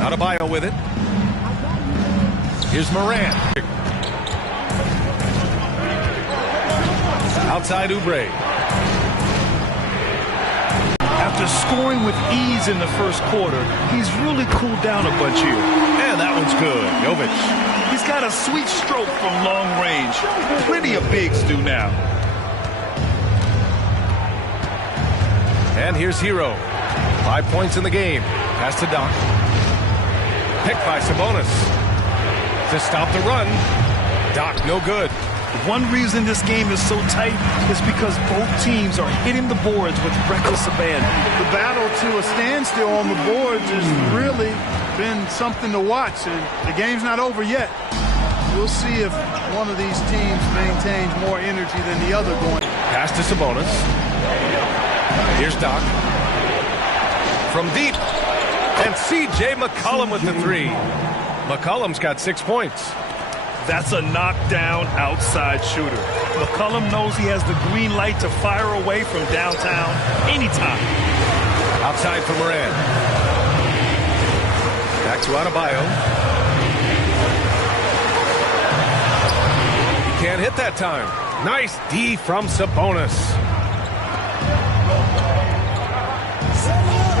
Adebayo with it. Here's Morant. Outside Oubre. After scoring with ease in the first quarter, he's really cooled down a bunch here. And that one's good. Jovic. He's got a sweet stroke from long range. Plenty of bigs do now. And here's Hero. 5 points in the game. Pass to Doc. Picked by Sabonis. To stop the run. Doc, no good. One reason this game is so tight is because both teams are hitting the boards with reckless abandon. The battle to a standstill on the boards has really been something to watch, and the game's not over yet. We'll see if one of these teams maintains more energy than the other going. Pass to Sabonis. Here's Doc. From deep. And C.J. McCollum with the three. McCollum's got 6 points. That's a knockdown outside shooter. McCollum knows he has the green light to fire away from downtown anytime. Outside for Morant. Back to Adebayo. He can't hit that time. Nice D from Sabonis.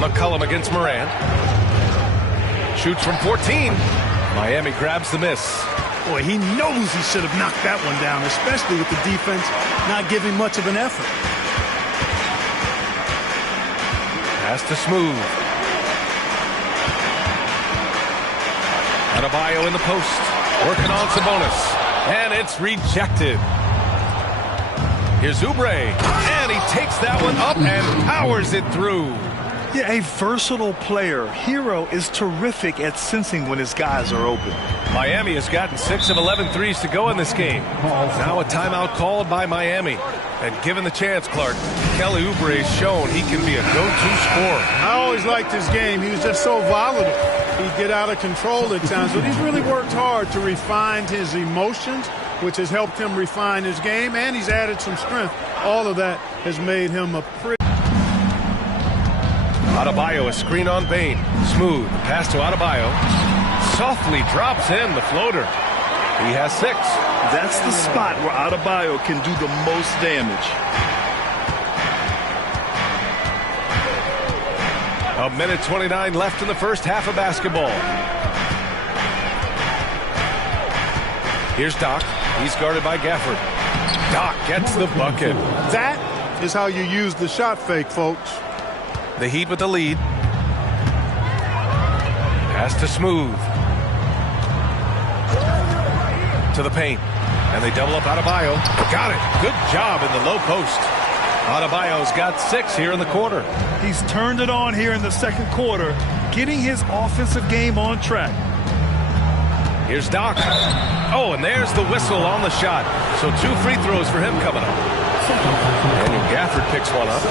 McCollum against Morant. Shoots from 14. Miami grabs the miss. Boy, he knows he should have knocked that one down, especially with the defense not giving much of an effort. Pass to Smooth. Adebayo in the post. Working on Sabonis. And it's rejected. Here's Oubre. And he takes that one up and powers it through. Yeah, a versatile player. Hero is terrific at sensing when his guys are open. Miami has gotten 6 of 11 threes to go in this game. Now a timeout called by Miami. And given the chance, Clark, Kelly Oubre has shown he can be a go-to scorer. I always liked his game. He was just so volatile. He'd get out of control at times, but he's really worked hard to refine his emotions, which has helped him refine his game, and he's added some strength. All of that has made him a pretty... Adebayo, a screen on Bain. Smooth. Pass to Adebayo. Softly drops in the floater. He has 6. That's the spot where Adebayo can do the most damage. A minute 29 left in the first half of basketball. Here's Doc. He's guarded by Gafford. Doc gets the bucket. That is how you use the shot fake, folks. The Heat with the lead. Pass to Smooth. To the paint. And they double up Adebayo. Got it. Good job in the low post. Adebayo's got 6 here in the quarter. He's turned it on here in the second quarter, getting his offensive game on track. Here's Doc. Oh, and there's the whistle on the shot. So 2 free throws for him coming up. Daniel Gafford picks one up.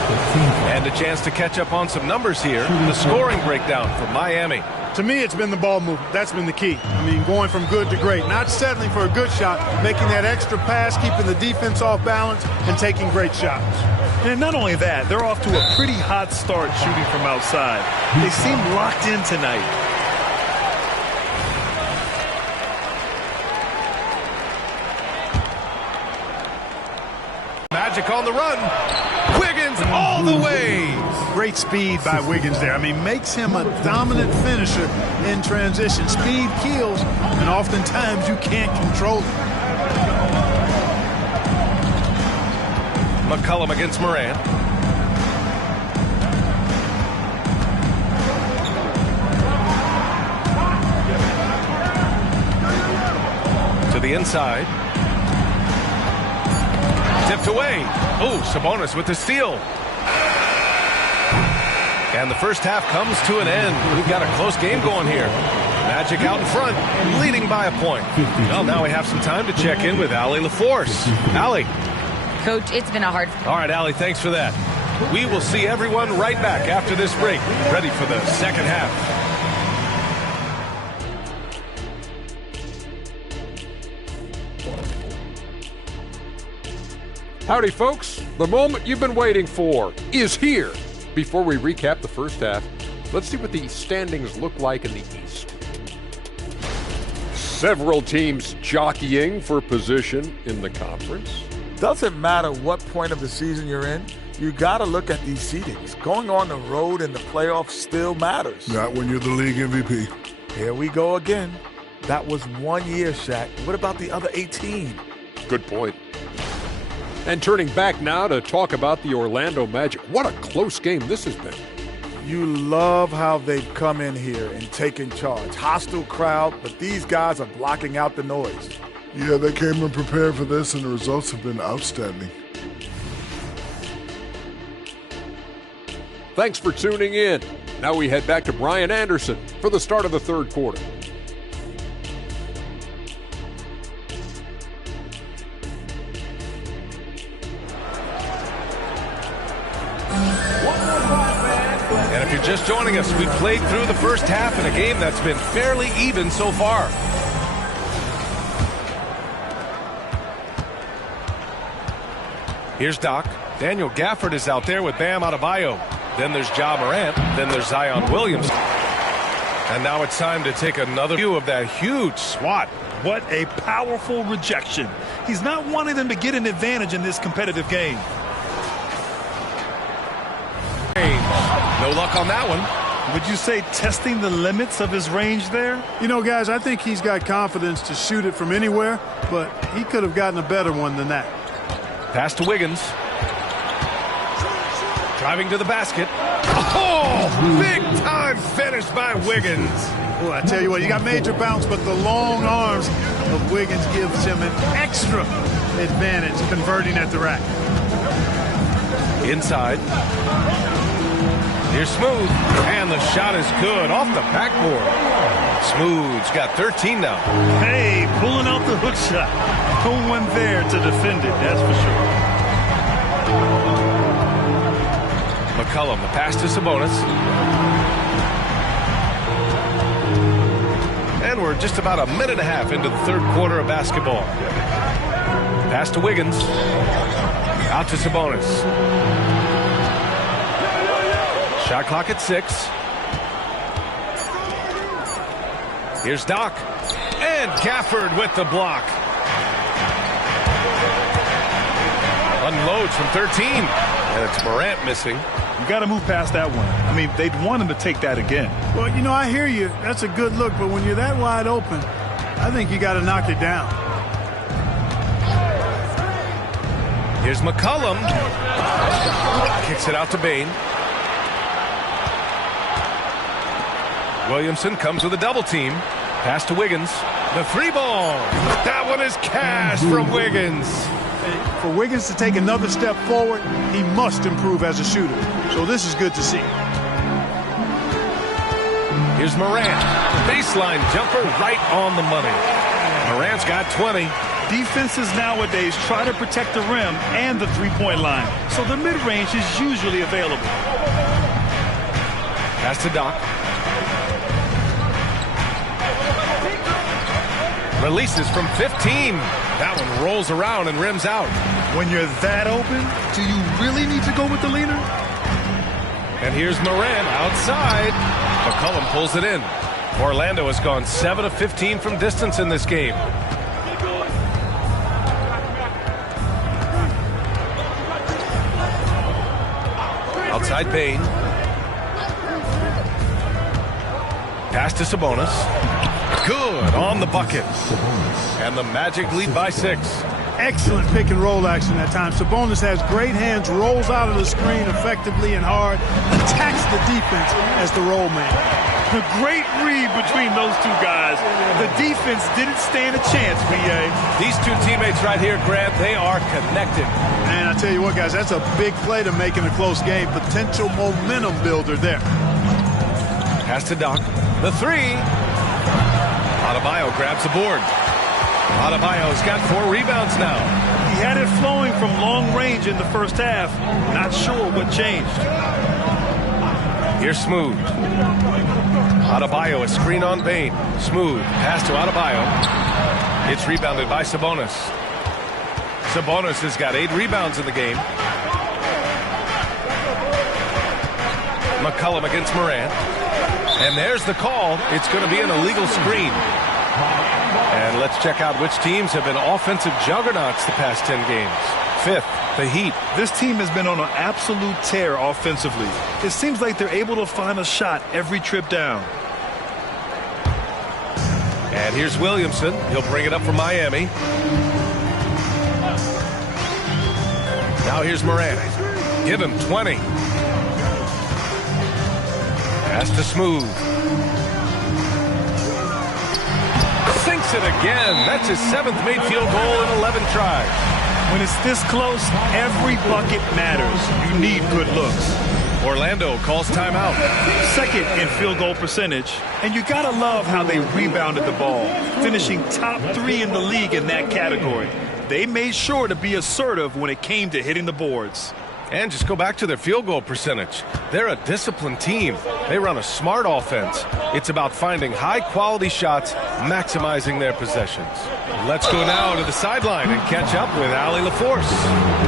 And a chance to catch up on some numbers here. The scoring breakdown for Miami. To me, it's been the ball movement. That's been the key. I mean, going from good to great. Not settling for a good shot, making that extra pass, keeping the defense off balance, and taking great shots. And not only that, they're off to a pretty hot start shooting from outside. They seem locked in tonight. Magic on the run. Wiggins all the way. Great speed by Wiggins there. I mean, makes him a dominant finisher in transition. Speed kills, and oftentimes you can't control it. McCollum against Morant. To the inside. Tipped away. Oh, Sabonis with the steal. And the first half comes to an end. We've got a close game going here. Magic out in front, leading by a point. Well, now we have some time to check in with Allie LaForce. Allie. Coach, it's been a hard... All right, Allie, thanks for that. We will see everyone right back after this break, ready for the second half. Howdy, folks. The moment you've been waiting for is here. Before we recap the first half, Let's see what the standings look like in the East. Several teams jockeying for position in the conference. Doesn't matter what point of the season you're in, you got to look at these seedings. Going on the road in the playoffs still matters. Not when you're the league MVP. Here we go again. That was 1 year, Shaq. What about the other 18? Good point. And turning back now to talk about the Orlando Magic. What a close game this has been. You love how they've come in here and taken charge. Hostile crowd, but these guys are blocking out the noise. Yeah, they came in prepared for this, and the results have been outstanding. Thanks for tuning in. Now we head back to Brian Anderson for the start of the third quarter. And if you're just joining us, we've played through the first half in a game that's been fairly even so far. Here's Doc. Daniel Gafford is out there with Bam Adebayo. Then there's Ja Morant. Then there's Zion Williamson. And now it's time to take another view of that huge swat. What a powerful rejection. He's not wanting them to get an advantage in this competitive game. No luck on that one. Would you say testing the limits of his range there? You know, guys, I think he's got confidence to shoot it from anywhere, but he could have gotten a better one than that. Pass to Wiggins. Driving to the basket. Oh, big time finish by Wiggins. Well, I tell you what, you got major bounce, but the long arms of Wiggins gives him an extra advantage converting at the rack. Inside. Here's Smooth. And the shot is good off the backboard. Smooth's got 13 now. Hey, pulling out the hook shot. No one there to defend it, that's for sure. McCollum, the pass to Sabonis. And we're just about a minute and a half into the third quarter of basketball. Pass to Wiggins. Out to Sabonis. Shot clock at 6. Here's Doc. And Gafford with the block. Unloads from 13. And it's Morant missing. You got to move past that one. I mean, they'd want him to take that again. Well, you know, I hear you. That's a good look, but when you're that wide open, I think you got to knock it down. Here's McCollum. Kicks it out to Bane. Williamson comes with a double team. Pass to Wiggins. The three ball. That one is cash from Wiggins. For Wiggins to take another step forward, he must improve as a shooter. So this is good to see. Here's Morant. Baseline jumper right on the money. Morant's got 20. Defenses nowadays try to protect the rim and the three-point line, so the mid-range is usually available. Pass to Doc. Releases from 15. That one rolls around and rims out. When you're that open, do you really need to go with the leader? And here's Morant outside. McCollum pulls it in. Orlando has gone 7 of 15 from distance in this game. Outside Bane. Pass to Sabonis. Good on the bucket. And the Magic lead by 6. Excellent pick and roll action that time. Sabonis has great hands, rolls out of the screen effectively and hard, attacks the defense as the roll man. A great read between those two guys. The defense didn't stand a chance, B.A. These two teammates right here, Grant, they are connected. Man, I tell you what, guys, that's a big play to make in a close game. Potential momentum builder there. Pass to Doc. The three. Adebayo grabs the board. Adebayo's got 4 rebounds now. He had it flowing from long range in the first half. Not sure what changed. Here's Smooth. Adebayo, a screen on Bane. Smooth. Pass to Adebayo. It's rebounded by Sabonis. Sabonis has got 8 rebounds in the game. McCollum against Morant. And there's the call. It's going to be an illegal screen. And let's check out which teams have been offensive juggernauts the past 10 games. Fifth, the Heat. This team has been on an absolute tear offensively. It seems like they're able to find a shot every trip down. And here's Williamson. He'll bring it up for Miami. Now here's Morant. Give him 20. Pass to Smooth. Sinks it again. That's his 7th made field goal in 11 tries. When it's this close, every bucket matters. You need good looks. Orlando calls timeout. Second in field goal percentage, and you gotta love how they rebounded the ball, finishing top 3 in the league in that category. They made sure to be assertive when it came to hitting the boards. And just go back to their field goal percentage. They're a disciplined team. They run a smart offense. It's about finding high-quality shots, maximizing their possessions. Let's go now to the sideline and catch up with Allie LaForce.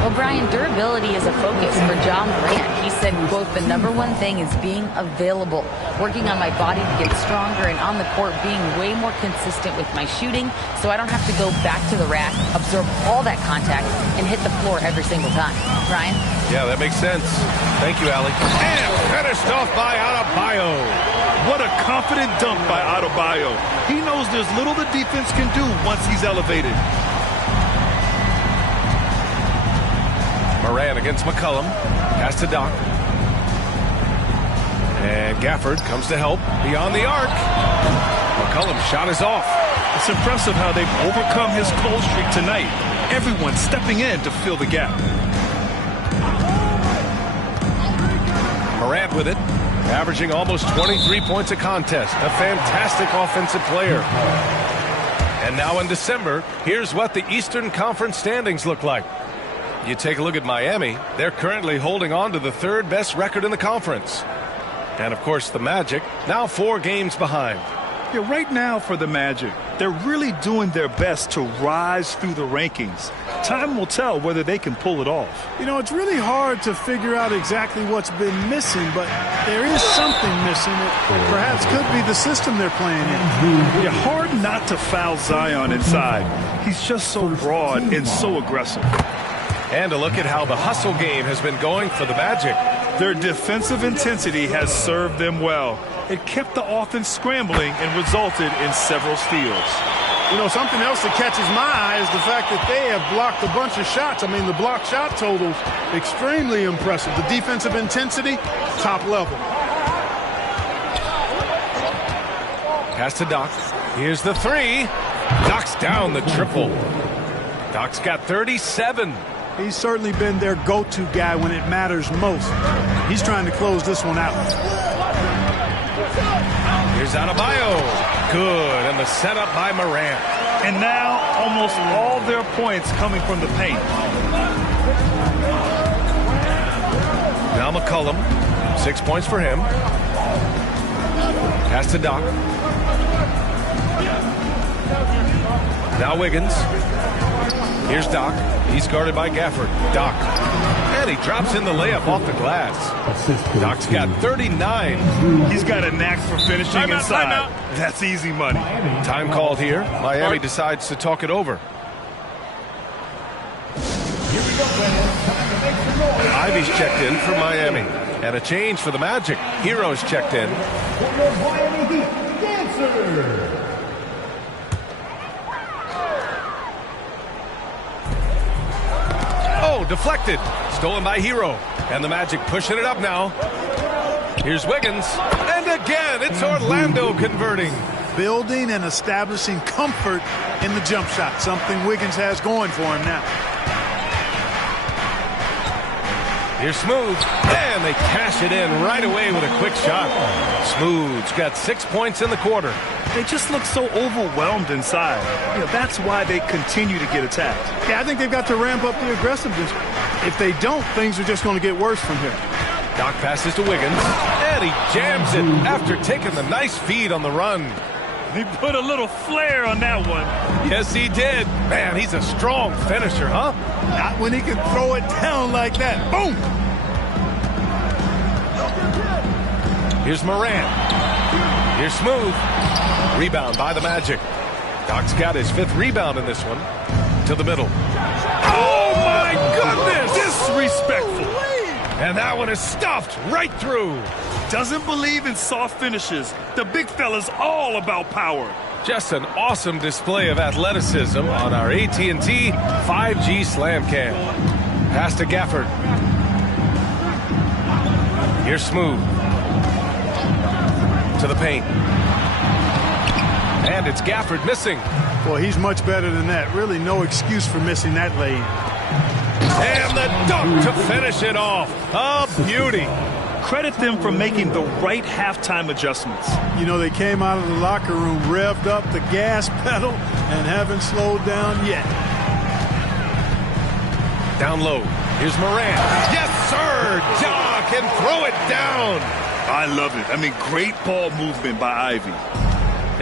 Well, Brian, durability is a focus for John Morant. He said, quote, the #1 thing is being available, working on my body to get stronger, and on the court being way more consistent with my shooting so I don't have to go back to the rack, absorb all that contact, and hit the floor every single time. Brian? Yeah, that makes sense. Thank you, Allie. And finished off by Adebayo. What a confident dunk by Adebayo. He knows there's little the defense can do once he's elevated. Moran against McCollum. Pass to Doc. And Gafford comes to help beyond the arc. McCollum's shot is off. It's impressive how they've overcome his cold streak tonight. Everyone stepping in to fill the gap. Morant with it, averaging almost 23 points a contest. A fantastic offensive player. And now in December, here's what the Eastern Conference standings look like. You take a look at Miami. They're currently holding on to the 3rd best record in the conference. And, of course, the Magic, now 4 games behind. Yeah, right now for the Magic, they're really doing their best to rise through the rankings. Time will tell whether they can pull it off. You know, it's really hard to figure out exactly what's been missing, but there is something missing that perhaps could be the system they're playing in. Yeah, hard not to foul Zion inside. He's just so broad and so aggressive. And a look at how the hustle game has been going for the Magic. Their defensive intensity has served them well. It kept the offense scrambling and resulted in several steals. You know, something else that catches my eye is the fact that they have blocked a bunch of shots. I mean, the block shot total, extremely impressive. The defensive intensity, top level. Pass to Doc. Here's the 3. Doc's down the triple. Doc's got 37. He's certainly been their go-to guy when it matters most. He's trying to close this one out. Here's Adebayo. Good, and the setup by Morant. And now almost all their points coming from the paint. Now McCollum, 6 points for him. Pass to Doc. Now Wiggins. Here's Doc. He's guarded by Gafford. Doc. And he drops in the layup off the glass. Doc's got 39. He's got a knack for finishing inside. That's easy money. Time called here. Miami decides to talk it over. Ivy's checked in for Miami. And a change for the Magic. Hero's checked in. Oh, deflected. Stolen by Hero. And the Magic pushing it up now. Here's Wiggins. And again, it's Orlando converting. Building and establishing comfort in the jump shot. Something Wiggins has going for him now. Here's Smooth. And they cash it in right away with a quick shot. Smooth's got 6 points in the quarter. They just look so overwhelmed inside. You know, that's why they continue to get attacked. Yeah, I think they've got to ramp up the aggressiveness. If they don't, things are just going to get worse from here. Doc passes to Wiggins, and he jams it after taking the nice feed on the run. He put a little flair on that one. Yes, he did. Man, he's a strong finisher, huh? Not when he can throw it down like that. Boom! Here's Morant. Here's Smooth. Rebound by the Magic. Doc's got his 5th rebound in this one. To the middle. Oh, my goodness! Disrespectful. And that one is stuffed right through. Doesn't believe in soft finishes. The big fella's all about power. Just an awesome display of athleticism on our AT&T 5G Slam Cam. Pass to Gafford. Here's Smooth. To the paint. And it's Gafford missing. Well, he's much better than that. Really no excuse for missing that lane. And the dunk to finish it off. A beauty. Credit them for making the right halftime adjustments. You know, they came out of the locker room, revved up the gas pedal, and haven't slowed down yet. Down low. Here's Moran. Yes, sir. Ja can throw it down. I love it. I mean, great ball movement by Ivy.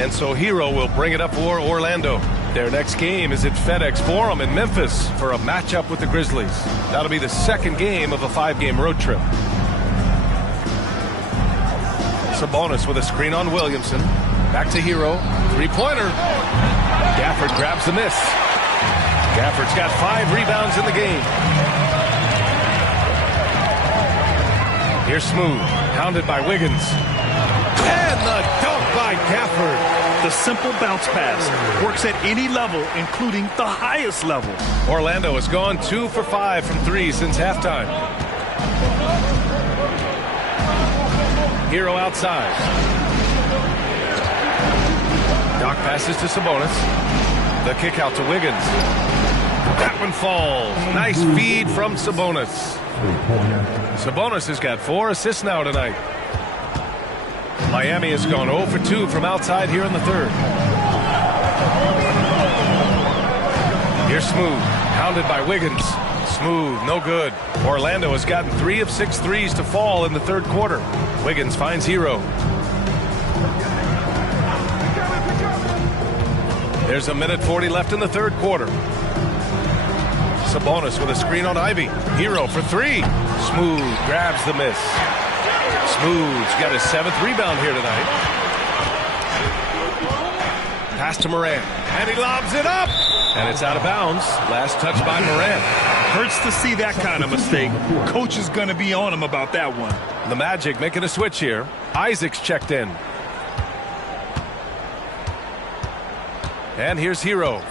And so Hero will bring it up for Orlando. Their next game is at FedEx Forum in Memphis for a matchup with the Grizzlies. That'll be the 2nd game of a 5-game road trip. Sabonis with a screen on Williamson. Back to Hero. 3-pointer. Gafford grabs the miss. Gafford's got 5 rebounds in the game. Here's Smooth. Pounded by Wiggins. And the dunk by Gafford. The simple bounce pass works at any level, including the highest level. Orlando has gone 2 for 5 from 3 since halftime. Hero outside. Doc passes to Sabonis. The kick out to Wiggins. That one falls. Nice feed from Sabonis. Sabonis has got 4 assists now tonight. Miami has gone 0 for 2 from outside here in the 3rd. Here's Smooth. Pounded by Wiggins. Smooth, no good. Orlando has gotten 3 of 6 threes to fall in the 3rd quarter. Wiggins finds Hero. There's a minute 40 left in the 3rd quarter. Sabonis with a screen on Ivy. Hero for 3. Smooth grabs the miss. Smooth's got his 7th rebound here tonight. Pass to Moran. And he lobs it up. And it's out of bounds. Last touch by Moran. Hurts to see that kind of mistake. Coach is going to be on him about that one. The Magic making a switch here. Isaac's checked in. And here's Hero.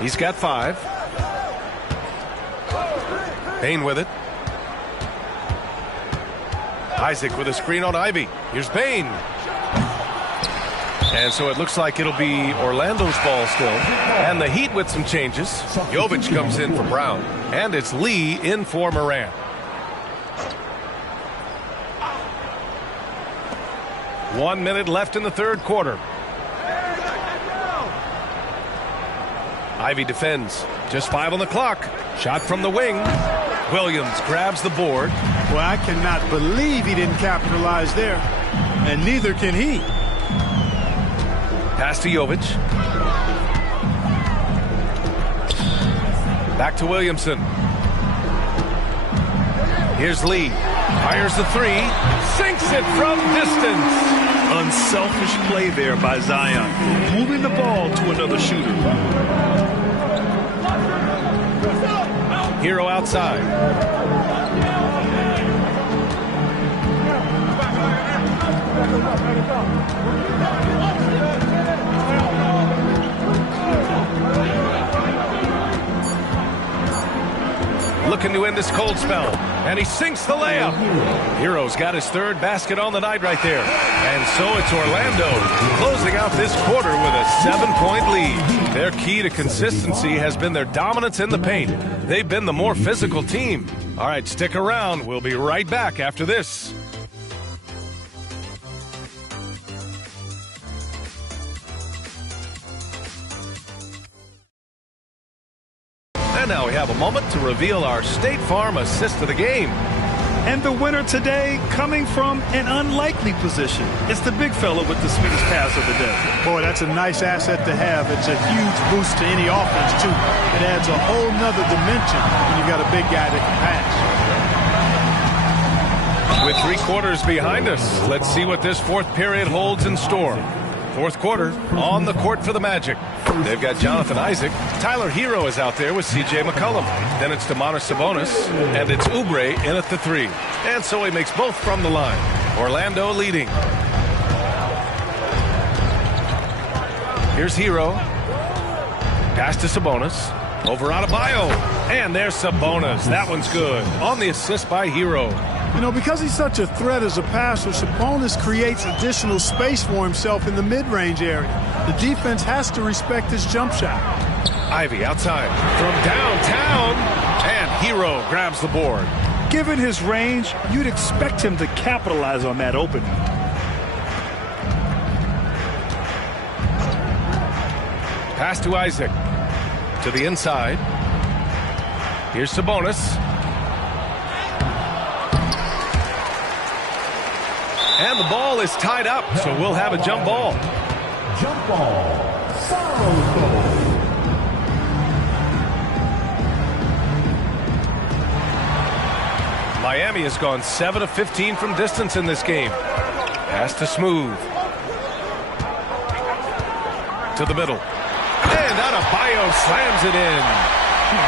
He's got 5. Payne with it. Isaac with a screen on Ivy. Here's Payne. And so it looks like it'll be Orlando's ball still. And the Heat with some changes. Jovic comes in for Brown. And it's Lee in for Moran. One minute left in the 3rd quarter. Ivy defends. Just 5 on the clock. Shot from the wing. Williams grabs the board. Well, I cannot believe he didn't capitalize there. And neither can he. Pass to Jovic. Back to Williamson. Here's Lee. Fires the 3. Sinks it from distance. Unselfish play there by Zion. Moving the ball to another shooter. Hero outside. Looking to end this cold spell. And he sinks the layup. Hero's got his 3rd basket on the night right there. And so it's Orlando closing out this quarter with a 7-point lead. Their key to consistency has been their dominance in the paint. They've been the more physical team. All right, stick around. We'll be right back after this. And now we have a moment to reveal our State Farm assist of the game. And the winner today coming from an unlikely position. It's the big fella with the sweetest pass of the day. Boy, that's a nice asset to have. It's a huge boost to any offense, too. It adds a whole nother dimension when you got a big guy that can pass. With 3 quarters behind us, let's see what this 4th period holds in store. 4th quarter on the court for the Magic. They've got Jonathan Isaac. Tyler Hero is out there with C.J. McCollum. Then it's Domantas Sabonis, and it's Oubre in at the 3. And so he makes both from the line. Orlando leading. Here's Hero. Pass to Sabonis. Over Adebayo. And there's Sabonis. That one's good. On the assist by Hero. You know, because he's such a threat as a passer, Sabonis creates additional space for himself in the mid-range area. The defense has to respect his jump shot. Ivy outside from downtown, and Hero grabs the board. Given his range, you'd expect him to capitalize on that opening. Pass to Isaac. To the inside. Here's Sabonis. And the ball is tied up, so we'll have a jump ball. Jump ball. Sorrow. Miami has gone 7 of 15 from distance in this game. Pass to Smooth. To the middle. And Adebayo slams it in.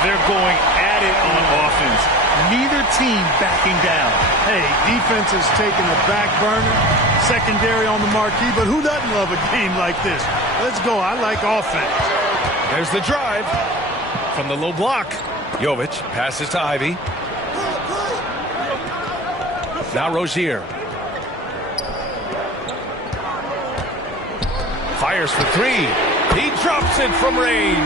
They're going at it on offense. Neither team backing down. Hey, defense is taking a back burner, secondary on the marquee, but who doesn't love a game like this? Let's go. I like offense. There's the drive from the low block. Jovic passes to Ivy. Now Rozier. Fires for 3. He drops it from range.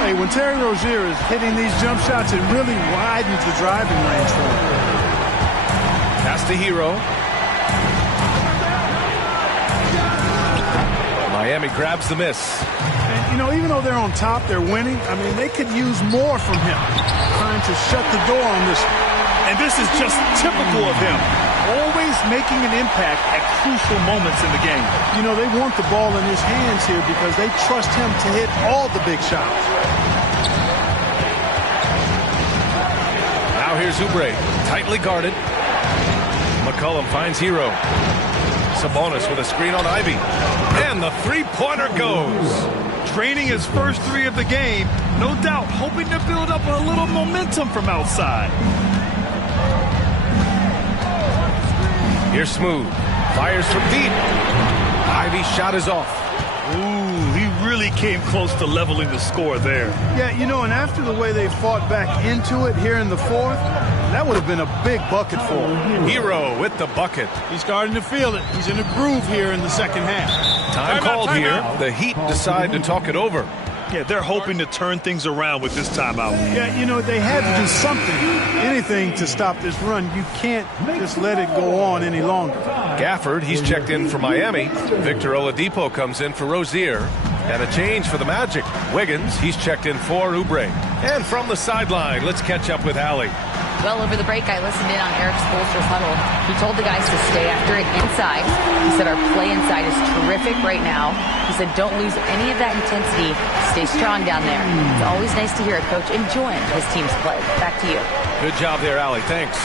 Hey, when Terry Rozier is hitting these jump shots, it really widens the driving range for him. Pass to Hero. Miami grabs the miss. And, you know, even though they're on top, they're winning. I mean, they could use more from him. Trying to shut the door on this one. And this is just typical of him. Always making an impact at crucial moments in the game. You know, they want the ball in his hands here because they trust him to hit all the big shots. Now here's Oubre, tightly guarded. McCollum finds Hero. Sabonis with a screen on Ivy. And the three-pointer goes. Draining his first 3 of the game. No doubt hoping to build up a little momentum from outside. Here's Smooth. Fires from deep. Ivy's shot is off. Ooh, he really came close to leveling the score there. Yeah, you know, and after the way they fought back into it here in the 4th, that would have been a big bucket for him. Hero with the bucket. He's starting to feel it. He's in a groove here in the second half. Time called here. The Heat decide to talk it over. Yeah, they're hoping to turn things around with this timeout. Yeah, you know, they had to do something, anything to stop this run. You can't just let it go on any longer. Gafford, he's checked in for Miami. Victor Oladipo comes in for Rozier. And a change for the Magic. Wiggins, he's checked in for Oubre. And from the sideline, let's catch up with Allie. Well, over the break, I listened in on Eric Spoelstra's huddle. He told the guys to stay after it inside. He said our play inside is terrific right now. He said don't lose any of that intensity. Stay strong down there. It's always nice to hear a coach enjoying his team's play. Back to you. Good job there, Allie. Thanks.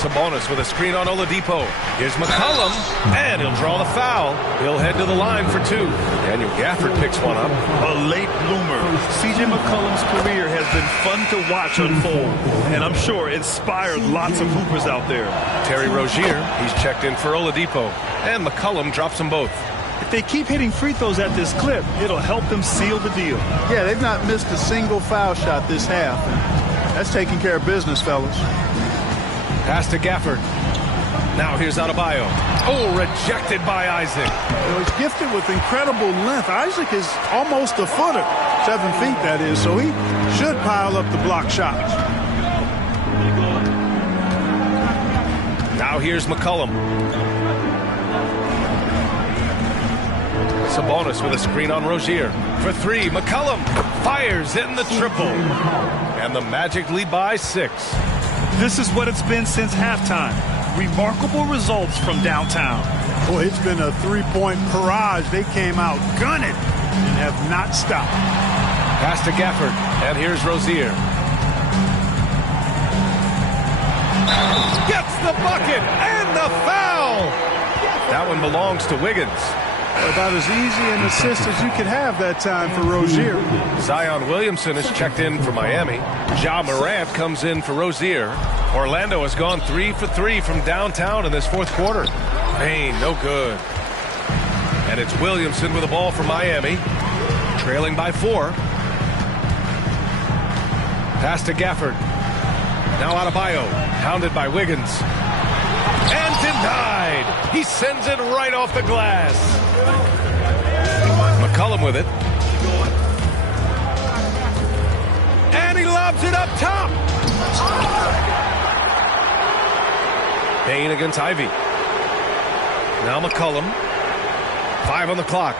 Sabonis with a screen on Oladipo. Here's McCollum, and he'll draw the foul. He'll head to the line for 2. Daniel Gafford picks one up. A late bloomer. C.J. McCollum's career has been fun to watch unfold, and I'm sure inspired lots of hoopers out there. Terry Rozier, he's checked in for Oladipo, and McCollum drops them both. If they keep hitting free throws at this clip, it'll help them seal the deal. Yeah, they've not missed a single foul shot this half. That's taking care of business, fellas. Pass to Gafford. Now here's Adebayo. Oh, rejected by Isaac. You know, he's gifted with incredible length. Isaac is almost a footer, 7 feet that is, so he should pile up the block shots. Now here's McCollum. Sabonis with a screen on Rozier. For 3, McCollum fires in the triple. And the Magic lead by 6. This is what it's been since halftime. Remarkable results from downtown. Boy, it's been a 3-point barrage. They came out gunning and have not stopped. Pass to Gafford, and here's Rozier. Gets the bucket and the foul. That one belongs to Wiggins. About as easy an assist as you could have that time for Rozier. Zion Williamson has checked in for Miami. Ja Morant comes in for Rozier. Orlando has gone 3 for 3 from downtown in this fourth quarter. Payne, no good. And it's Williamson with the ball for Miami, trailing by 4. Pass to Gafford. Now Adebayo, hounded by Wiggins. And denied. He sends it right off the glass. McCollum with it. And he lobs it up top. Payne against Ivy. Now McCollum. 5 on the clock.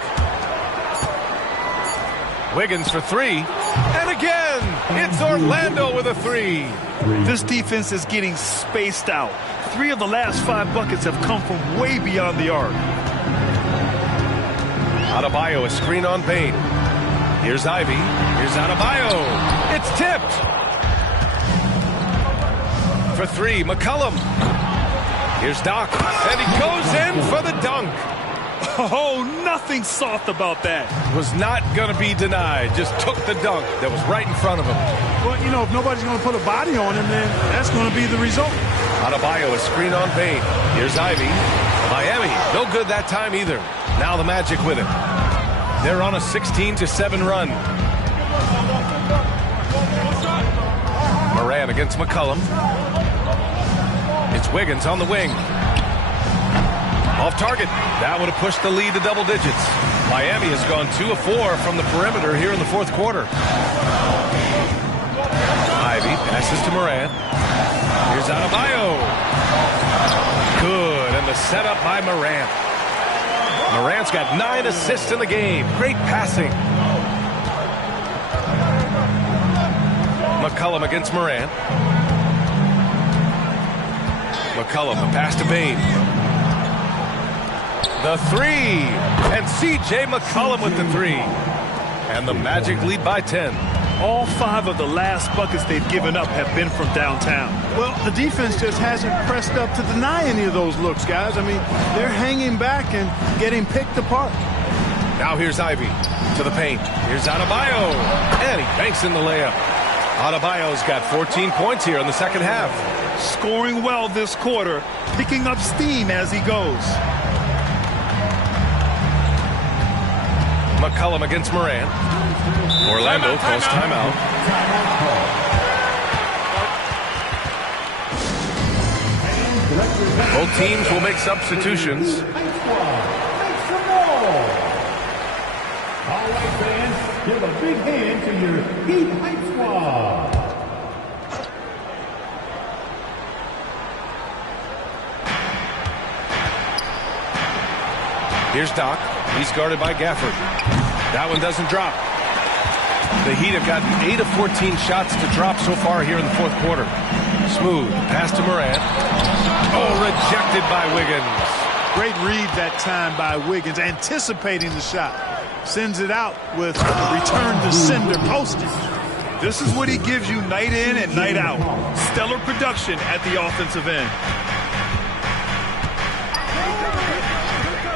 Wiggins for 3. And again, it's Orlando with a 3. This defense is getting spaced out. 3 of the last 5 buckets have come from way beyond the arc. Adebayo, a screen on Payne. Here's Ivy. Here's Adebayo. It's tipped. For 3, McCollum. Here's Doc. And he goes in for the dunk. Oh, nothing soft about that. Was not going to be denied. Just took the dunk that was right in front of him. Well, you know, if nobody's going to put a body on him, then that's going to be the result. Adebayo, a screen on Payne. Here's Ivy. Miami, no good that time either. Now the Magic with it. They're on a 16-7 run. Morant against McCollum. It's Wiggins on the wing. Off target. That would have pushed the lead to double digits. Miami has gone 2 of 4 from the perimeter here in the fourth quarter. Ivy passes to Morant. Here's Adebayo. Good, and the setup by Morant. Morant's got 9 assists in the game. Great passing. McCollum against Morant. McCollum, a pass to Payne. The 3, and C.J. McCollum with the 3. And the Magic lead by 10. All 5 of the last buckets they've given up have been from downtown. Well, the defense just hasn't pressed up to deny any of those looks, guys. I mean, they're hanging back and getting picked apart. Now here's Ivy to the paint. Here's Adebayo, and he banks in the layup. Adebayo's got 14 points here in the second half. Scoring well this quarter, picking up steam as he goes. McCollum against Morant. Orlando calls timeout. Both teams will make substitutions. All right, fans, give a big hand to your Heat Hype Squad. Here's Doc. He's guarded by Gafford. That one doesn't drop. The Heat have gotten 8 of 14 shots to drop so far here in the fourth quarter. Smooth pass to Morant. Oh, rejected by Wiggins. Great read that time by Wiggins, anticipating the shot. Sends it out with return to sender posted. This is what he gives you night in and night out. Stellar production at the offensive end.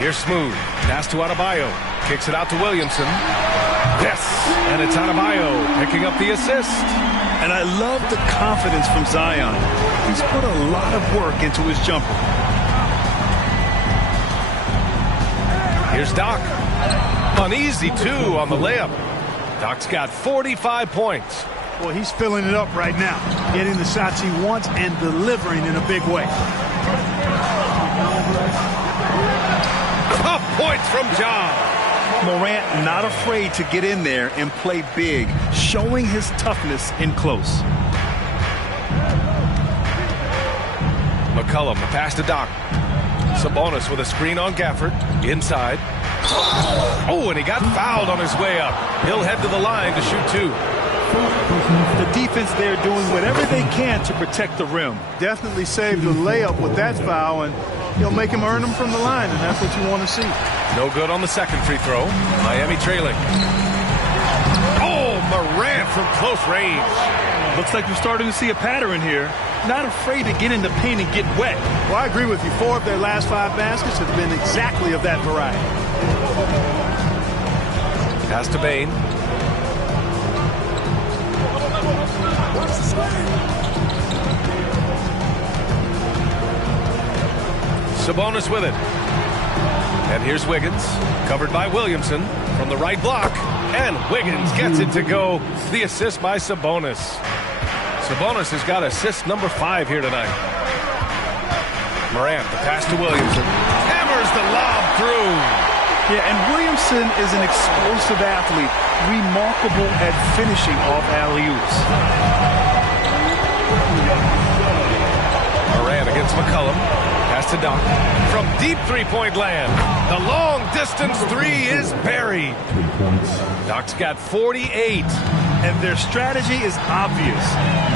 Here's Smooth. Pass to Adebayo. Kicks it out to Williamson. Yes, and it's Adebayo picking up the assist. And I love the confidence from Zion. He's put a lot of work into his jumper. Here's Doc. Uneasy, too, on the layup. Doc's got 45 points. Boy, he's filling it up right now. Getting the shots he wants and delivering in a big way. Tough points from Ja. Morant not afraid to get in there and play big, showing his toughness in close. McCollum, the pass to Doc. Sabonis with a screen on Gafford. Inside. Oh, and he got fouled on his way up. He'll head to the line to shoot 2. The defense there doing whatever they can to protect the rim. Definitely saved the layup with that foul, and he'll make him earn them from the line, and that's what you want to see. No good on the second free throw. Miami trailing. Oh, Morant from close range. Looks like we're starting to see a pattern here. Not afraid to get in the paint and get wet. Well, I agree with you. 4 of their last 5 baskets have been exactly of that variety. Pass to Bain. Sabonis with it. And here's Wiggins, covered by Williamson from the right block. And Wiggins gets it to go. The assist by Sabonis. Sabonis has got assist number 5 here tonight. Morant, the pass to Williamson. Hammers the lob through. Yeah, and Williamson is an explosive athlete, remarkable at finishing off alley-oops. Morant against McCollum. Pass to Doc. From deep three-point land. The long-distance 3 is buried. Doc's got 48. And their strategy is obvious.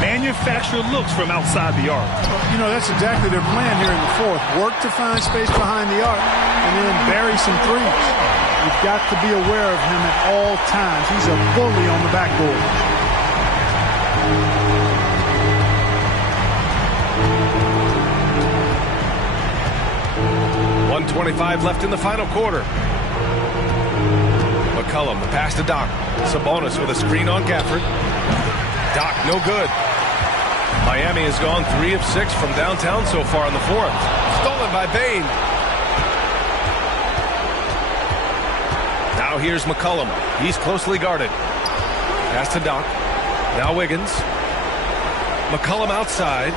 Manufacture looks from outside the arc. You know, that's exactly their plan here in the 4th. Work to find space behind the arc and then bury some threes. You've got to be aware of him at all times. He's a bully on the backboard. .125 left in the final quarter. McCollum, the pass to Doc. Sabonis with a screen on Gafford. Doc, no good. Miami has gone 3 of 6 from downtown so far in the 4th. Stolen by Bain. Now here's McCollum. He's closely guarded. Pass to Doc. Now Wiggins. McCollum outside.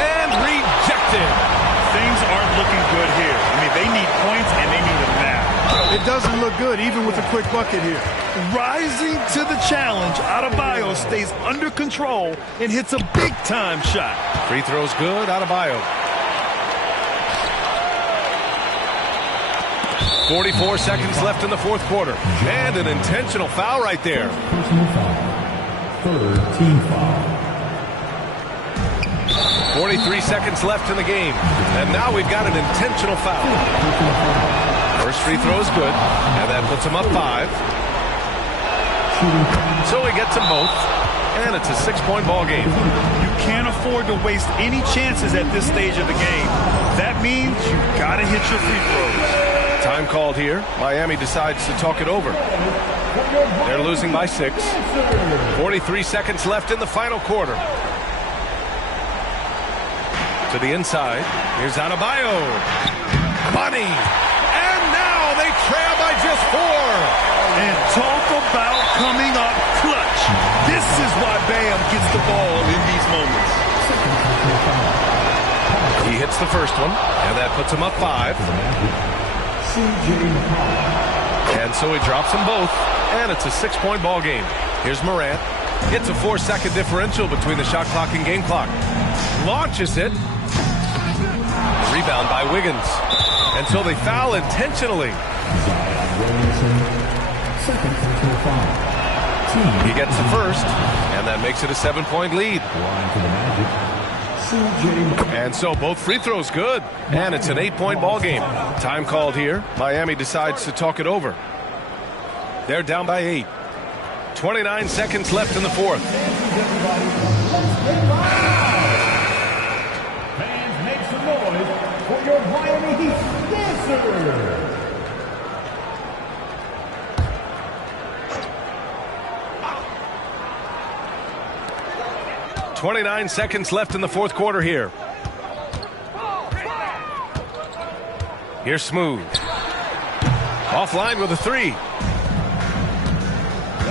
And rejected. Things aren't looking good here. I mean, they need points and they need them now. It doesn't look good, even with a quick bucket here. Rising to the challenge, Adebayo stays under control and hits a big-time shot. Free throw's good, Adebayo. 44 seconds left in the 4th quarter. And an intentional foul right there. Personal foul. 3rd team foul. 43 seconds left in the game. And now we've got an intentional foul. First free throw is good. And that puts him up 5. So he gets them both. And it's a 6-point ball game. You can't afford to waste any chances at this stage of the game. That means you've got to hit your free throws. Time called here. Miami decides to talk it over. They're losing by 6. 43 seconds left in the final quarter. To the inside. Here's Adebayo. Money. And now they trail by just 4. And talk about coming up clutch. This is why Bam gets the ball in these moments. He hits the first one, and that puts him up 5. And so he drops them both, and it's a 6-point ball game. Here's Morant. It's a 4-second differential between the shot clock and game clock. Launches it. Rebound by Wiggins. And so they foul intentionally. He gets the first, and that makes it a 7-point lead. And so both free throws good, and it's an 8-point ball game. Time called here. Miami decides to talk it over. They're down by 8. 29 seconds left in the 4th. Fans, make some noise for your Miami Heat dancer. 29 seconds left in the 4th quarter here. Here's Smooth. Offline with a 3.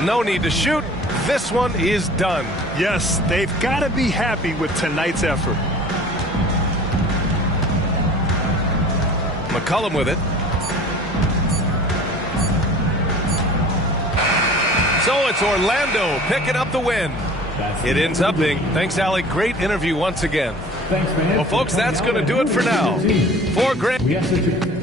No need to shoot. This one is done. Yes, they've got to be happy with tonight's effort. McCollum with it. So it's Orlando picking up the win. It ends up being, thanks, Allie, great interview once again. Thanks, man. Well, folks, that's going to do it for now. For Grant. We ask that you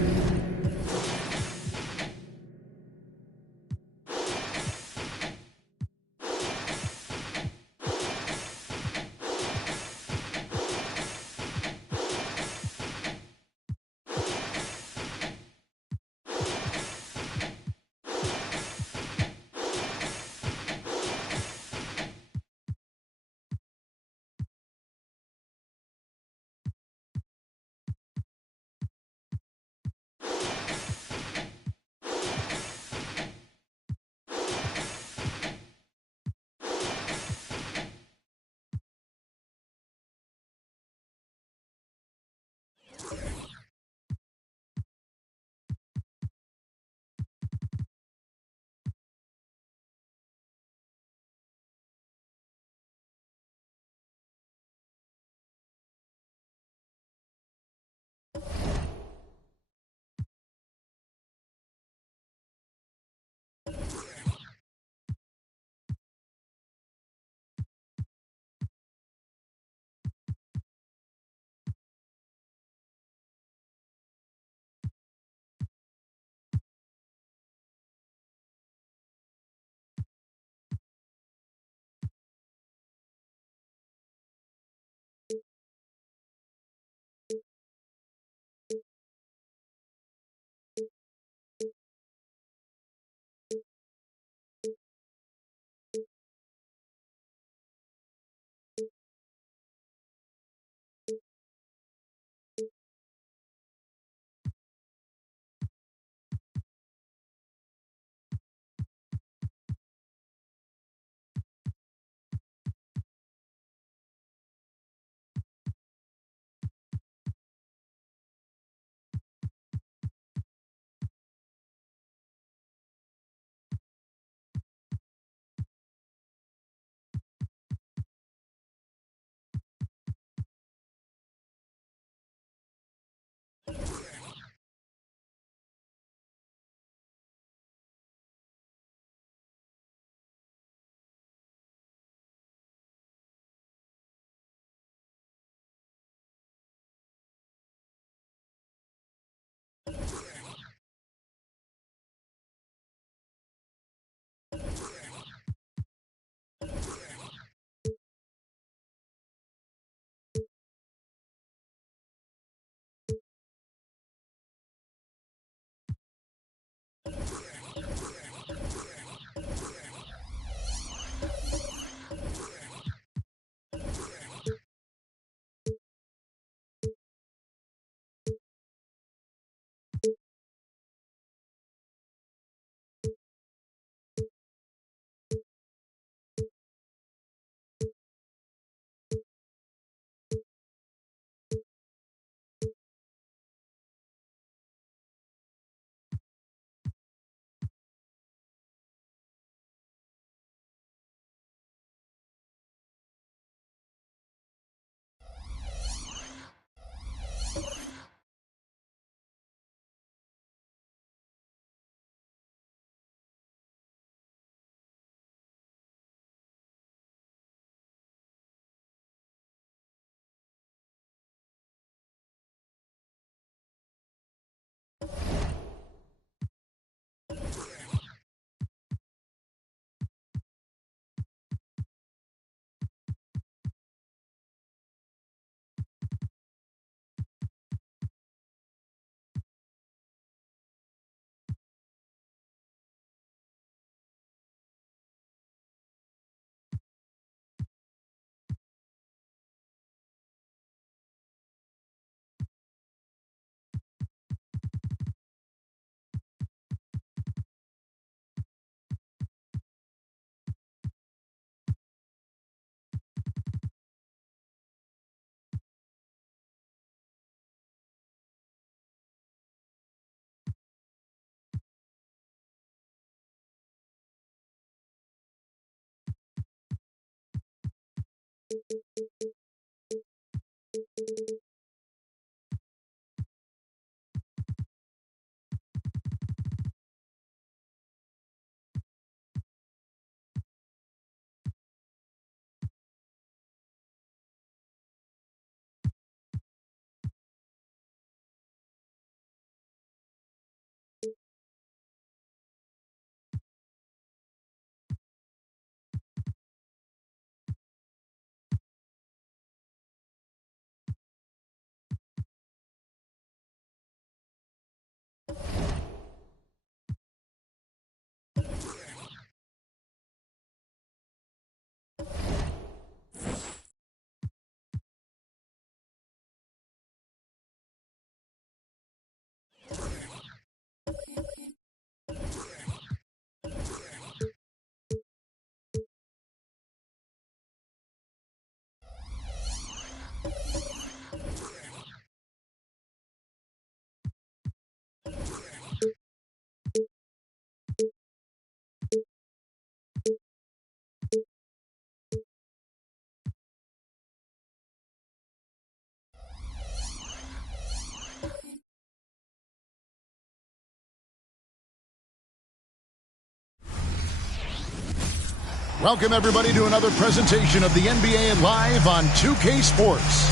Welcome, everybody, to another presentation of the NBA Live on 2K Sports.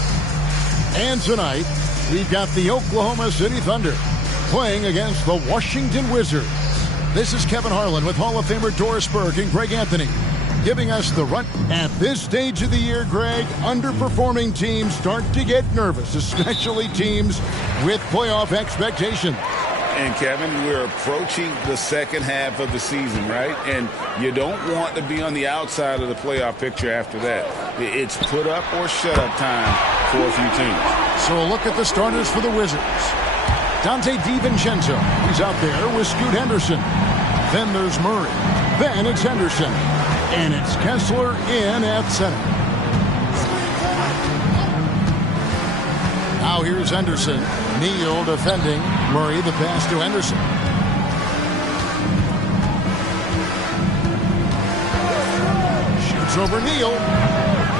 And tonight, we've got the Oklahoma City Thunder playing against the Washington Wizards. This is Kevin Harlan with Hall of Famer Doris Burke and Greg Anthony giving us the run. At this stage of the year, Greg, underperforming teams start to get nervous, especially teams with playoff expectations. And, Kevin, we're approaching the second half of the season, right? And you don't want to be on the outside of the playoff picture after that. It's put up or shut up time for a few teams. So a look at the starters for the Wizards. Dante DiVincenzo, he's out there with Scoot Henderson. Then there's Murray. Then it's Henderson. And it's Kessler in at center. Now here's Henderson. Neal defending. Murray the pass to Henderson. Shoots over Neal.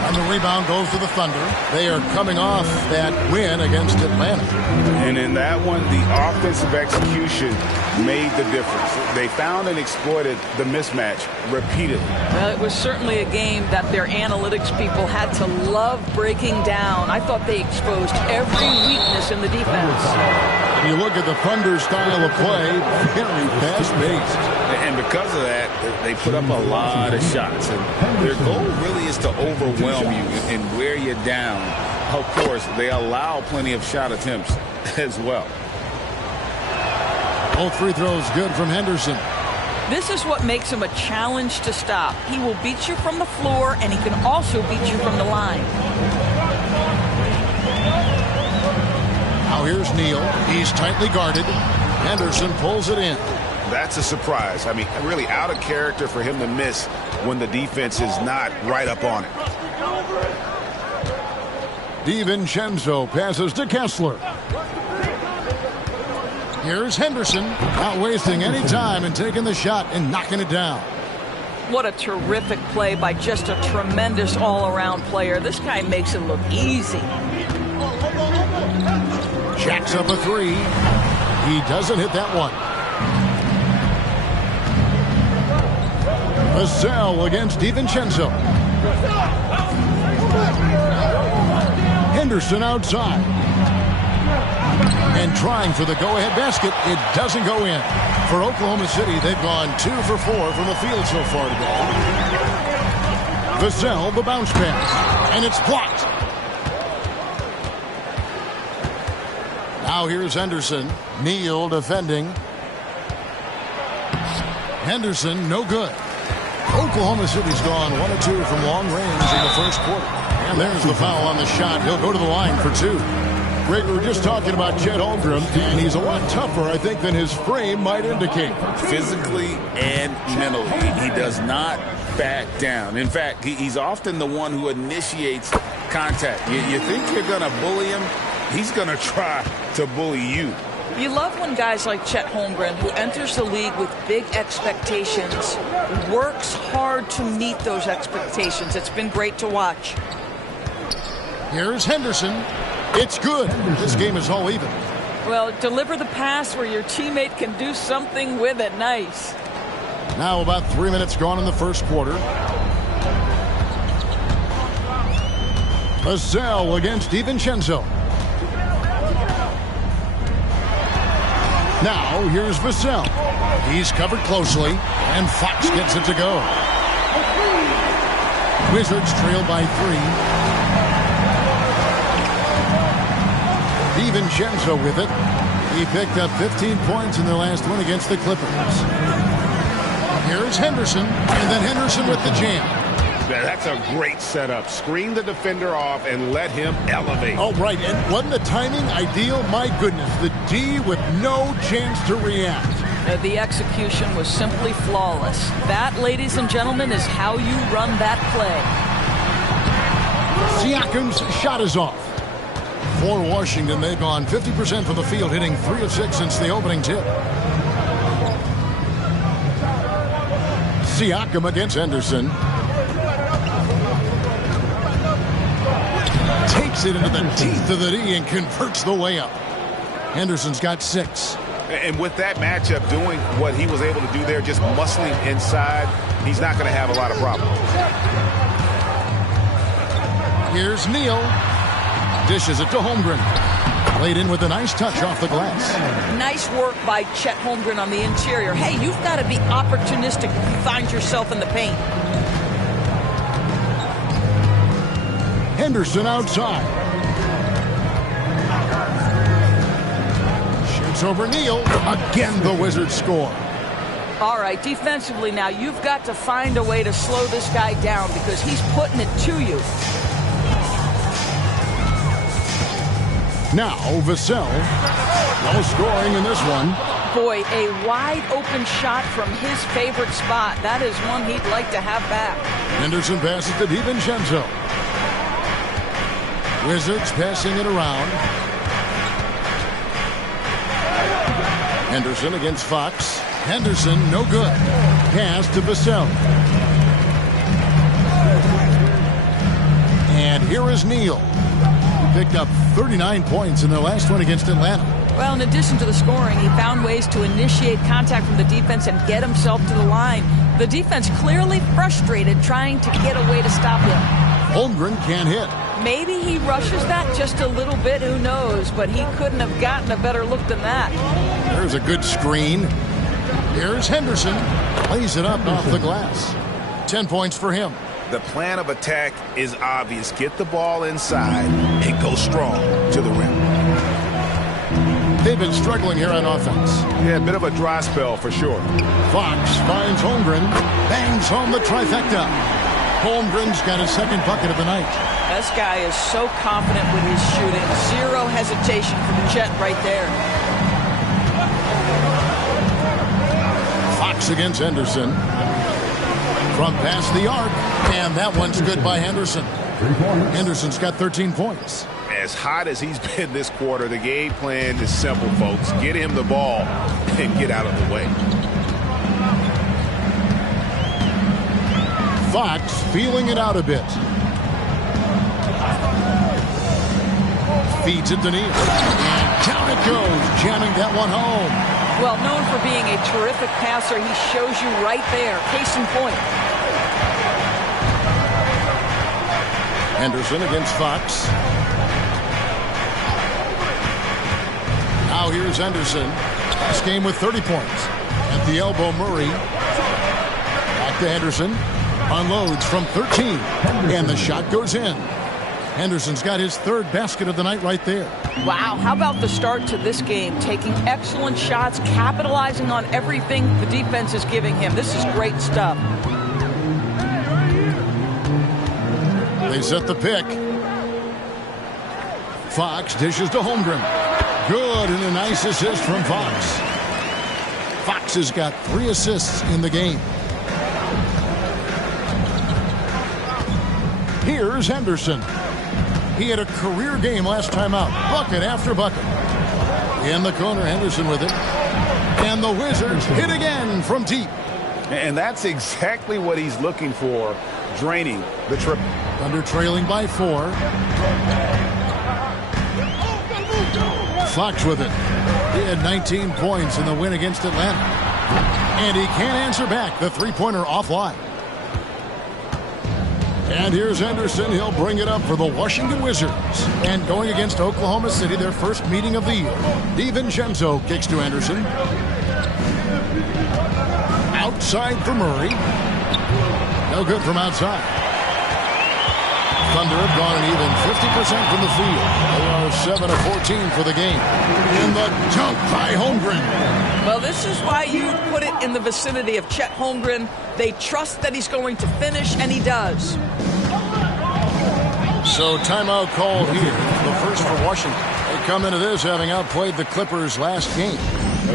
And the rebound goes to the Thunder. They are coming off that win against Atlanta. And in that one, the offensive execution made the difference. They found and exploited the mismatch repeatedly. Well, it was certainly a game that their analytics people had to love breaking down. I thought they exposed every weakness in the defense. You look at the Thunder style of play, very fast-paced. And because of that, they put up a lot of shots. And their goal really is to overwhelm you and wear you down. Of course, they allow plenty of shot attempts as well. Both free throws good from Henderson. This is what makes him a challenge to stop. He will beat you from the floor, and he can also beat you from the line. Now here's Neal. He's tightly guarded. Henderson pulls it in. That's a surprise. I mean, really out of character for him to miss when the defense is not right up on it. DiVincenzo passes to Kessler. Here's Henderson, not wasting any time and taking the shot and knocking it down. What a terrific play by just a tremendous all-around player. This guy makes it look easy. Jacks up a three. He doesn't hit that one. Vassell against DiVincenzo. Henderson outside. And trying for the go-ahead basket. It doesn't go in. For Oklahoma City, they've gone 2 for 4 from the field so far today. Vassell, the bounce pass. And it's blocked. Now here's Henderson. Neal defending. Henderson, no good. Oklahoma City's gone 1 of 2 from long range in the first quarter. And there's the foul on the shot. He'll go to the line for 2. Greg, we were just talking about Chet Holmgren, and he's a lot tougher, I think, than his frame might indicate. Physically and mentally, he does not back down. In fact, he's often the one who initiates contact. You think you're going to bully him, he's going to try to bully you. You love when guys like Chet Holmgren, who enters the league with big expectations, works hard to meet those expectations. It's been great to watch. Here's Henderson. It's good. This game is all even. Well, deliver the pass where your teammate can do something with it. Nice. Now about 3 minutes gone in the first quarter. Vassell against DiVincenzo. Now here's Vassell. He's covered closely, and Fox gets it to go. Wizards trail by 3. DiVincenzo with it. He picked up 15 points in their last win against the Clippers. Here's Henderson, and then Henderson with the jam. That's a great setup. Screen the defender off and let him elevate. Oh, right, and wasn't the timing ideal? My goodness, the D with no chance to react. The execution was simply flawless. That, ladies and gentlemen, is how you run that play. Siakam's shot is off. For Washington, they've gone 50% from the field, hitting 3 of 6 since the opening tip. Siakam against Henderson. Takes it into the teeth of the D and converts the layup. Henderson's got 6. And with that matchup, doing what he was able to do there, just muscling inside, he's not going to have a lot of problems. Here's Neal. Dishes it to Holmgren. Laid in with a nice touch off the glass. Nice work by Chet Holmgren on the interior. Hey, you've got to be opportunistic if you find yourself in the paint. Henderson outside. Shoots over Neal. Again, the Wizards score. All right, defensively now, you've got to find a way to slow this guy down because he's putting it to you. Now, Vassell. No scoring in this one. Boy, a wide open shot from his favorite spot. That is one he'd like to have back. Henderson passes to DiVincenzo. Wizards passing it around. Henderson against Fox. Henderson, no good. Pass to Vassell. And here is Neal. He picked up 39 points in their last one against Atlanta. Well, in addition to the scoring, he found ways to initiate contact from the defense and get himself to the line. The defense clearly frustrated trying to get a way to stop him. Holmgren can't hit. Maybe he rushes that just a little bit, who knows, but he couldn't have gotten a better look than that. There's a good screen. Here's Henderson. Plays it up off the glass. 10 points for him. The plan of attack is obvious. Get the ball inside and go strong to the rim. They've been struggling here on offense. Yeah, a bit of a dry spell for sure. Fox finds Holmgren. Bangs home the trifecta. Holmgren's got his second bucket of the night. This guy is so confident with his shooting. Zero hesitation from Chet right there. Fox against Henderson. From past the arc. And that one's good by Henderson. Henderson's got 13 points. As hot as he's been this quarter, the game plan is simple, folks. Get him the ball and get out of the way. Fox feeling it out a bit. Feeds it to Neal. And down it goes, jamming that one home. Well, known for being a terrific passer, he shows you right there. Case in point. Henderson against Fox. Now here's Henderson. This game with 30 points. At the elbow, Murray. Back to Henderson. Unloads from 13. And the shot goes in. Henderson's got his third basket of the night right there. Wow, how about the start to this game? Taking excellent shots, capitalizing on everything the defense is giving him. This is great stuff. They set the pick. Fox dishes to Holmgren. Good, and a nice assist from Fox. Fox has got 3 assists in the game. Here's Henderson. He had a career game last time out. Bucket after bucket. In the corner, Henderson with it. And the Wizards hit again from deep. And that's exactly what he's looking for, draining the triple. Thunder trailing by 4. Fox with it. He had 19 points in the win against Atlanta. And he can't answer back. The three-pointer offline. And here's Henderson. He'll bring it up for the Washington Wizards. And going against Oklahoma City, their first meeting of the year. DiVincenzo kicks to Henderson. Outside for Murray. No good from outside. Thunder have gone an even 50% from the field. They are 7 of 14 for the game. In the dunk by Holmgren. Well, this is why you put it in the vicinity of Chet Holmgren. They trust that he's going to finish, and he does. So timeout call here. The first for Washington. They come into this having outplayed the Clippers last game.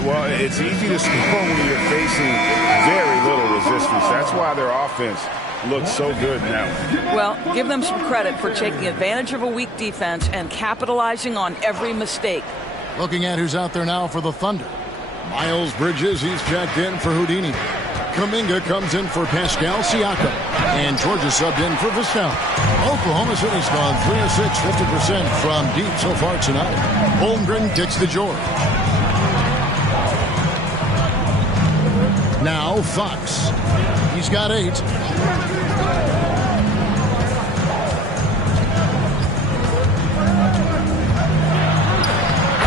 Well, it's easy to score when you're facing very little resistance. That's why their offense looks so good now. Well, give them some credit for taking advantage of a weak defense and capitalizing on every mistake. Looking at who's out there now for the Thunder. Miles Bridges, he's checked in for Houdini. Kuminga comes in for Pascal Siakam. And Georgia subbed in for Vassell. Oklahoma City's gone 3 of 6, 50% from deep so far tonight. Holmgren kicks to George. Now Fox. He's got 8.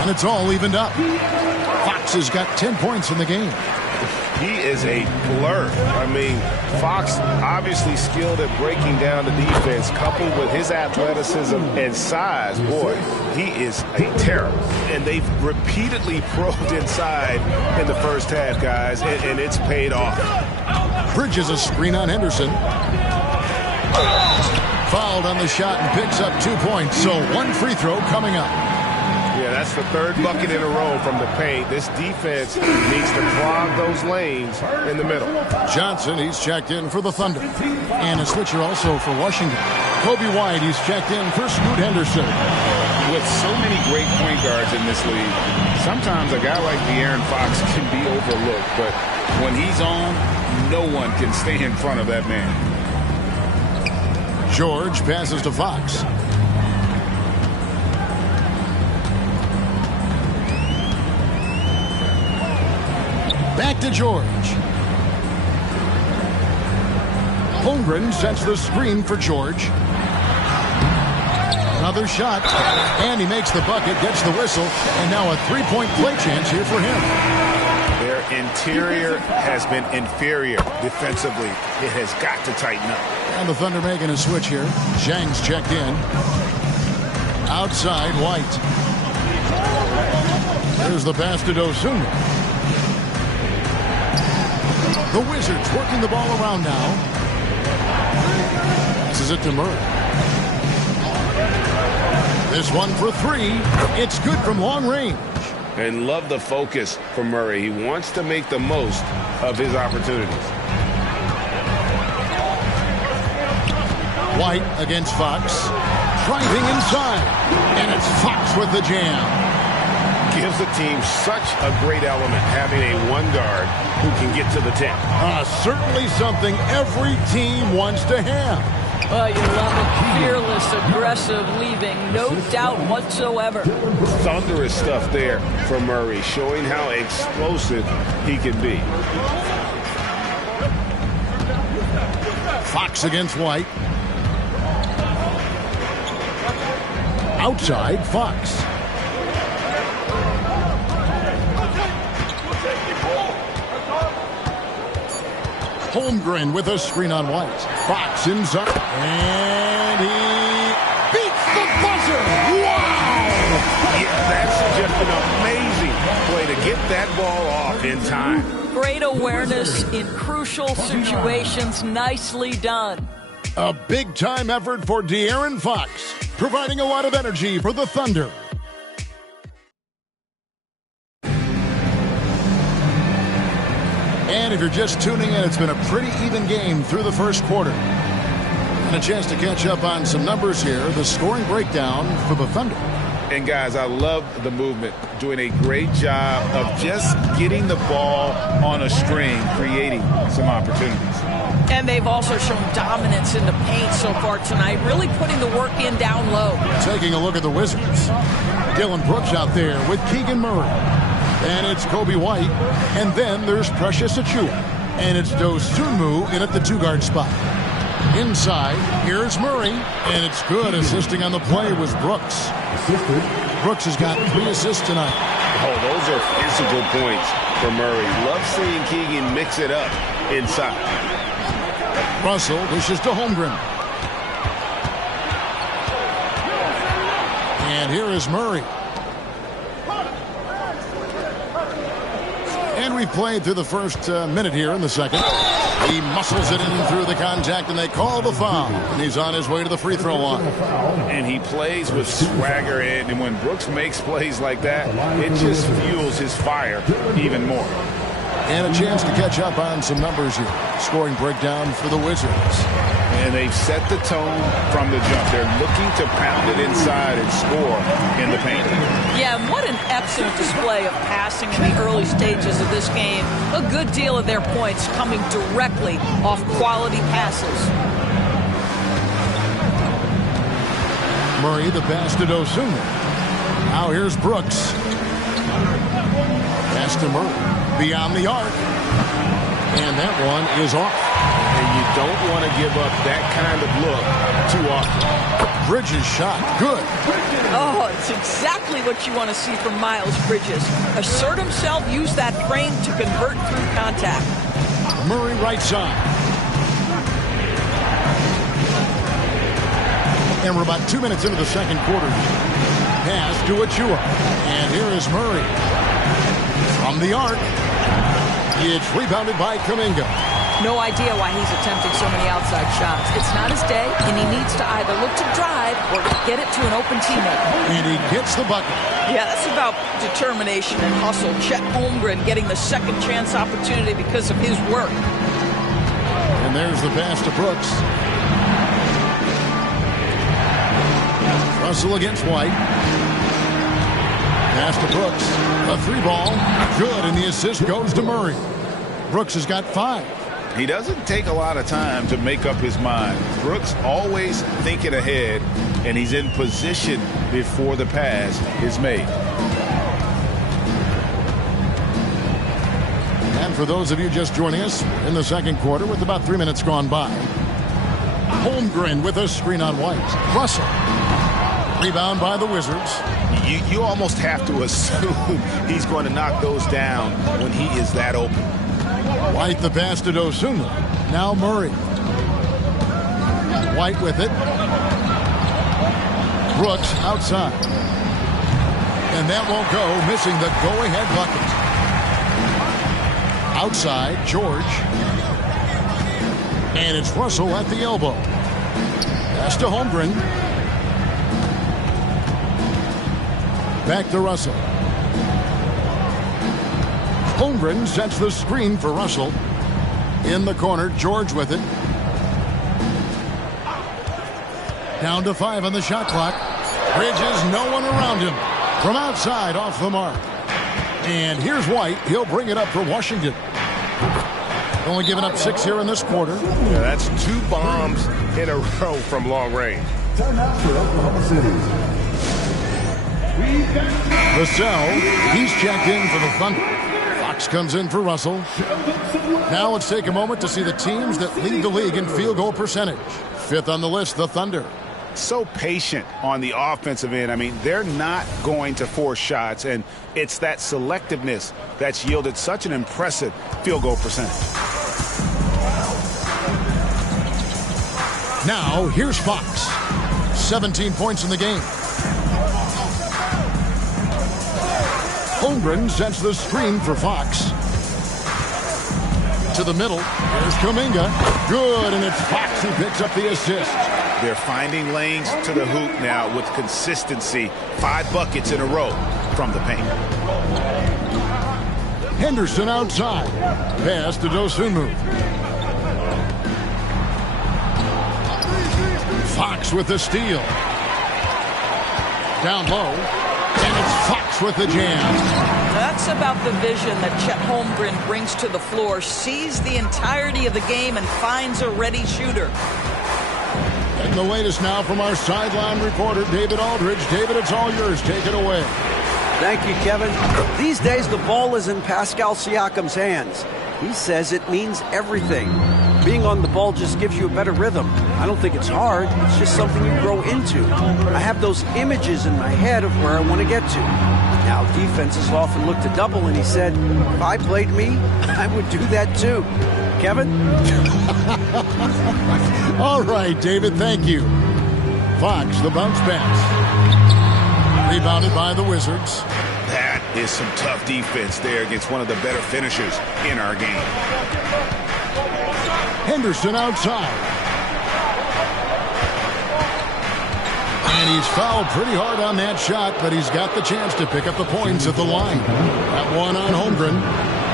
And it's all evened up. Fox has got 10 points in the game. He is a blur. I mean, Fox obviously skilled at breaking down the defense, coupled with his athleticism and size. Boy, he is a terror. And they've repeatedly probed inside in the first half, guys, and it's paid off. Bridges a screen on Henderson. Fouled on the shot and picks up 2 points, so 1 free throw coming up. Yeah, that's the 3rd bucket in a row from the paint. This defense needs to clog those lanes in the middle. Johnson, he's checked in for the Thunder. And a switcher also for Washington. Kobe White, he's checked in for Scoot Henderson. With so many great point guards in this league, sometimes a guy like De'Aaron Fox can be overlooked. But when he's on, no one can stay in front of that man. George passes to Fox. Back to George. Holmgren sets the screen for George. Another shot, and he makes the bucket, gets the whistle, and now a 3-point play chance here for him. Their interior has been inferior defensively. It has got to tighten up. And the Thunder making a switch here. Zhang's checked in. Outside, White. There's the pass to Dosunmu. The Wizards working the ball around now. Passes it to Murray. This one for 3. It's good from long range. And love the focus from Murray. He wants to make the most of his opportunities. White against Fox. Driving inside. And it's Fox with the jam. Gives the team such a great element having a 1 guard who can get to the 10. Certainly something every team wants to have. You love it. Fearless, aggressive, leaving no doubt whatsoever. Thunderous stuff there from Murray, showing how explosive he can be. Fox against White. Outside, Fox. Holmgren with a screen on White. Fox inside. And he beats the buzzer. Wow! Yeah, that's just an amazing way to get that ball off in time. Great awareness in crucial situations. Nicely done. A big-time effort for De'Aaron Fox, providing a lot of energy for the Thunder. And if you're just tuning in, it's been a pretty even game through the first quarter. And a chance to catch up on some numbers here. The scoring breakdown for the Thunder. And guys, I love the movement. Doing a great job of just getting the ball on a string, creating some opportunities. And they've also shown dominance in the paint so far tonight, really putting the work in down low. Taking a look at the Wizards. Dylan Brooks out there with Keegan Murray. And it's Kobe White. And then there's Precious Achiuwa. And it's Dosunmu in at the 2-guard spot. Inside, here's Murray. And it's good. Assisting on the play was Brooks. Brooks has got 3 assists tonight. Oh, those are physical points for Murray. Love seeing Keegan mix it up inside. Russell dishes to Holmgren. And here is Murray. And we played through the first minute here in the second. He muscles it in through the contact, and they call the foul. And he's on his way to the free throw line. And he plays with swagger, and when Brooks makes plays like that, it just fuels his fire even more. And a chance to catch up on some numbers here. Scoring breakdown for the Wizards. And they've set the tone from the jump. They're looking to pound it inside and score in the paint. Yeah, and what an excellent display of passing in the early stages of this game. A good deal of their points coming directly off quality passes. Murray, the pass to Dosunmu. Now here's Brooks. Pass to Murray. Beyond the arc. And that one is off. And you don't want to give up that kind of look too often. Bridges shot. Good. Oh, it's exactly what you want to see from Miles Bridges. Assert himself, use that frame to convert through contact. Murray right side. And we're about 2 minutes into the second quarter. Pass to Achua. And here is Murray. From the arc. It's rebounded by Kuminga. No idea why he's attempting so many outside shots. It's not his day, and he needs to either look to drive or get it to an open teammate. And he gets the bucket. Yeah, that's about determination and hustle. Chet Holmgren getting the second chance opportunity because of his work. And there's the pass to Brooks. Russell against White. Pass to Brooks. A 3-ball. Good, and the assist goes to Murray. Brooks has got 5. He doesn't take a lot of time to make up his mind. Brooks always thinking ahead, and he's in position before the pass is made. And for those of you just joining us in the second quarter with about 3 minutes gone by, Holmgren with a screen on White. Russell. Rebound by the Wizards. You almost have to assume he's going to knock those down when he is that open. White the pass to Dosunmu. Now Murray. White with it. Brooks outside. And that won't go, missing the go-ahead bucket. Outside, George. And it's Russell at the elbow. Pass to Holmgren. Back to Russell. Holmgren sets the screen for Russell. In the corner, George with it. Down to 5 on the shot clock. Bridges, no one around him. From outside, off the mark. And here's White. He'll bring it up for Washington. Only giving up 6 here in this quarter. Yeah, that's 2 bombs in a row from long range. Timeout for Oklahoma City. Vassell, he's checked in for the Thunder. Fox comes in for Russell. Now let's take a moment to see the teams that lead the league in field goal percentage. 5th on the list, the Thunder. So patient on the offensive end. I mean, they're not going to force shots, and it's that selectiveness that's yielded such an impressive field goal percentage. Now, here's Fox. 17 points in the game. Holmgren sets the screen for Fox. To the middle. Here's Kuminga. Good, and it's Fox who picks up the assist. They're finding lanes to the hoop now with consistency. 5 buckets in a row from the paint. Henderson outside. Pass to Dosunmu. Fox with the steal. Down low. And it's Fox with the jam. That's about the vision that Chet Holmgren brings to the floor. Sees the entirety of the game and finds a ready shooter. And the latest now from our sideline reporter, David Aldridge. David, it's all yours. Take it away. Thank you, Kevin. These days, the ball is in Pascal Siakam's hands. He says it means everything. Being on the ball just gives you a better rhythm. I don't think it's hard. It's just something you grow into. I have those images in my head of where I want to get to. Now, defenses often look to double, and he said, if I played me, I would do that too. Kevin? All right, David, thank you. Fox, the bounce pass. Rebounded by the Wizards. That is some tough defense there against one of the better finishers in our game. Henderson outside. And he's fouled pretty hard on that shot, but he's got the chance to pick up the points at the line. That one on Holmgren.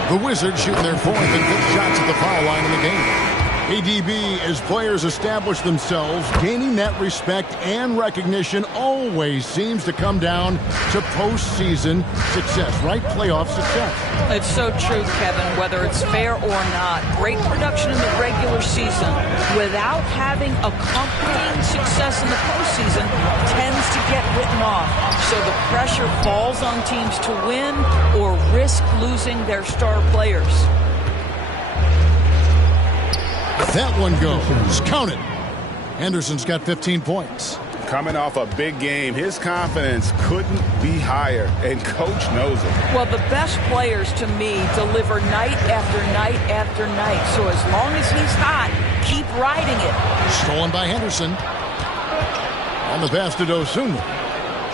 The Wizards shooting their 4th and 5th shots at the foul line in the game. ADB, as players establish themselves, gaining that respect and recognition always seems to come down to postseason success, right? Playoff success. It's so true, Kevin, whether it's fair or not. Great production in the regular season without having accompanying success in the postseason tends to get written off. So the pressure falls on teams to win or risk losing their star players. That one goes. Count it. Henderson's got 15 points. Coming off a big game, his confidence couldn't be higher, and coach knows it. Well, the best players, to me, deliver night after night after night. So as long as he's hot, keep riding it. Stolen by Henderson. On the pass to Dosunmu.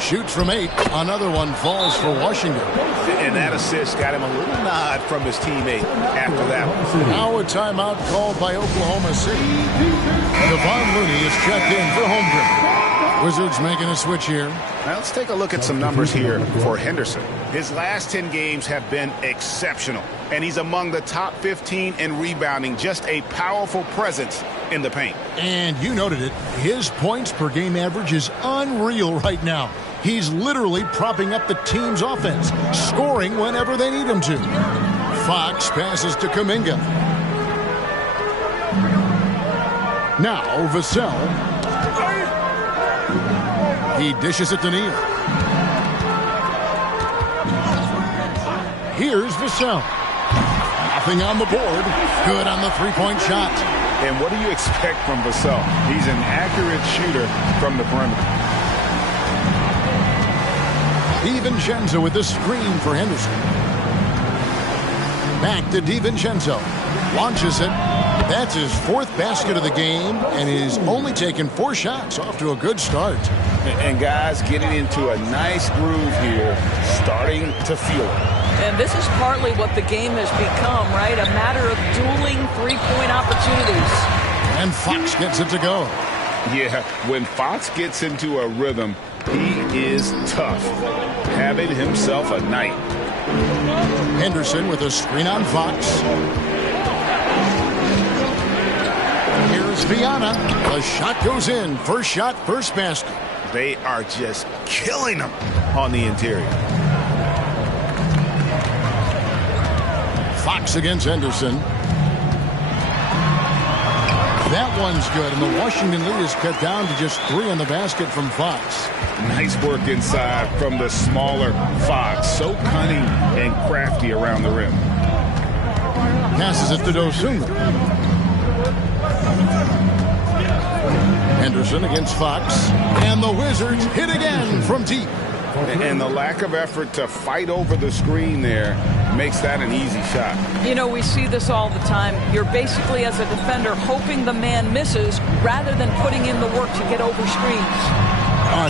Shoots from 8. Another one falls for Washington. And that assist got him a little nod from his teammate after that one. Now a timeout called by Oklahoma City. Kevon Looney is checked in for Holmgren. Wizards making a switch here. Now let's take a look at some numbers here for Henderson. His last 10 games have been exceptional, and he's among the top 15 in rebounding. Just a powerful presence in the paint. And you noted it. His points per game average is unreal right now. He's literally propping up the team's offense, scoring whenever they need him to. Fox passes to Kuminga. Now Vassell. He dishes it to Neal. Here's Vassell. Nothing on the board. Good on the three-point shot. And what do you expect from Vassell? He's an accurate shooter from the perimeter. DiVincenzo with the screen for Henderson. Back to DiVincenzo. Launches it. That's his 4th basket of the game, and he's only taken 4 shots. Off to a good start. And guys getting into a nice groove here, starting to feel it. And this is partly what the game has become, right? A matter of dueling three-point opportunities. And Fox gets it to go. Yeah, when Fox gets into a rhythm, he is tough. Having himself a night. Henderson with a screen on Fox. Here's Viana. The shot goes in. First shot, first basket. They are just killing them on the interior. Fox against Henderson. That one's good, and the Washington lead is cut down to just 3 on the basket from Fox. Nice work inside from the smaller Fox. So cunning and crafty around the rim. Passes it to Dosunmu. Henderson against Fox. And the Wizards hit again from deep. And the lack of effort to fight over the screen there makes that an easy shot. You know, we see this all the time. You're basically, as a defender, hoping the man misses rather than putting in the work to get over screens.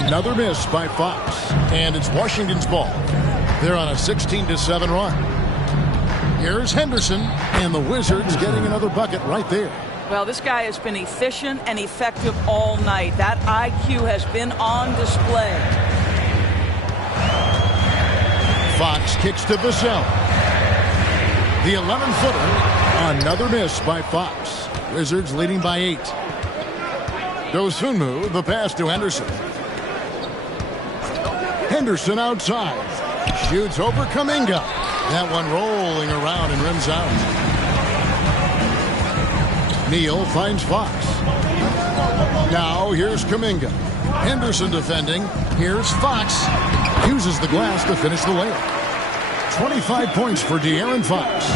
Another miss by Fox. And it's Washington's ball. They're on a 16-7 run. Here's Henderson, and the Wizards getting another bucket right there. Well, this guy has been efficient and effective all night. That IQ has been on display. Fox kicks to Vassell. The 11-footer. Another miss by Fox. Wizards leading by 8. Dosunmu, the pass to Henderson. Henderson outside. Shoots over Kuminga. That one rolling around and rims out. Neal finds Fox. Now here's Kuminga. Henderson defending. Here's Fox. Uses the glass to finish the layup. 25 points for De'Aaron Fox.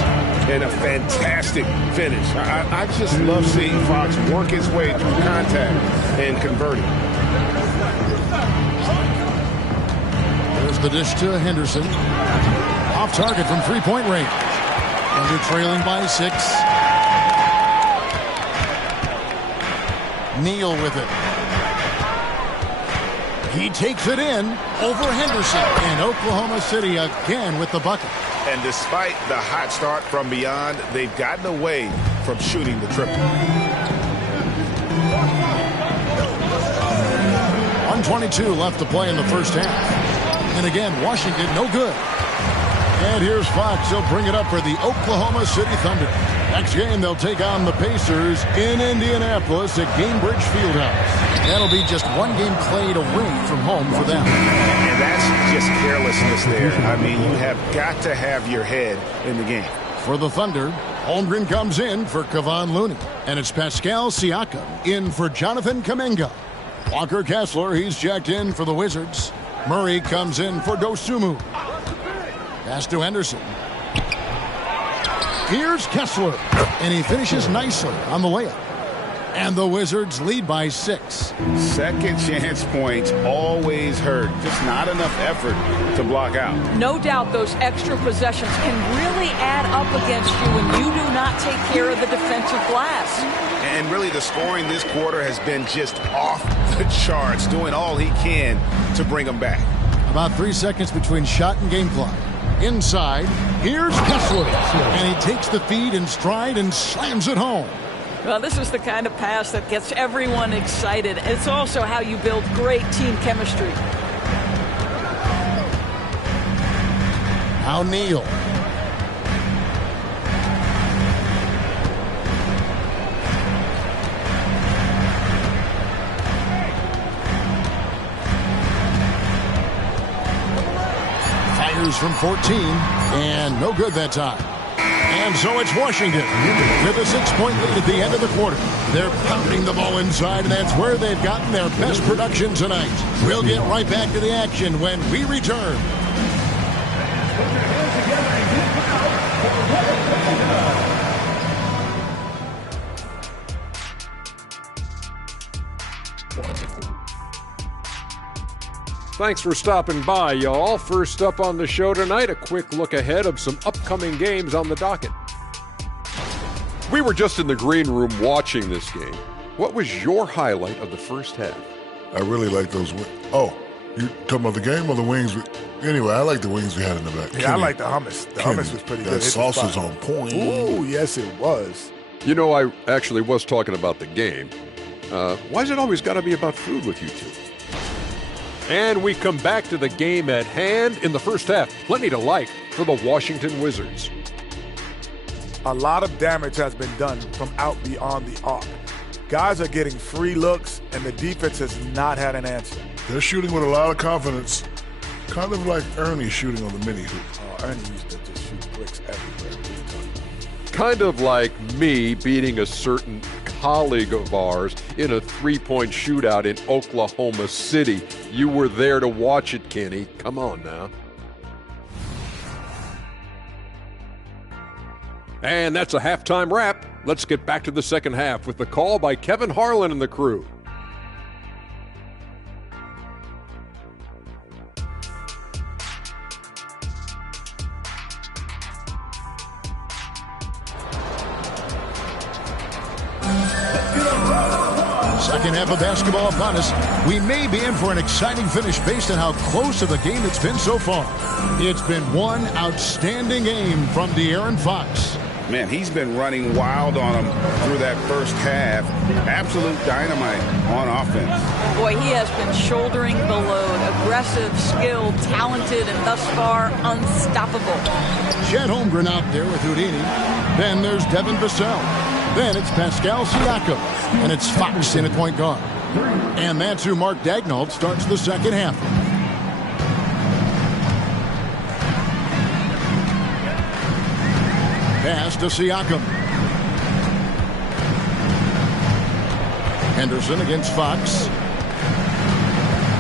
And a fantastic finish. I just love seeing Fox work his way through contact and converting. There's the dish to Henderson. Off target from three-point range. And they're trailing by 6. Neal with it. He takes it in over Henderson. And Oklahoma City again with the bucket. And despite the hot start from beyond, they've gotten away from shooting the triple. 1:22 left to play in the first half. And again, Washington no good. And here's Fox. He'll bring it up for the Oklahoma City Thunder. Next game, they'll take on the Pacers in Indianapolis at Gainbridge Fieldhouse. That'll be just one game played away from home for them. And that's just carelessness there. I mean, you have got to have your head in the game. For the Thunder, Holmgren comes in for Kevon Looney. And it's Pascal Siakam in for Jonathan Kuminga. Walker Kessler, he's checked in for the Wizards. Murray comes in for Dosunmu. Pass to Henderson. Here's Kessler, and he finishes nicely on the layup. And the Wizards lead by 6. Second chance points always hurt. Just not enough effort to block out. No doubt those extra possessions can really add up against you when you do not take care of the defensive glass. And really the scoring this quarter has been just off the charts, doing all he can to bring them back. About 3 seconds between shot and game clock. Inside, here's Kessler, and he takes the feed in stride and slams it home. Well, this is the kind of pass that gets everyone excited. It's also how you build great team chemistry. Now Neal. Fires from 14, and no good that time. And so it's Washington with a 6-point lead at the end of the quarter. They're pounding the ball inside, and that's where they've gotten their best production tonight. We'll get right back to the action when we return. Thanks for stopping by, y'all. First up on the show tonight, a quick look ahead of some upcoming games on the docket. We were just in the green room watching this game. What was your highlight of the first half? I really like those wings. Oh, you talking about the game or the wings? Anyway, I like the wings we had in the back. Yeah, I like the hummus. The hummus was pretty good. That sauce was on point. Ooh, yes, it was. You know, I actually was talking about the game. Why's it always got to be about food with you two? And we come back to the game at hand in the first half. Plenty to like for the Washington Wizards. A lot of damage has been done from out beyond the arc. Guys are getting free looks, and the defense has not had an answer. They're shooting with a lot of confidence, kind of like Ernie shooting on the mini hoop. Oh, Ernie used to just shoot bricks everywhere. Kind of like me beating a certain colleague of ours in a 3-point shootout in Oklahoma City. You were there to watch it, Kenny. Come on now. And that's a halftime wrap. Let's get back to the second half with the call by Kevin Harlan and the crew. Second half of basketball upon us. We may be in for an exciting finish based on how close of a game it's been so far. It's been one outstanding game from De'Aaron Fox. Man, he's been running wild on him through that first half. Absolute dynamite on offense. Boy, he has been shouldering the load. Aggressive, skilled, talented, and thus far unstoppable. Chet Holmgren out there with Houdini. Then there's Devin Vassell. Then it's Pascal Siakam. And it's Fox in at point guard. And that's who Mark Daigneault starts the second half. Pass to Siakam. Henderson against Fox.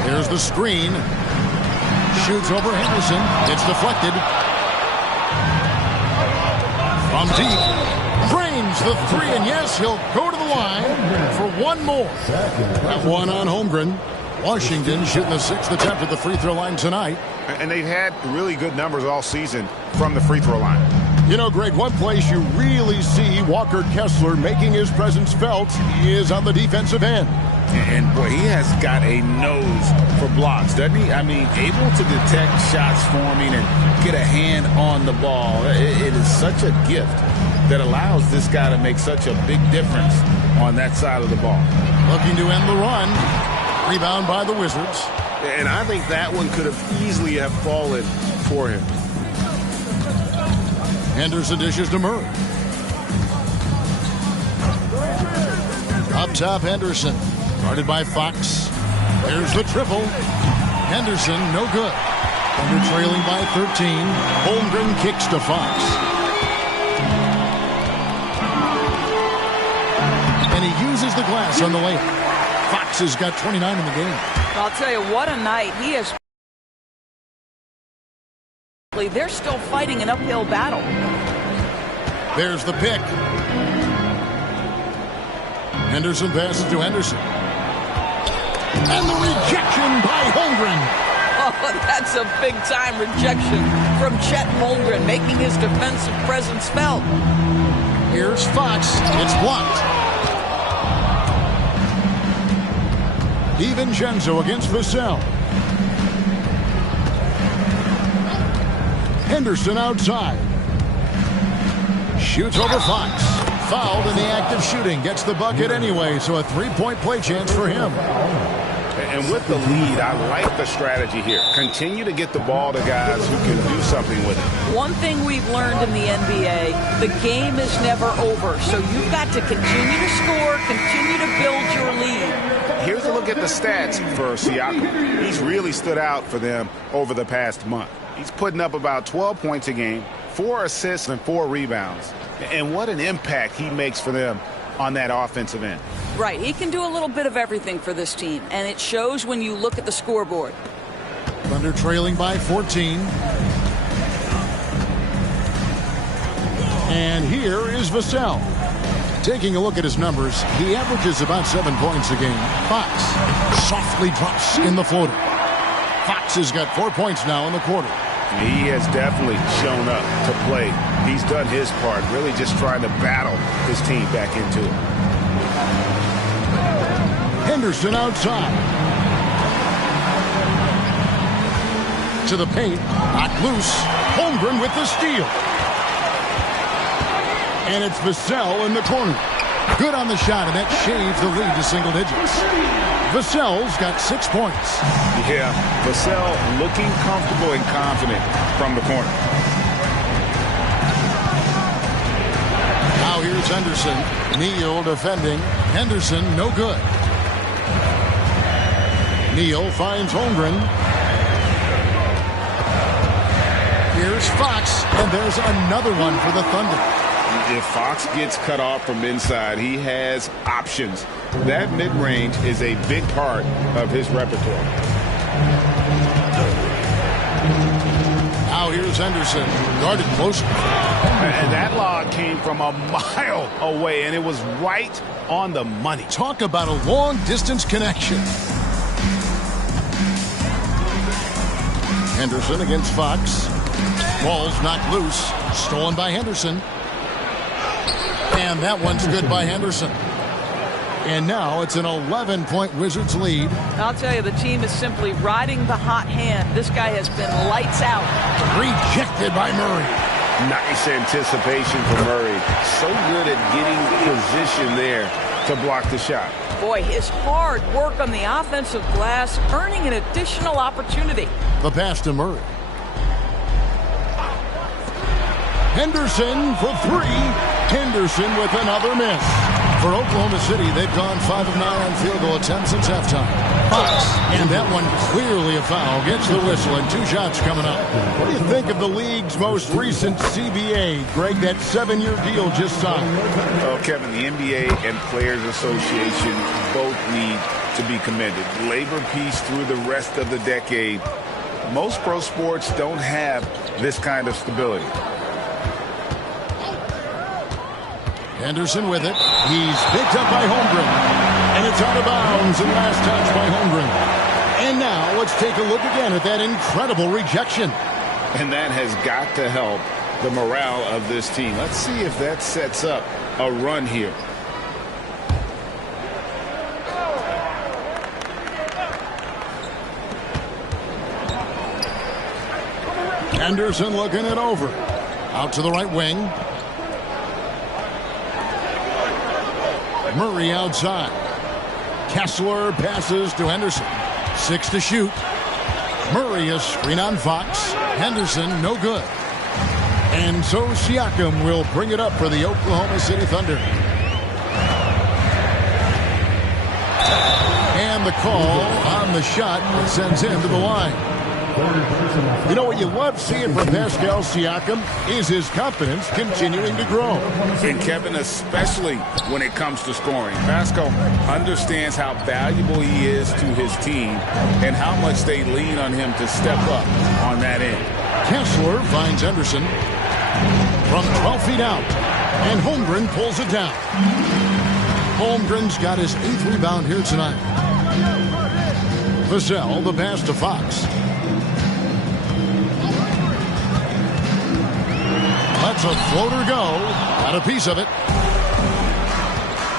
There's the screen. Shoots over Henderson. It's deflected. From deep. Drains the three, and yes, he'll go to the line for one more. That one on Holmgren. Washington shooting the 6th attempt at the free throw line tonight. And they've had really good numbers all season from the free throw line. You know, Greg, one place you really see Walker Kessler making his presence felt is on the defensive end. And, boy, he has got a nose for blocks, doesn't he? I mean, able to detect shots forming and get a hand on the ball. It is such a gift that allows this guy to make such a big difference on that side of the ball. Looking to end the run. Rebound by the Wizards. And I think that one could have easily have fallen for him. Henderson dishes to Murray. Up top, Henderson. Guarded by Fox. There's the triple. Henderson, no good. Thunder trailing by 13. Holmgren kicks to Fox. And he uses the glass on the layup. Fox has got 29 in the game. I'll tell you, what a night. He is. They're still fighting an uphill battle. There's the pick. Henderson passes to Henderson. And the rejection by Holmgren. Oh, that's a big-time rejection from Chet Holmgren, making his defensive presence felt. Here's Fox. It's blocked. DiVincenzo against Vassell. Henderson outside. Shoots over Fox. Fouled in the act of shooting. Gets the bucket anyway, so a three-point play chance for him. And with the lead, I like the strategy here. Continue to get the ball to guys who can do something with it. One thing we've learned in the NBA, the game is never over. So you've got to continue to score, continue to build your lead. Here's a look at the stats for Siakam. He's really stood out for them over the past month. He's putting up about 12 points a game, 4 assists and 4 rebounds. And what an impact he makes for them on that offensive end. Right, he can do a little bit of everything for this team, and it shows when you look at the scoreboard. Thunder trailing by 14. And here is Vassell. Taking a look at his numbers, he averages about 7 points a game. Fox softly drops in the floater. Fox has got 4 points now in the quarter. He has definitely shown up to play. He's done his part, really just trying to battle his team back into it. Henderson outside. To the paint. Knocked loose. Holmgren with the steal. And it's Vassell in the corner. Good on the shot, and that shaves the lead to single digits. Vassell's got 6 points. Yeah, Vassell looking comfortable and confident from the corner. Now here's Henderson. Neal defending. Henderson, no good. Neal finds Holmgren. Here's Fox, and there's another one for the Thunder. If Fox gets cut off from inside, he has options. That mid-range is a big part of his repertoire. Now here's Henderson, guarded closer. And that lob came from a mile away, and it was right on the money. Talk about a long-distance connection. Henderson against Fox. Ball's knocked loose. Stolen by Henderson. And that one's good by Henderson. And now it's an 11-point Wizards lead. I'll tell you, the team is simply riding the hot hand. This guy has been lights out. Rejected by Murray. Nice anticipation for Murray. So good at getting position there to block the shot. Boy, his hard work on the offensive glass, earning an additional opportunity. The pass to Murray. Henderson for 3. Henderson with another miss. For Oklahoma City, they've gone 5 of 9 on field goal attempts since halftime. Fox, and that one clearly a foul. Gets the whistle, and 2 shots coming up. What do you think of the league's most recent CBA? Greg, that 7-year deal just signed. Well, Kevin, the NBA and Players Association both need to be commended. Labor peace through the rest of the decade. Most pro sports don't have this kind of stability. Henderson with it. He's picked up by Holmgren. And it's out of bounds and last touch by Holmgren. And now let's take a look again at that incredible rejection. And that has got to help the morale of this team. Let's see if that sets up a run here. Henderson looking it over. Out to the right wing. Murray outside. Kessler passes to Henderson. 6 to shoot. Murray a screen on Fox. Henderson no good. And so Siakam will bring it up for the Oklahoma City Thunder. And the call on the shot sends him to the line. You know what you love seeing from Pascal Siakam is his confidence continuing to grow. And Kevin, especially when it comes to scoring. Pascal understands how valuable he is to his team and how much they lean on him to step up on that end. Kessler finds Henderson from 12 feet out. And Holmgren pulls it down. Holmgren's got his 8th rebound here tonight. Vassell, the pass to Fox. Lets a floater go. Got a piece of it.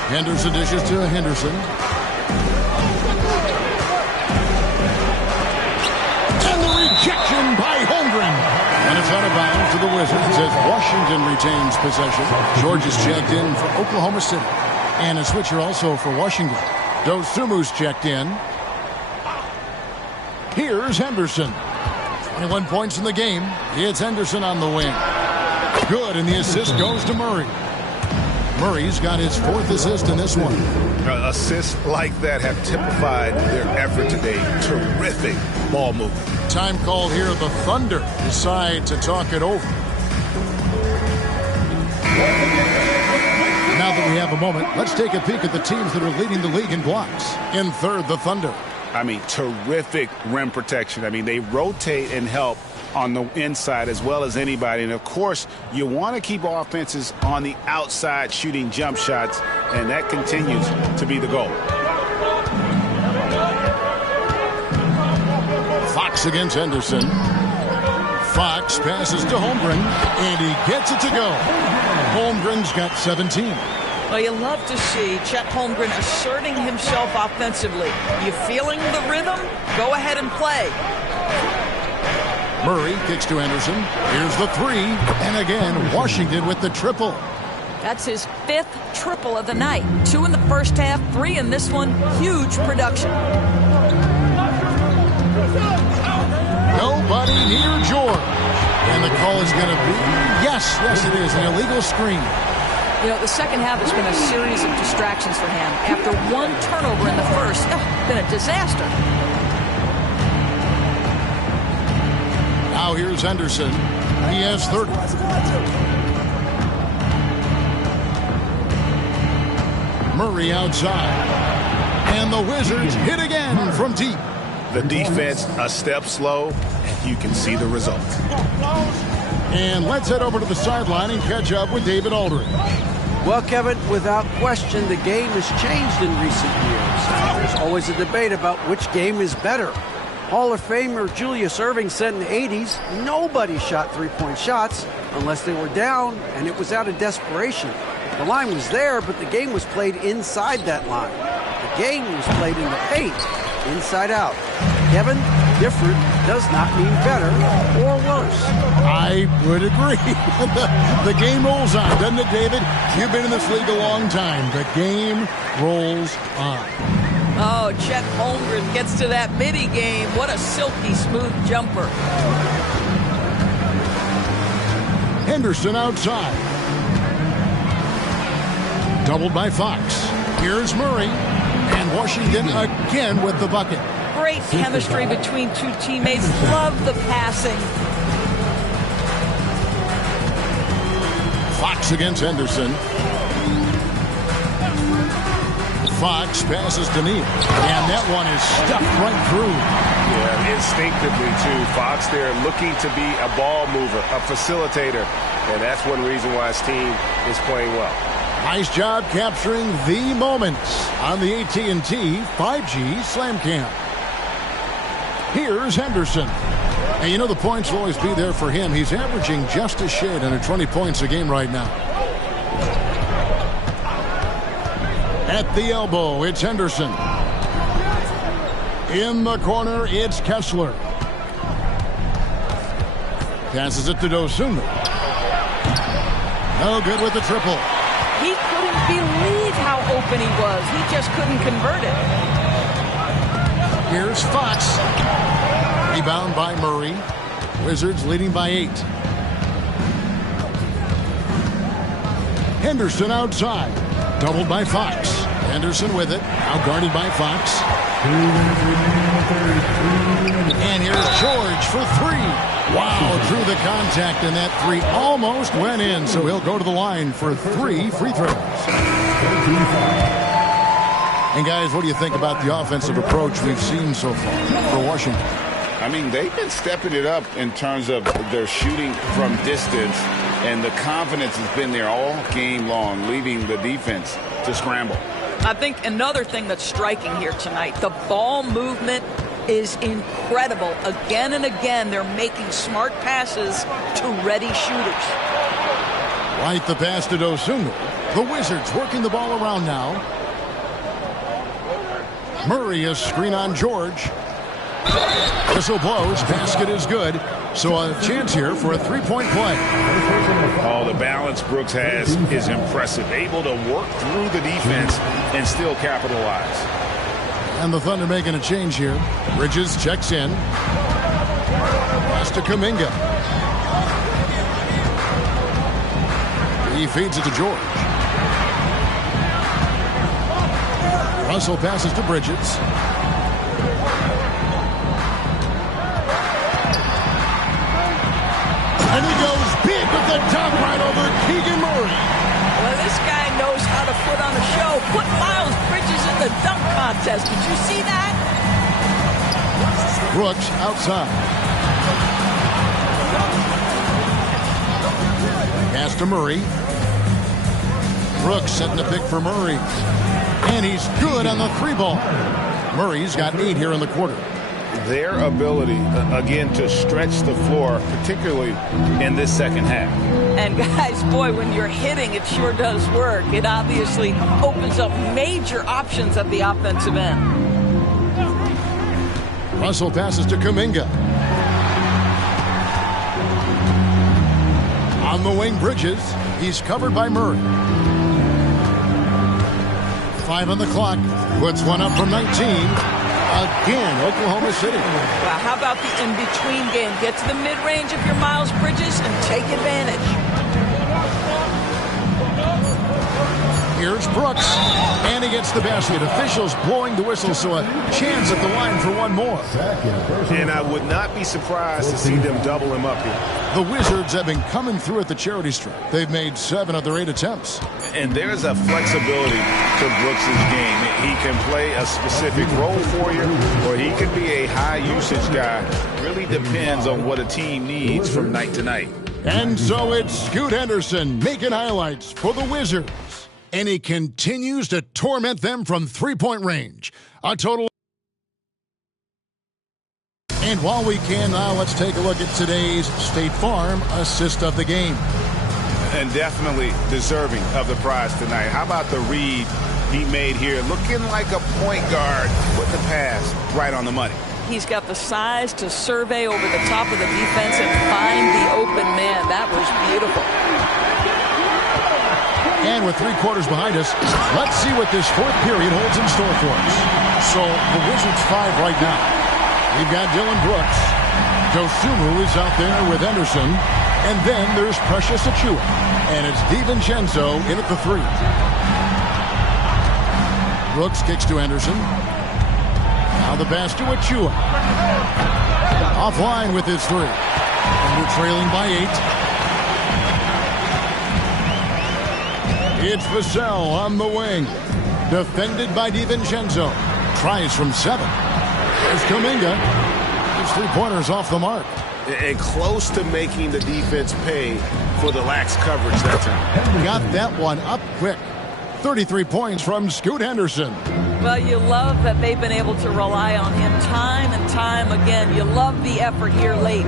Henderson dishes to Henderson. And the rejection by Holmgren. And it's out of bounds to the Wizards as Washington retains possession. George is checked in for Oklahoma City. And a switcher also for Washington. Dosumu's checked in. Here's Henderson. 21 points in the game. It's Henderson on the wing. Good, and the assist goes to Murray. Murray's got his 4th assist in this one. Assists like that have typified their effort today. Terrific ball movement. Time called here. The Thunder decide to talk it over. Now that we have a moment, let's take a peek at the teams that are leading the league in blocks. In third, the Thunder. I mean, terrific rim protection. I mean, they rotate and help on the inside as well as anybody. And, of course, you want to keep offenses on the outside shooting jump shots, and that continues to be the goal. Fox against Henderson. Fox passes to Holmgren, and he gets it to go. Holmgren's got 17. Well, you love to see Chet Holmgren asserting himself offensively. You feeling the rhythm? Go ahead and play. Murray kicks to Henderson. Here's the 3. And again, Washington with the triple. That's his 5th triple of the night. 2 in the first half, 3 in this one. Huge production. Nobody near George. And the call is going to be, yes, it is, an illegal screen. You know, the second half has been a series of distractions for him. After 1 turnover in the first, been a disaster. Now here's Henderson. He has 30. Murray outside. And the Wizards hit again from deep. The defense a step slow, and you can see the result. And let's head over to the sideline and catch up with David Aldridge. Well, Kevin, without question, the game has changed in recent years. There's always a debate about which game is better. Hall of Famer Julius Erving said in the 80s, nobody shot three-point shots unless they were down, and it was out of desperation. The line was there, but the game was played inside that line. The game was played in the paint, inside out. Kevin, different does not mean better or worse. I would agree. The game rolls on, doesn't it, David? You've been in this league a long time. The game rolls on. Oh, Chet Holmgren gets to that midi game. What a silky smooth jumper. Henderson outside. Doubled by Fox. Here's Murray. And Washington again with the bucket. Great chemistry between 2 teammates. Love the passing. Fox against Henderson. Fox passes to Neal. And that one is stuffed right through. Yeah, instinctively, too. Fox there looking to be a ball mover, a facilitator. And that's one reason why his team is playing well. Nice job capturing the moments on the AT&T 5G Slam Cam. Here's Henderson. And you know the points will always be there for him. He's averaging just a shade under 20 points a game right now. At the elbow, it's Henderson. In the corner, it's Kessler. Passes it to Dosunmu. No good with the triple. He couldn't believe how open he was. He just couldn't convert it. Here's Fox. Rebound by Murray. Wizards leading by 8. Henderson outside. Doubled by Fox. Henderson with it. Now guarded by Fox. And here's George for 3. Wow, through the contact, and that 3 almost went in. So he'll go to the line for 3 free throws. And guys, what do you think about the offensive approach we've seen so far for Washington? I mean, they've been stepping it up in terms of their shooting from distance. And the confidence has been there all game long, leaving the defense to scramble. I think another thing that's striking here tonight, the ball movement is incredible. Again and again, they're making smart passes to ready shooters. Right, the pass to Dosunmu. The Wizards working the ball around now. Murray is screen on George. Whistle blows. Basket is good. So a chance here for a three-point play. Oh, the balance Brooks has is impressive. Able to work through the defense and still capitalize. And the Thunder making a change here. Bridges checks in. Pass to Kuminga. He feeds it to George. Russell passes to Bridges. And he goes big with the top right over Keegan Murray. Well, this guy knows how to put on a show. Put Miles Bridges in the dunk contest. Did you see that? Brooks outside. Pass to Murray. Brooks setting a pick for Murray. And he's good on the three ball. Murray's got 8 here in the quarter. Their ability, again, to stretch the floor, particularly in this second half. And guys, boy, when you're hitting, it sure does work. It obviously opens up major options at the offensive end. Russell passes to Kuminga. On the wing, Bridges. He's covered by Murray. 5 on the clock. Puts one up from 19. Again, Oklahoma City. Well, how about the in-between game? Get to the mid-range of your Miles Bridges and take advantage. Here's Brooks, and he gets the basket. Officials blowing the whistle, so a chance at the line for one more. And I would not be surprised to see them double him up here. The Wizards have been coming through at the charity stripe. They've made 7 of their 8 attempts. And there's a flexibility to Brooks' game. He can play a specific role for you, or he could be a high-usage guy. Really depends on what a team needs from night to night. And so it's Scoot Henderson making highlights for the Wizards. And he continues to torment them from three-point range. A total. And while we can now, let's take a look at today's State Farm assist of the game. And definitely deserving of the prize tonight. How about the read he made here? Looking like a point guard with the pass right on the money. He's got the size to survey over the top of the defense and find the open man. That was beautiful. And with 3 quarters behind us, let's see what this fourth period holds in store for us. So the Wizards 5 right now. We've got Dylan Brooks. Dosunmu is out there with Henderson. And then there's Precious Achiuwa. And it's DiVincenzo in at the 3. Brooks kicks to Henderson. Now the pass to Achiuwa. Offline with his 3. And we're trailing by 8. It's Vassell on the wing. Defended by DiVincenzo. Tries from 7. There's Kuminga. His 3-pointers off the mark. And close to making the defense pay for the lax coverage that time. Got that one up quick. 33 points from Scoot Henderson. Well, you love that they've been able to rely on him time and time again. You love the effort here late.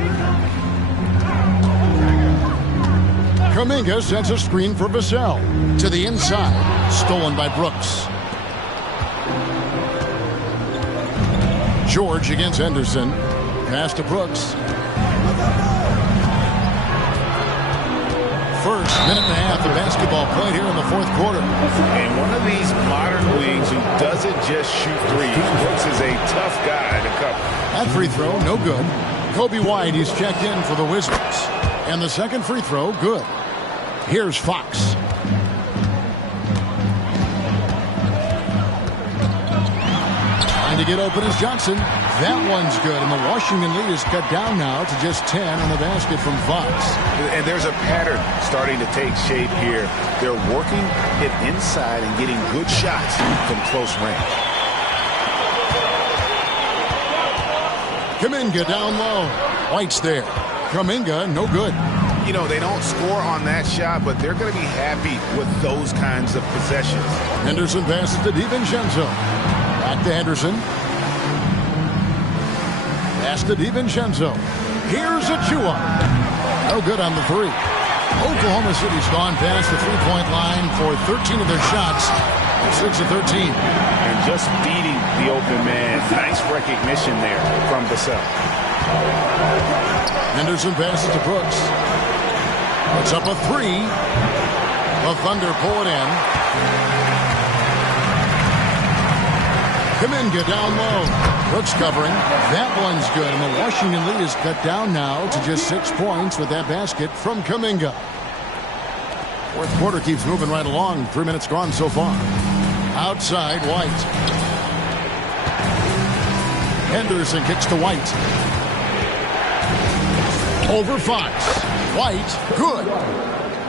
Kuminga sends a screen for Vassell. To the inside. Stolen by Brooks. George against Henderson. Pass to Brooks. First minute and a half of basketball played here in the fourth quarter. And one of these modern wings who doesn't just shoot threes. Brooks is a tough guy to cover. That free throw, no good. Kobe White, he's checked in for the Wizards. And the second free throw, good. Here's Fox. Trying to get open is Johnson. That one's good, and the Washington lead is cut down now to just 10 on the basket from Fox. And there's a pattern starting to take shape here. They're working it inside and getting good shots from close range. Kuminga down low. White's there. Kuminga, no good. you know, they don't score on that shot, but they're going to be happy with those kinds of possessions. Henderson passes to DiVincenzo. Back to Henderson. Pass to DiVincenzo. Here's Achua. No good on the three. Oklahoma City's gone past the three-point line for 13 of their shots. 6 of 13. And just beating the open man. Nice recognition there from Vassell. Henderson passes to Brooks. Puts up a three. The Thunder pull it in. Kuminga down low. Brooks covering. That one's good. And the Washington lead is cut down now to just 6 points with that basket from Kuminga. Fourth quarter keeps moving right along. 3 minutes gone so far. Outside, White. Henderson kicks to White. Over Fox. White, good.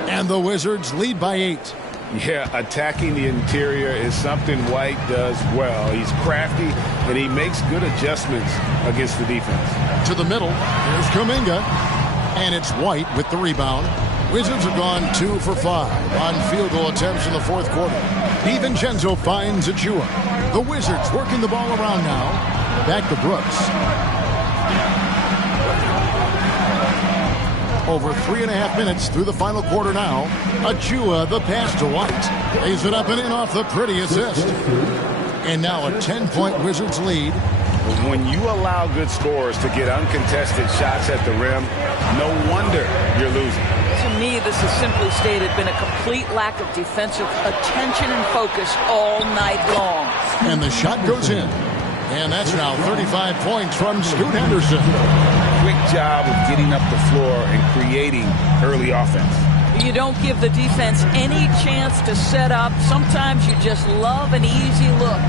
And the Wizards lead by 8. Yeah, attacking the interior is something White does well. He's crafty, and he makes good adjustments against the defense. To the middle, here's Kuminga. And it's White with the rebound. Wizards have gone 2 for 5 on field goal attempts in the fourth quarter. DiVincenzo finds Achua. The Wizards working the ball around now. Back to Brooks. Over 3.5 minutes through the final quarter now. Achua, the pass to White. Lays it up and in off the pretty assist. And now a 10-point Wizards lead. When you allow good scorers to get uncontested shots at the rim, no wonder you're losing. To me, this has simply stated been a complete lack of defensive attention and focus all night long. And the shot goes in. And that's now 35 points from Scoot Henderson. Quick job of getting up the floor and creating early offense. You don't give the defense any chance to set up. Sometimes you just love an easy look.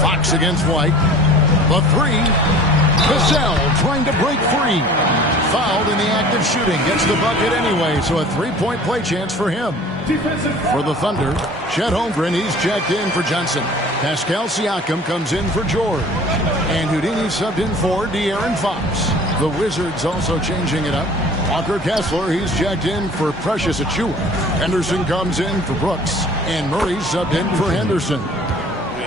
Fox against White. The three. Vassell trying to break free. Fouled in the act of shooting. Gets the bucket anyway, so a three-point play chance for him. For the Thunder, Chet Holmgren, he's checked in for Johnson. Pascal Siakam comes in for George. And Houdini subbed in for De'Aaron Fox. The Wizards also changing it up. Walker Kessler, he's checked in for Precious Achua. Henderson comes in for Brooks. And Murray subbed in for Henderson.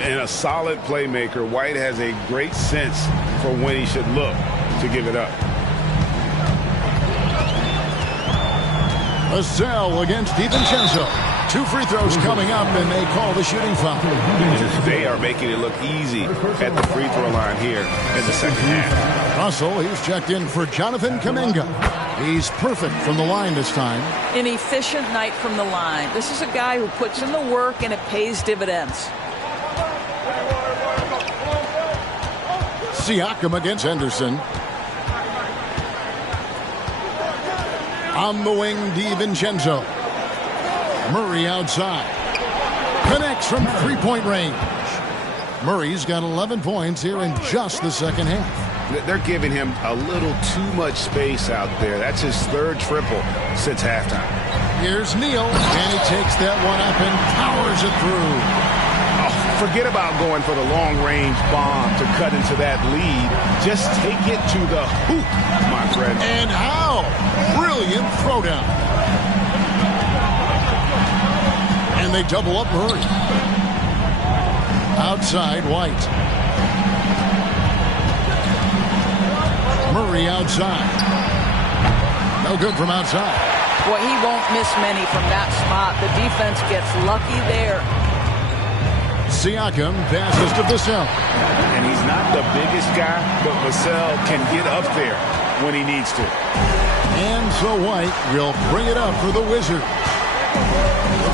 And a solid playmaker, White has a great sense for when he should look to give it up. Vassell against DiVincenzo. 2 free throws coming up, and they call the shooting foul. They are making it look easy at the free throw line here in the second half. Russell, he's checked in for Jonathan Kuminga. He's perfect from the line this time. An efficient night from the line. This is a guy who puts in the work, and it pays dividends. Siakam against Henderson. On the wing, DiVincenzo. Murray outside. Connects from three-point range. Murray's got 11 points here in just the second half. They're giving him a little too much space out there. That's his third triple since halftime. Here's Neal, and he takes that one up and powers it through. Forget about going for the long-range bomb to cut into that lead. Just take it to the hoop, my friend. And how? Brilliant throwdown. And they double up Murray. Outside, White. Murray outside. No good from outside. Well, he won't miss many from that spot. The defense gets lucky there. Siakam passes to Vassell. And he's not the biggest guy, but Vassell can get up there when he needs to. And so White will bring it up for the Wizards.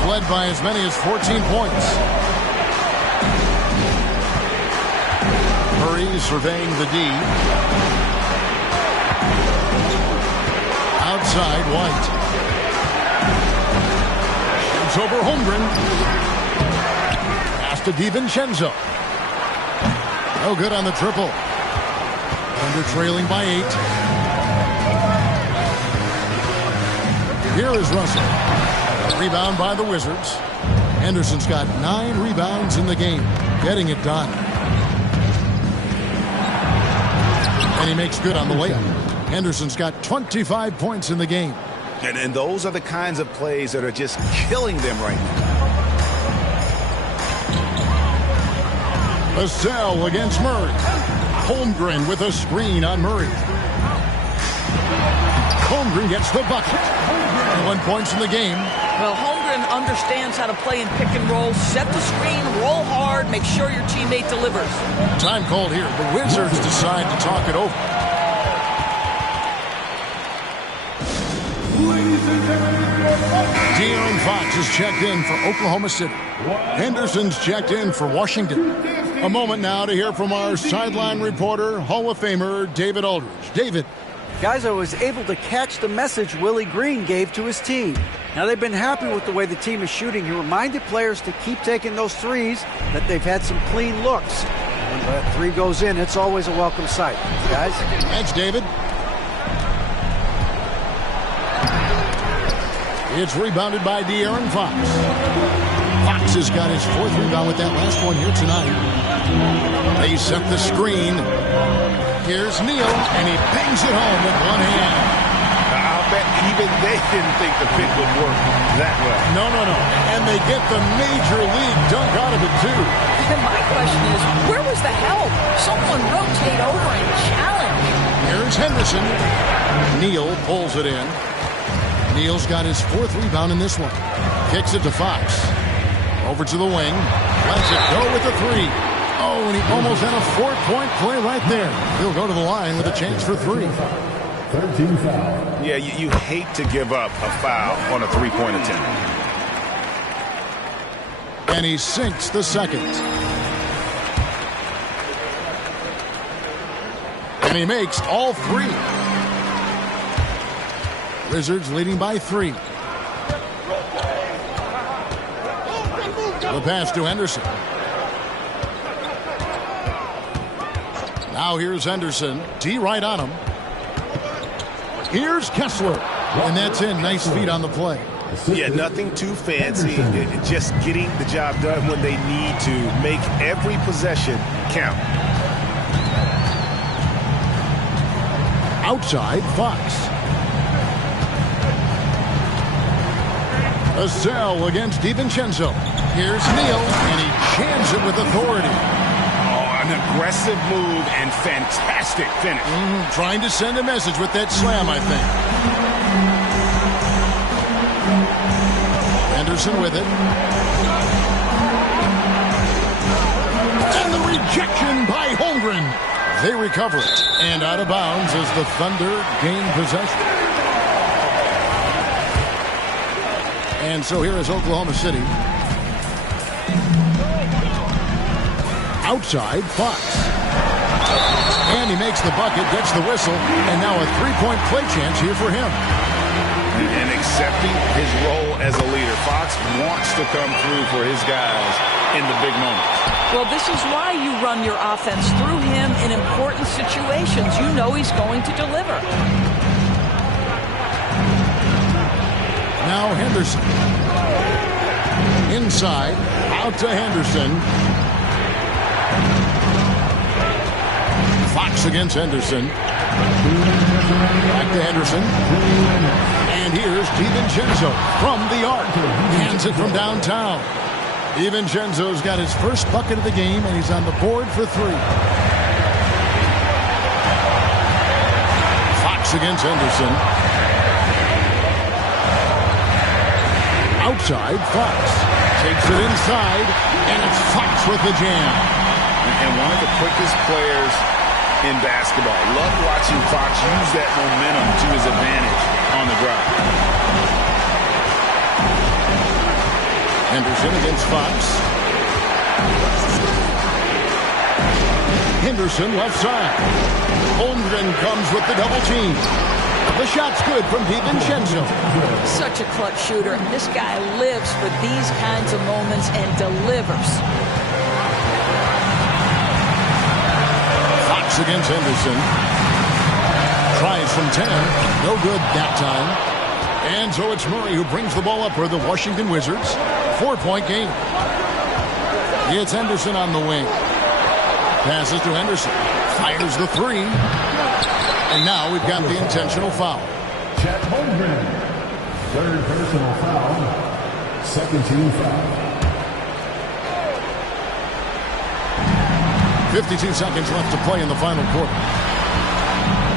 Led by as many as 14 points. Murray surveying the D. Outside, White. It's over Holmgren. To DiVincenzo. No good on the triple. Thunder trailing by 8. Here is Russell. Rebound by the Wizards. Henderson's got 9 rebounds in the game. Getting it done. And he makes good on the layup. Henderson's got 25 points in the game. And those are the kinds of plays that are just killing them right now. Vassell against Murray. Holmgren with a screen on Murray. Holmgren gets the bucket. 1 point in the game. Well, Holmgren understands how to play in pick and roll. Set the screen, roll hard, make sure your teammate delivers. Time called here. The Wizards decide to talk it over. De'Aaron Fox is checked in for Oklahoma City. Henderson's checked in for Washington. A moment now to hear from our sideline reporter, Hall of Famer David Aldridge. David. Guys, I was able to catch the message Willie Green gave to his team. Now, they've been happy with the way the team is shooting. He reminded players to keep taking those threes, that they've had some clean looks. When that three goes in, it's always a welcome sight. Guys? Thanks, David. It's rebounded by De'Aaron Fox. Fox has got his 4th rebound with that last one here tonight. They set the screen. Here's Neal, and he bangs it home with one hand. I'll bet even they didn't think the pick would work that well. No. And they get the major league dunk out of it, too. My question is, where was the help? Someone rotate over and challenge. Here's Henderson. Neal pulls it in. Neal's got his 4th rebound in this one. Kicks it to Fox. Over to the wing. Lets it go with the 3. Oh, and he almost had a 4-point play right there. He'll go to the line with a chance for 3. 13 foul. Yeah, you hate to give up a foul on a 3-point attempt. And he sinks the second. And he makes all 3. Wizards leading by 3. The pass to Henderson. Now here's Henderson. D right on him. Here's Kessler. And that's in. Nice feet on the play. Yeah, nothing too fancy. Just getting the job done when they need to. Make every possession count. Outside, Fox. Vassell against DiVincenzo. Here's Neal, and he jams it with authority. Oh, an aggressive move and fantastic finish. Trying to send a message with that slam, I think. Henderson with it. And the rejection by Holmgren. They recover it. And out of bounds as the Thunder gain possession. And so here is Oklahoma City. Outside, Fox. And he makes the bucket, gets the whistle, and now a 3-point play chance here for him. And accepting his role as a leader. Fox wants to come through for his guys in the big moments. Well, this is why you run your offense through him in important situations. You know he's going to deliver. Now Henderson. Inside, out to Henderson. Fox against Henderson. Back to Henderson. And here's DiVincenzo from the arc. Hands it from downtown. DiVincenzo's got his first bucket of the game, and he's on the board for 3. Fox against Henderson. Outside, Fox. Takes it inside, and it's Fox with the jam. And one of the quickest players in basketball. Love watching Fox use that momentum to his advantage on the drive. Henderson against Fox. Henderson left side. Holmgren comes with the double team. The shot's good from DiVincenzo. Such a clutch shooter. This guy lives for these kinds of moments and delivers. Fox against Henderson. Tries from 10. No good that time. And so it's Murray who brings the ball up for the Washington Wizards. 4-point game. It's Henderson on the wing. Passes to Henderson. Fires the 3. And now we've got the intentional foul. Chet Holmgren, third personal foul, second team foul. 52 seconds left to play in the final quarter.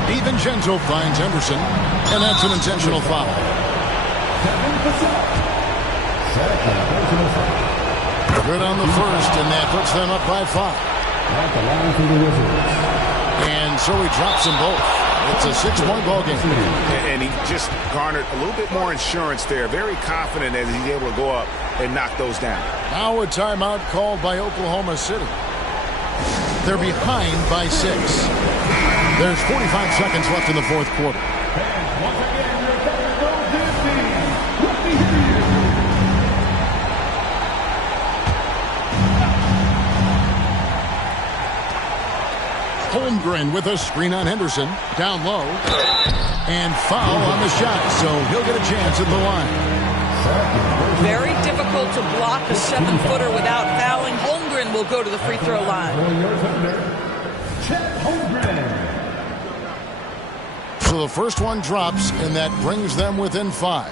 DiVincenzo finds Henderson, and that's an intentional foul. Good on the first, and that puts them up by 5. At the line for the Wizards. And so he drops them both. It's a 6-point ball game. And he just garnered a little bit more insurance there. Very confident as he's able to go up and knock those down. Now a timeout called by Oklahoma City. They're behind by 6. There's 45 seconds left in the fourth quarter. Once again, your technical team. Let me hear you. Holmgren with a screen on Henderson. Down low. And foul on the shot, so he'll get a chance at the line. Very difficult to block a 7-footer without fouling. Holmgren will go to the free throw line. For your thunder, Chet Holmgren. So the first one drops, and that brings them within 5.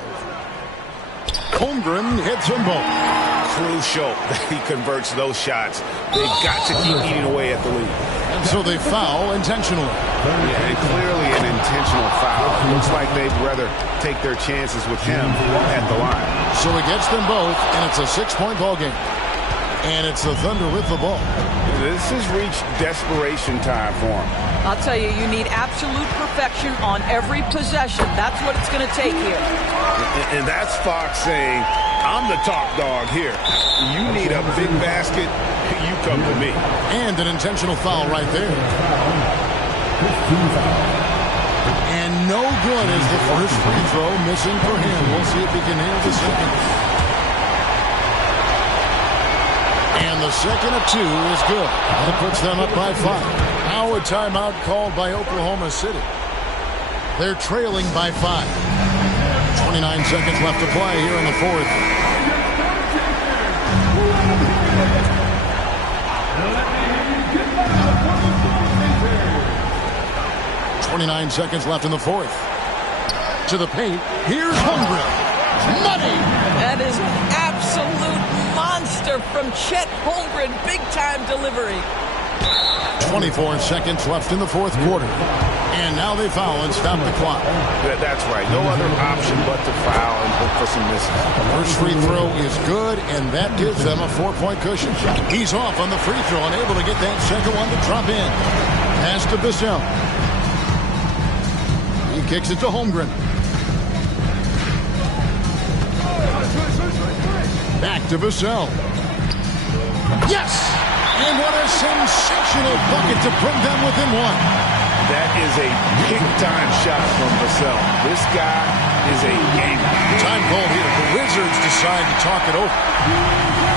Holmgren hits them both. Crucial that he converts those shots. They've got to keep eating away at the lead. And so they foul intentionally. Yeah, and clearly an intentional foul. Looks like they'd rather take their chances with him at the line. So he gets them both, and it's a 6-point ball game. And it's the Thunder with the ball. This has reached desperation time for him. I'll tell you, you need absolute perfection on every possession. That's what it's going to take here. And that's Fox saying, I'm the top dog here. You need a big basket, you come to me. And an intentional foul right there. And no good is the first free throw missing for him. We'll see if he can nail the second. And the second of 2 is good. That puts them up by 5. Now a timeout called by Oklahoma City. They're trailing by 5. 29 seconds left to play here in the fourth. .29 seconds left in the fourth. To the paint. Here's Holmgren. Money! That is an absolute monster from Chet Holmgren. Big-time delivery. 24 seconds left in the fourth quarter. And now they foul and stop the clock. That's right. No other option but to foul and hope for some misses. First free throw is good, and that gives them a 4-point cushion. He's off on the free throw, unable to get that second one to drop in. Pass to Bissell. He kicks it to Holmgren. Back to Bissell. Yes! And what a sensational bucket to bring them within 1. That is a big-time shot from Vassell. This guy is a gamer. Time called here. The Wizards decide to talk it over.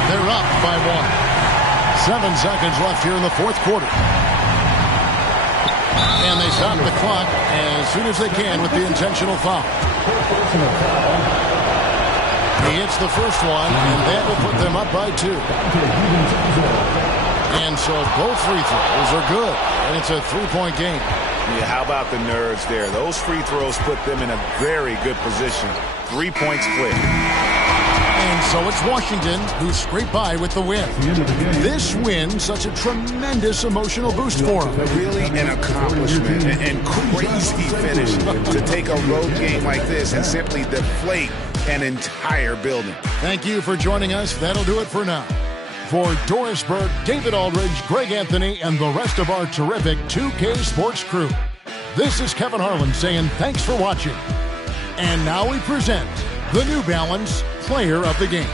They're up by 1. 7 seconds left here in the fourth quarter. And they stop the clock as soon as they can with the intentional foul. He hits the first one, and that will put them up by 2. And so both free throws are good, and it's a 3-point game. Yeah, how about the nerves there? Those free throws put them in a very good position. 3 points clear. And so it's Washington who scraped by with the win. This win, such a tremendous emotional boost for them. Really an accomplishment and crazy finish to take a road game like this and simply deflate an entire building. Thank you for joining us. That'll do it for now. For Doris Burke, David Aldridge, Greg Anthony, and the rest of our terrific 2K Sports crew, this is Kevin Harlan saying thanks for watching. And now we present the New Balance Player of the Game.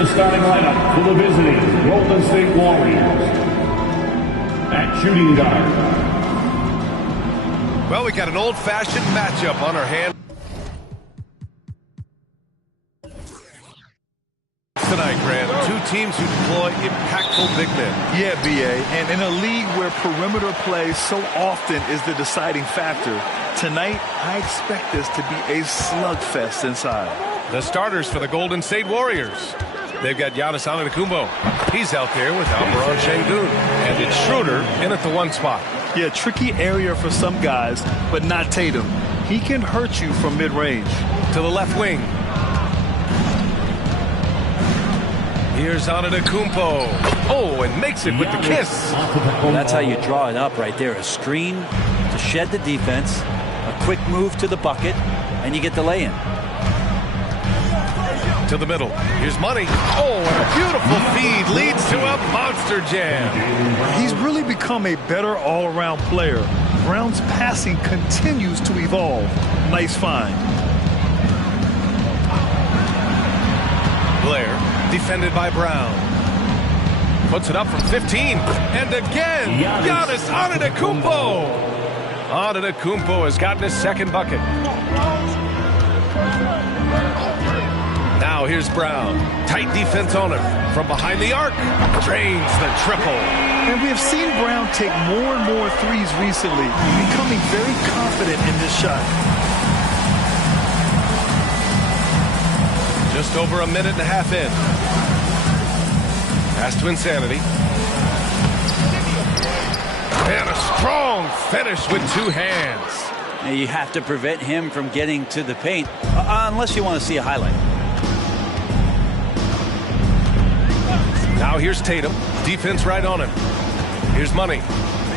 the starting lineup for the visiting Golden State Warriors. At shooting guard. Well, we got an old-fashioned matchup on our hands tonight, Grant. Two teams who deploy impactful big men. Yeah, B.A. And in a league where perimeter play so often is the deciding factor, tonight I expect this to be a slugfest inside. The starters for the Golden State Warriors. They've got Giannis Antetokounmpo. He's out there with Almiron Şengün. And it's Schroeder in at the 1 spot. Yeah, tricky area for some guys, but not Tatum. He can hurt you from mid-range. To the left wing. Here's Antetokounmpo. Oh, and makes it with the kiss. Well, that's how you draw it up right there. A screen to shed the defense, a quick move to the bucket, and you get the lay-in. To the middle. Here's Money. Oh, and a beautiful feed leads to a monster jam. He's really become a better all-around player. Brown's passing continues to evolve. Nice find. Blair, defended by Brown. Puts it up from 15. And again, Giannis Antetokounmpo. Antetokounmpo has gotten his second bucket. Now here's Brown. Tight defense on him. From behind the arc. Drains the triple. And we have seen Brown take more and more threes recently, becoming very confident in this shot. Just over a minute and a half in. Pass to Insanity. And a strong finish with 2 hands. Now you have to prevent him from getting to the paint, unless you want to see a highlight. Now here's Tatum. Defense right on him. Here's Money.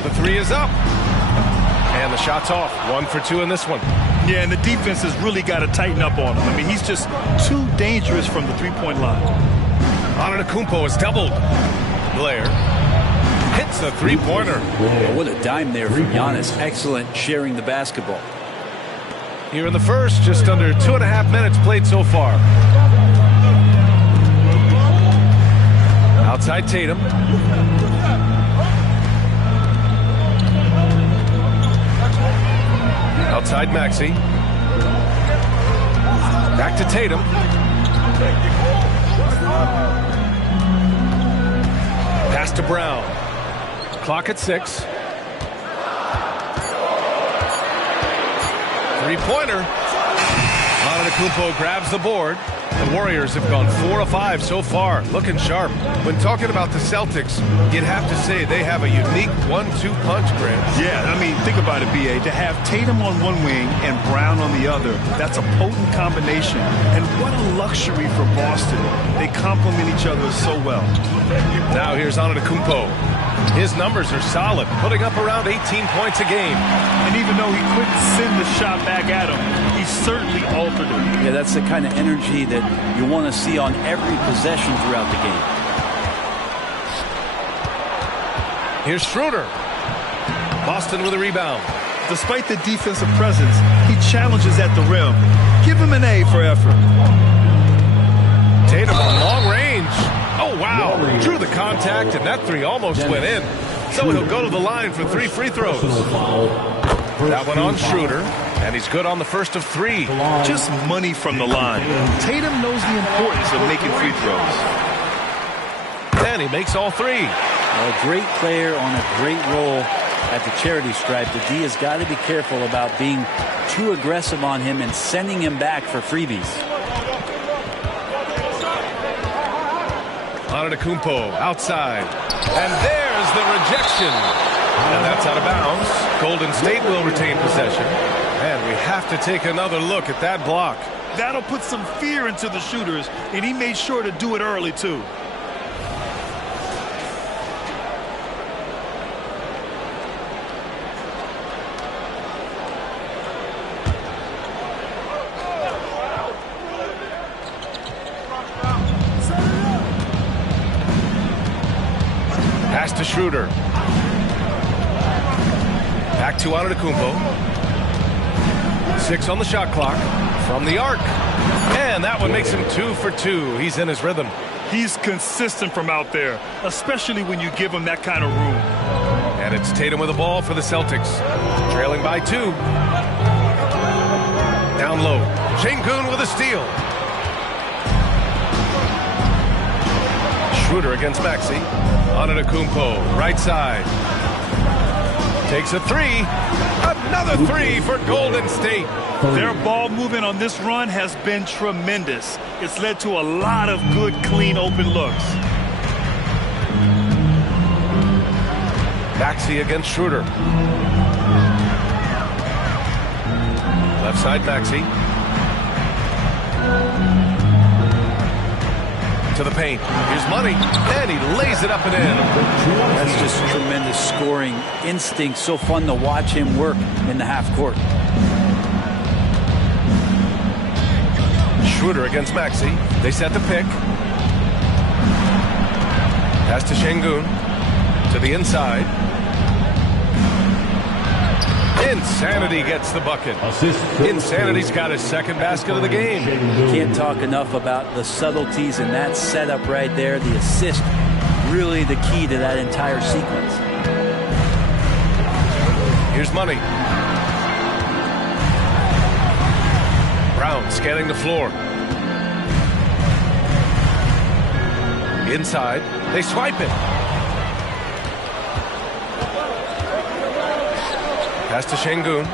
The 3 is up. And the shot's off. 1 for 2 in this one. Yeah, and the defense has really got to tighten up on him. I mean, he's just too dangerous from the three-point line. Antetokounmpo is doubled. Blair hits the three-pointer. Oh, what a dime there from Giannis. Excellent sharing the basketball. Here in the first, just under 2.5 minutes played so far. Outside Tatum. Outside Maxey. Back to Tatum. Pass to Brown. Clock at 6. Three-pointer. Antetokounmpo grabs the board. The Warriors have gone 4 of 5 so far, looking sharp. When talking about the Celtics, you'd have to say they have a unique 1-2 punch, Grant. Yeah, I mean, think about it, B.A. To have Tatum on one wing and Brown on the other, that's a potent combination. And what a luxury for Boston. They complement each other so well. Now here's Antetokounmpo. His numbers are solid, putting up around 18 points a game. And even though he couldn't send the shot back at him, he certainly altered it. Yeah, that's the kind of energy that you want to see on every possession throughout the game. Here's Schroeder. Boston with a rebound. Despite the defensive presence, he challenges at the rim. Give him an A for effort. Tatum on long range. Oh, wow. Drew the contact, and that 3 almost went in. So he'll go to the line for 3 free throws. That one on Schroeder, and he's good on the first of 3. Just money from the line. Tatum knows the importance of making free throws. And he makes all 3. A great player on a great role at the charity stripe. The D has got to be careful about being too aggressive on him and sending him back for freebies. Antetokounmpo outside. And there's the rejection. And that's out of bounds. Golden State will retain possession. And we have to take another look at that block. That'll put some fear into the shooters, and he made sure to do it early, too. Pass to Schroeder. Back to Antetokounmpo. 6 on the shot clock. From the arc. And that one makes him 2 for 2. He's in his rhythm. He's consistent from out there, especially when you give him that kind of room. And it's Tatum with the ball for the Celtics. Trailing by 2. Down low. Şengün with a steal. Schroeder against Maxey. Antetokounmpo, right side. Takes a 3. Another 3 for Golden State. Their ball movement on this run has been tremendous. It's led to a lot of good, clean, open looks. Maxey against Schroeder. Left side Maxey. To the paint. Here's Money. And he lays it up and in. That's just tremendous scoring instinct. So fun to watch him work in the half court. Schroeder against Maxey. They set the pick. Pass to Şengün. To the inside. Insanity gets the bucket. Insanity's got his second basket of the game. Can't talk enough about the subtleties in that setup right there. The assist, really the key to that entire sequence. Here's Money. Brown scanning the floor. Inside. They swipe it. Pass to Şengün.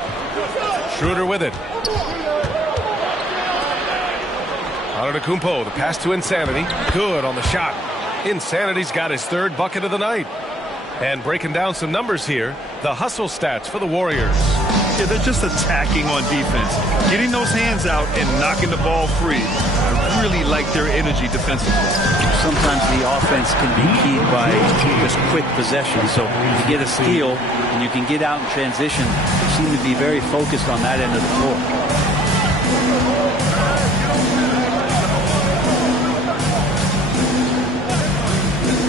Schroeder with it. Antetokounmpo, the pass to Insanity. Good on the shot. Insanity's got his third bucket of the night. And breaking down some numbers here, the hustle stats for the Warriors. Yeah, they're just attacking on defense, getting those hands out and knocking the ball free. I really like their energy defensively. Sometimes the offense can be keyed by just quick possession. So you get a steal and you can get out in transition. They seem to be very focused on that end of the floor.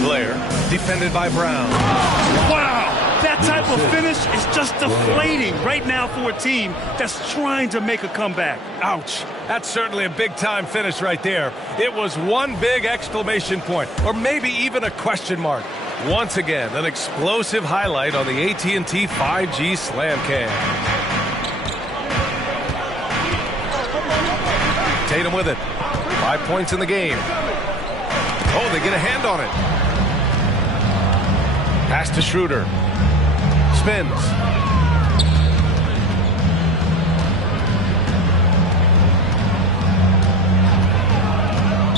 Blair, defended by Brown. Wow! That type of finish is just deflating right now for a team that's trying to make a comeback. Ouch. That's certainly a big-time finish right there. It was one big exclamation point, or maybe even a question mark. Once again, an explosive highlight on the AT&T 5G Slam Cam. Tatum with it. 5 points in the game. Oh, they get a hand on it. Pass to Schroeder. Spins.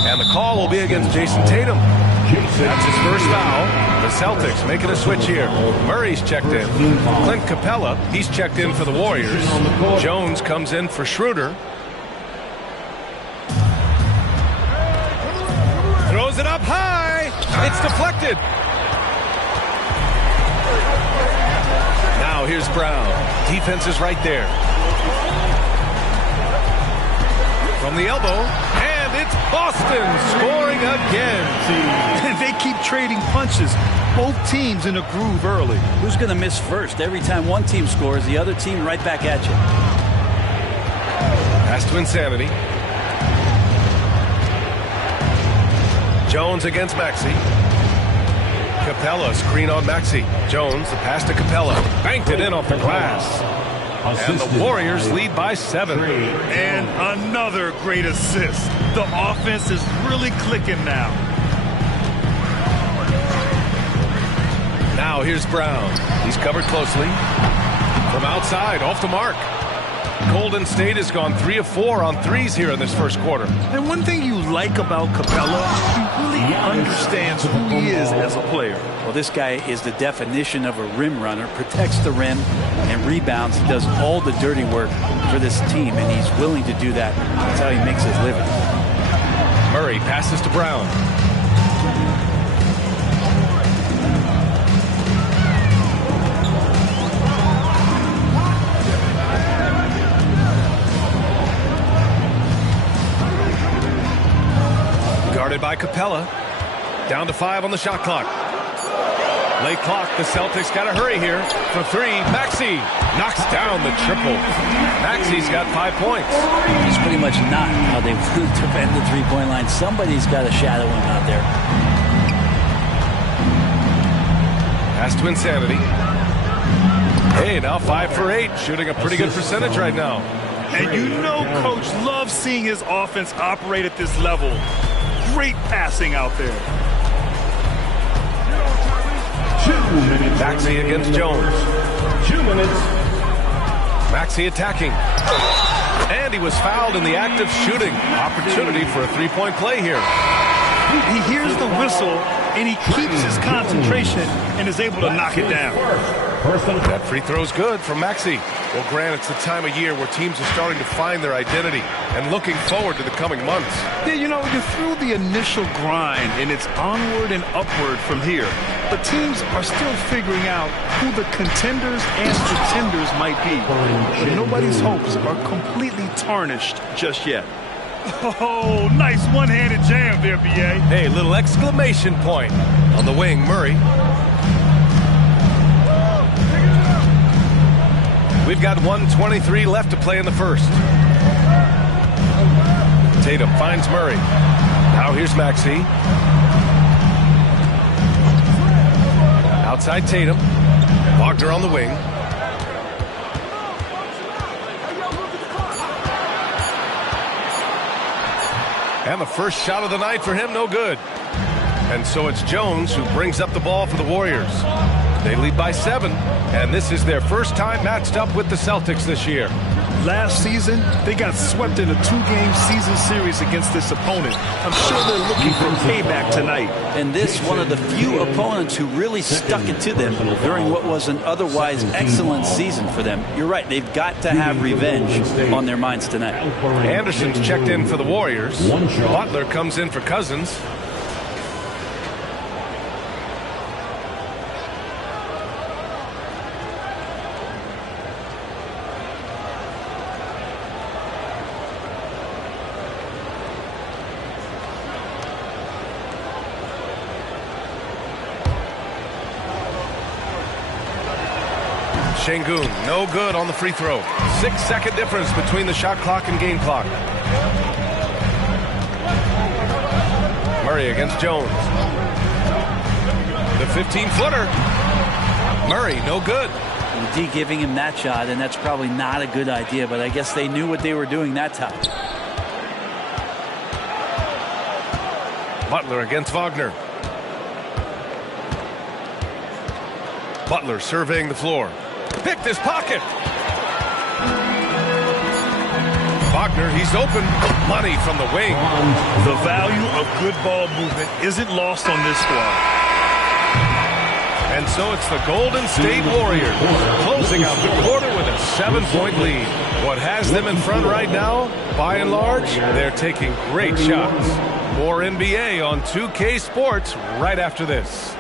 And the call will be against Jason Tatum. That's his first foul. The Celtics making a switch here. Murray's checked in. Clint Capella, he's checked in for the Warriors. Jones comes in for Schroeder. Throws it up high. It's deflected. Now here's Brown. Defense is right there. From the elbow, and it's Boston scoring again. And they keep trading punches. Both teams in a groove early. Who's going to miss first? Every time one team scores, the other team right back at you. Pass to Insanity. Jones against Maxey. Capella screen on Maxey. Jones, the pass to Capella. Banked it in off the glass. And the Warriors lead by 7. And another great assist. The offense is really clicking now. Now here's Brown. He's covered closely. From outside, off the mark. Golden State has gone 3 of 4 on threes here in this first quarter. And one thing you like about Capella, he really understands who he is as a player. Well, this guy is the definition of a rim runner, protects the rim and rebounds. He does all the dirty work for this team, and he's willing to do that. That's how he makes his living. Murray passes to Brown. Guarded by Capella. Down to 5 on the shot clock. Late clock. The Celtics got to hurry here. For three, Maxey knocks down the triple. Maxey's got 5 points. It's pretty much not how they defend the three-point line. Somebody's got to shadow him out there. Pass to Insanity. Hey, now 5 for 8, shooting a pretty good percentage right now. And you know Coach loves seeing his offense operate at this level. Great passing out there. Maxey against Jones. 2 minutes. Maxey attacking. And he was fouled in the act of shooting. Opportunity for a three-point play here. He hears the whistle, and he keeps his concentration and is able to knock it down. That free throw's good from Maxey. Well, Grant, it's the time of year where teams are starting to find their identity and looking forward to the coming months. Yeah, you know, you're through the initial grind, and it's onward and upward from here. But teams are still figuring out who the contenders and pretenders might be. But nobody's hopes are completely tarnished just yet. Oh, nice one-handed jam there, B.A. Hey, little exclamation point on the wing, Murray. We've got 1:23 left to play in the first. Tatum finds Murray. Now here's Maxey. Outside Tatum. Wagner on the wing. And the first shot of the night for him, no good. And so it's Jones who brings up the ball for the Warriors. They lead by 7, and this is their first time matched up with the Celtics this year. Last season, they got swept in a 2-game season series against this opponent. I'm sure they're looking for payback tonight. And this one of the few opponents who really stuck it to them during what was an otherwise excellent season for them. You're right, they've got to have revenge on their minds tonight. Anderson's checked in for the Warriors. Butler comes in for Cousins. Şengün, no good on the free throw. 6-second difference between the shot clock and game clock. Murray against Jones. The 15-footer. Murray, no good. D giving him that shot, and that's probably not a good idea, but I guess they knew what they were doing that time. Butler against Wagner. Butler surveying the floor. Picked his pocket. Wagner, he's open. Money from the wing. The value of good ball movement isn't lost on this squad. And so it's the Golden State Warriors closing out the quarter with a 7-point lead. What has them in front right now, by and large, they're taking great shots. More NBA on 2K Sports right after this.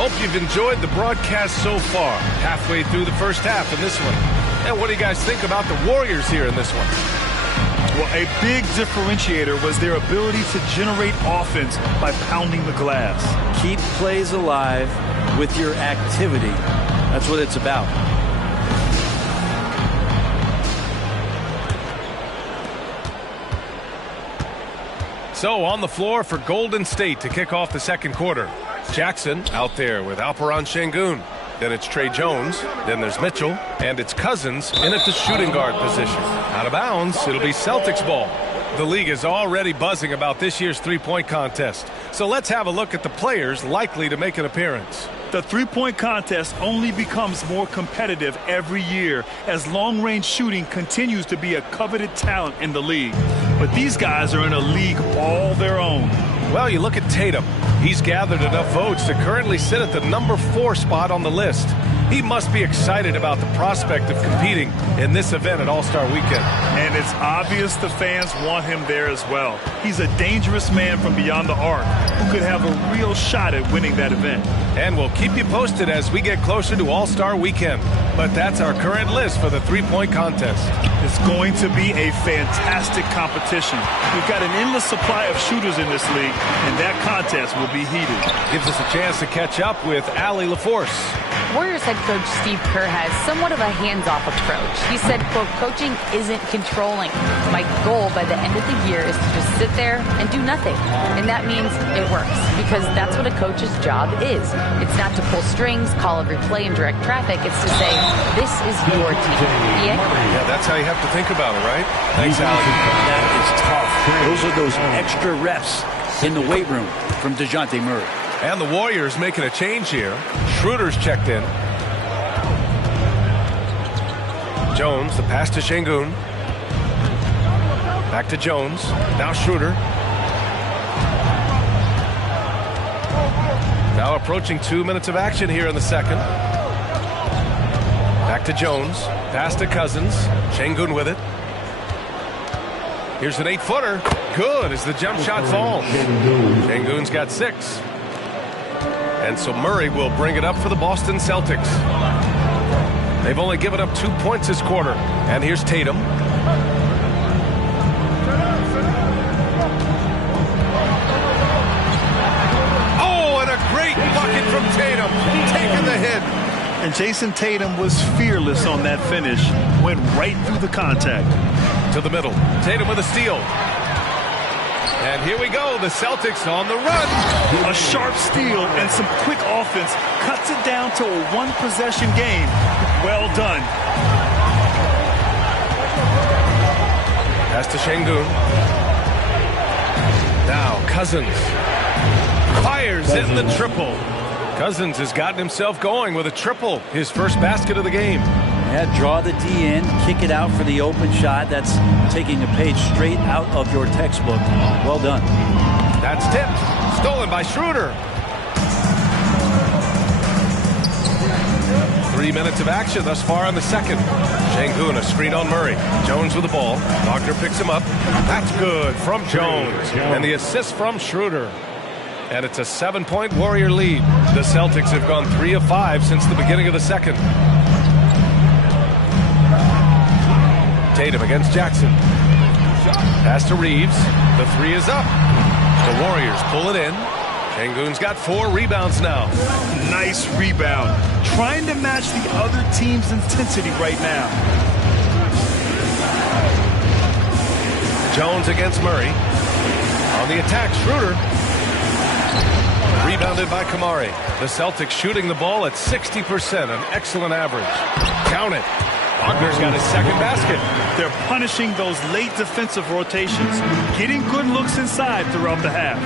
Hope you've enjoyed the broadcast so far. Halfway through the first half in this one. And what do you guys think about the Warriors here in this one? Well, a big differentiator was their ability to generate offense by pounding the glass. Keep plays alive with your activity. That's what it's about. So on the floor for Golden State to kick off the second quarter. Jackson out there with Alperen Şengün. Then it's Trey Jones. Then there's Mitchell. And it's Cousins in at the shooting guard position. Out of bounds, it'll be Celtics ball. The league is already buzzing about this year's three-point contest. So let's have a look at the players likely to make an appearance. The three-point contest only becomes more competitive every year as long-range shooting continues to be a coveted talent in the league. But these guys are in a league all their own. Well, you look at Tatum. He's gathered enough votes to currently sit at the number 4 spot on the list. He must be excited about the prospect of competing in this event at All-Star Weekend. And it's obvious the fans want him there as well. He's a dangerous man from beyond the arc who could have a real shot at winning that event. And we'll keep you posted as we get closer to All-Star Weekend. But that's our current list for the three-point contest. It's going to be a fantastic competition. We've got an endless supply of shooters in this league, and that contest will be heated. Gives us a chance to catch up with Allie LaForce. Warriors head coach Steve Kerr has somewhat of a hands-off approach. He said, quote, coaching isn't controlling. My goal by the end of the year is to just sit there and do nothing. And that means it works because that's what a coach's job is. It's not to pull strings, call every play, and direct traffic. It's to say, this is your team. Yeah, that's how you have to think about it, right? Thanks, Allie. That is tough. Those are those extra reps in the weight room from DeJounte Murray. And the Warriors making a change here. Schroeder's checked in. Jones, the pass to Şengün. Back to Jones. Now Schroeder. Now approaching 2 minutes of action here in the second. Back to Jones. Pass to Cousins. Şengün with it. Here's an 8-footer. Good as the jump shot falls. Şengün's got 6. And so Murray will bring it up for the Boston Celtics. They've only given up 2 points this quarter. And here's Tatum. Oh, and a great bucket from Tatum. Taking the hit. And Jason Tatum was fearless on that finish. Went right through the contact. To the middle. Tatum with a steal. And here we go, the Celtics on the run. A sharp steal and some quick offense cuts it down to a one-possession game. Well done. Pass to Şengün. Now Cousins fires in the triple. Cousins has gotten himself going with a triple, his first basket of the game. Yeah, draw the D in, kick it out for the open shot. That's taking a page straight out of your textbook. Well done. That's tipped. Stolen by Schroeder. 3 minutes of action thus far in the second. Şengün, a screen on Murray. Jones with the ball. Wagner picks him up. That's good from Jones. And the assist from Schroeder. And it's a 7-point Warrior lead. The Celtics have gone 3 of 5 since the beginning of the second. Tatum against Jackson. Pass to Reeves. The 3 is up. The Warriors pull it in. Şengün's got 4 rebounds now. Nice rebound. Trying to match the other team's intensity right now. Jones against Murray. On the attack, Schroeder. Rebounded by Kamari. The Celtics shooting the ball at 60%, an excellent average. Count it. Wagner's got his second basket. They're punishing those late defensive rotations, getting good looks inside throughout the half.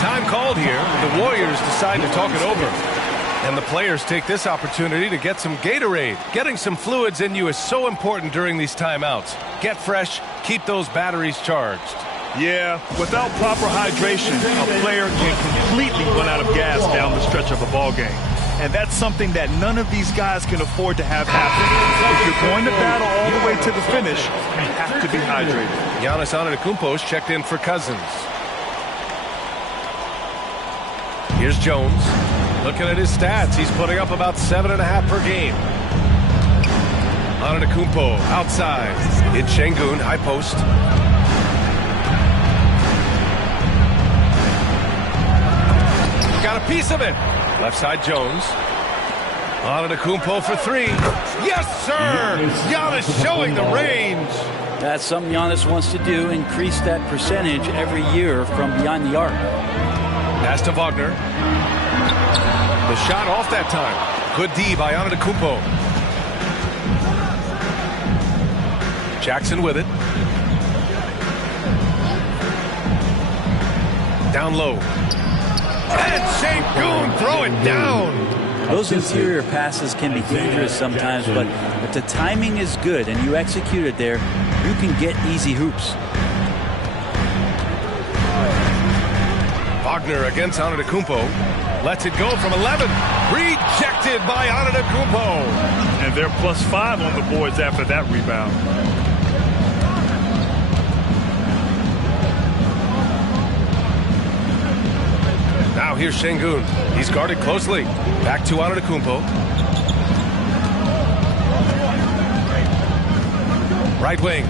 Time called here. The Warriors decide to talk it over. And the players take this opportunity to get some Gatorade. Getting some fluids in you is so important during these timeouts. Get fresh, keep those batteries charged. Yeah, without proper hydration, a player can completely run out of gas down the stretch of a ball game. And that's something that none of these guys can afford to have happen. If you're going to battle all the way to the finish, you have to be hydrated. Giannis Antetokounmpo's checked in for Cousins. Here's Jones. Looking at his stats, he's putting up about 7.5 per game. Antetokounmpo outside. It's Şengün, high post. Got a piece of it. Left side Jones. Antetokounmpo for 3. Yes, sir! Giannis showing the range. That's something Giannis wants to do, increase that percentage every year from beyond the arc. Pass to Wagner. The shot off that time. Good D by Antetokounmpo. Jackson with it. Down low. And Sengun throw it down. Those interior passes can be dangerous sometimes, but if the timing is good and you execute it there, you can get easy hoops. Wagner against Antetokounmpo. Lets it go from 11. Rejected by Antetokounmpo. And they're +5 on the boards after that rebound. Now here's Sengun. He's guarded closely. Back to Antetokounmpo. Right wing.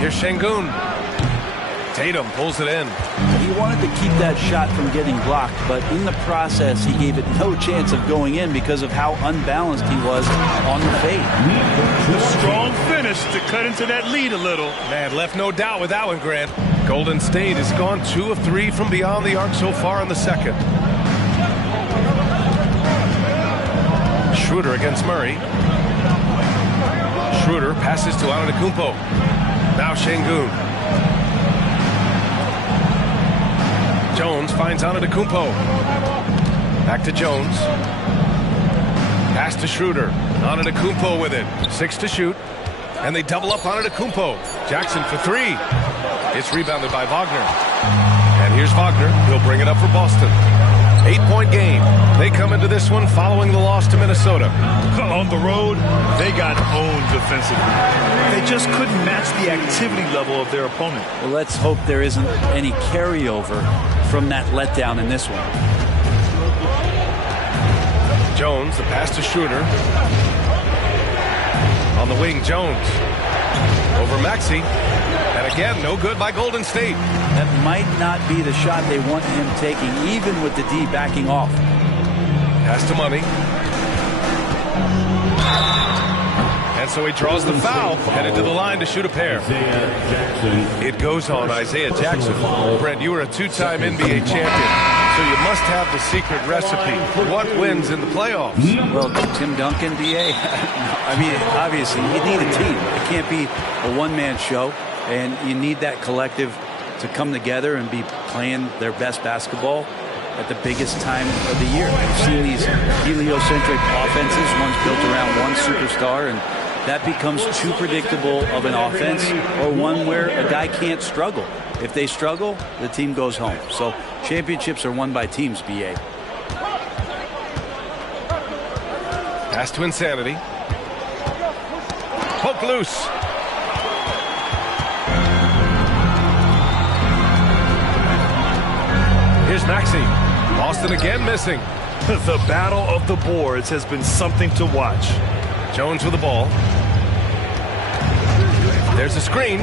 Here's Sengun. Tatum pulls it in. He wanted to keep that shot from getting blocked, but in the process, he gave it no chance of going in because of how unbalanced he was on the fade. A strong finish to cut into that lead a little. Man, left no doubt with that one, Grant. Golden State has gone 2 of 3 from beyond the arc so far in the second. Schroeder against Murray. Schroeder passes to Antetokounmpo. Now Sengun. Jones finds Antetokounmpo. Back to Jones. Pass to Schroeder. Antetokounmpo with it. 6 to shoot. And they double up Antetokounmpo. Jackson for 3. It's rebounded by Wagner. And here's Wagner. He'll bring it up for Boston. 8-point game. They come into this one following the loss to Minnesota. On the road, they got owned defensively. They just couldn't match the activity level of their opponent. Well, let's hope there isn't any carryover from that letdown in this one. Jones, the pass to Schroeder. On the wing, Jones. Over Maxey. And again, no good by Golden State. That might not be the shot they want him taking, even with the D backing off. Pass to Money. And so he draws the foul, headed to the line to shoot a pair. It goes on Isaiah Jackson. Brent, you were a 2-time NBA champion, so you must have the secret recipe. What wins in the playoffs? Well, Tim Duncan, BA. I mean, obviously, you need a team. It can't be a one-man show, and you need that collective to come together and be playing their best basketball at the biggest time of the year. We've seen these heliocentric offenses, one's built around one superstar, and that becomes too predictable of an offense, or one where a guy can't struggle. If they struggle, the team goes home. So championships are won by teams, BA. Pass to Insanity. Poke loose. Here's Maxey. Boston again missing. The battle of the boards has been something to watch. Jones with the ball. There's a screen.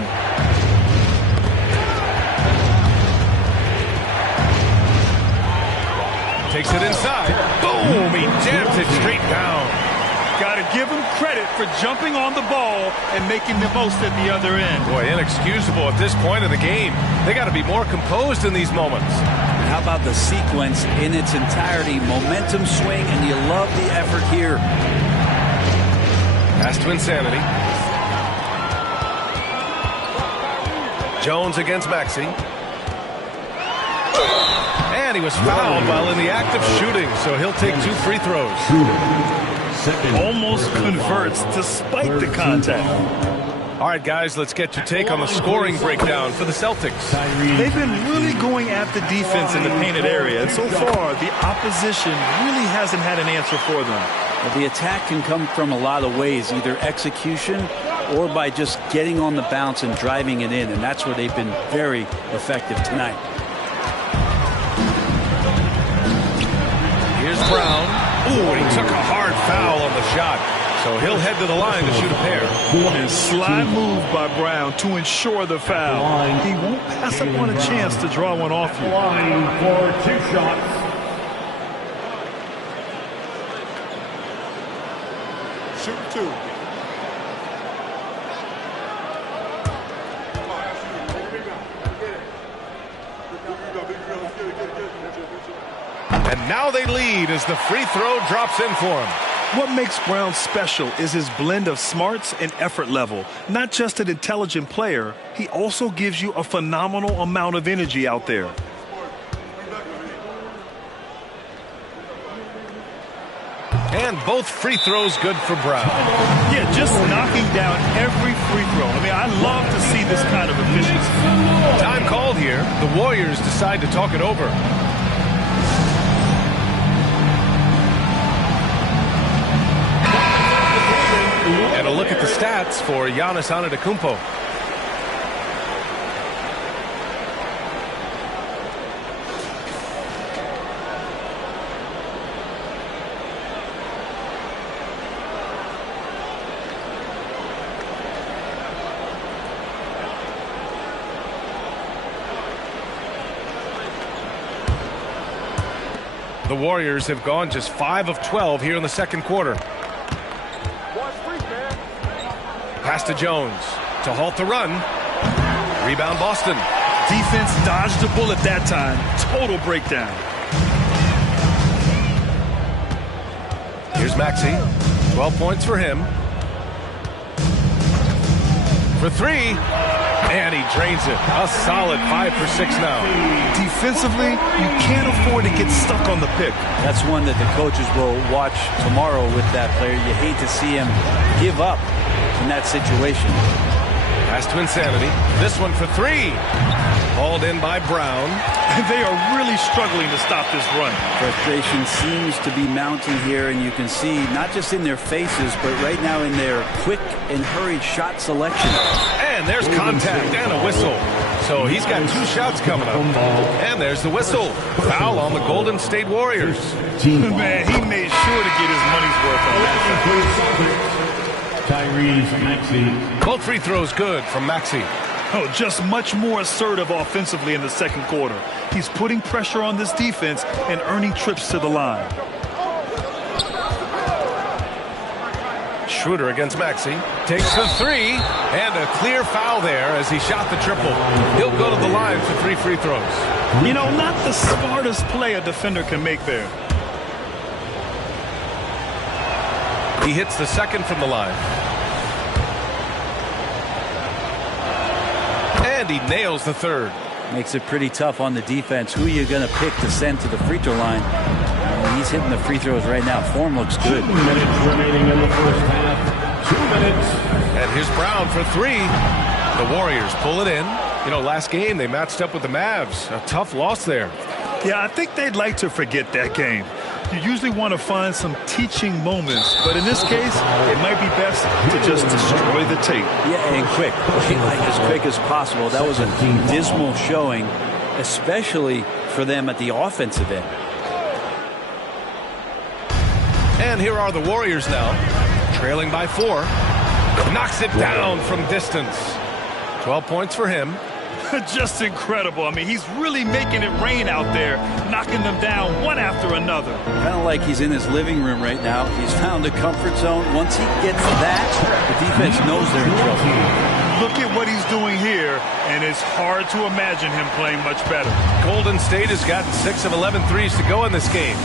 Takes it inside. Boom! He jams it straight down. Got to give him credit for jumping on the ball and making the most at the other end. Boy, inexcusable at this point of the game. They got to be more composed in these moments. How about the sequence in its entirety? Momentum swing, and you love the effort here. Pass to Insanity. Jones against Maxey. And he was fouled while in the act of shooting, so he'll take 2 free throws. Almost converts despite the contact. All right, guys, let's get your take on the scoring breakdown for the Celtics. They've been really going at the defense in the painted area, and so far, the opposition really hasn't had an answer for them. Well, the attack can come from a lot of ways, either execution or by just getting on the bounce and driving it in, and that's where they've been very effective tonight. Here's Brown. Ooh, and he took a hard foul on the shot. So he'll head to the line to shoot a pair. And sly move by Brown to ensure the foul. He won't pass up on a chance to draw one off you. Line for 2 shots. Shoot 2. And now they lead as the free throw drops in for him. What makes Brown special is his blend of smarts and effort level. Not just an intelligent player, he also gives you a phenomenal amount of energy out there. And both free throws good for Brown. Yeah, just knocking down every free throw. I mean, I love to see this kind of efficiency. Time called here. The Warriors decide to talk it over. And a look at the stats for Giannis Antetokounmpo. The Warriors have gone just 5 of 12 here in the second quarter. Pass to Jones to halt the run. Rebound Boston. Defense dodged the bullet that time. Total breakdown. Here's Maxey. 12 points for him. For 3. And he drains it. A solid 5 for 6 now. Defensively, you can't afford to get stuck on the pick. That's one that the coaches will watch tomorrow with that player. You hate to see him give up in that situation. Pass to Insanity. This one for 3. Hauled in by Brown. They are really struggling to stop this run. Frustration seems to be mounting here, and you can see not just in their faces, but right now in their quick and hurried shot selection. And there's contact and a whistle. So he's got 2 shots coming up. And there's the whistle. Foul on the Golden State Warriors. Man, he made sure to get his money's worth on that. Tyrese Maxey. Both free throws good from Maxey. Oh, just much more assertive offensively in the second quarter. He's putting pressure on this defense and earning trips to the line. Schroeder against Maxey. Takes the 3. And a clear foul there as he shot the triple. He'll go to the line for 3 free throws. You know, not the smartest play a defender can make there. He hits the second from the line. And he nails the third. Makes it pretty tough on the defense. Who are you going to pick to send to the free throw line? And he's hitting the free throws right now. Form looks good. 2 minutes remaining in the first half. 2 minutes. And here's Brown for 3. The Warriors pull it in. You know, last game they matched up with the Mavs. A tough loss there. Yeah, I think they'd like to forget that game. You usually want to find some teaching moments, but in this case, it might be best to just destroy the tape. Yeah, and quick. Like as quick as possible. That was a dismal showing, especially for them at the offensive end. And here are the Warriors now, trailing by 4. Knocks it down from distance. 12 points for him. Just incredible. I mean, he's really making it rain out there, knocking them down one after another. Kind of like he's in his living room right now. He's found a comfort zone. Once he gets that, the defense knows they're in trouble. Look at what he's doing here, and it's hard to imagine him playing much better. Golden State has gotten 6 of 11 threes to go in this game.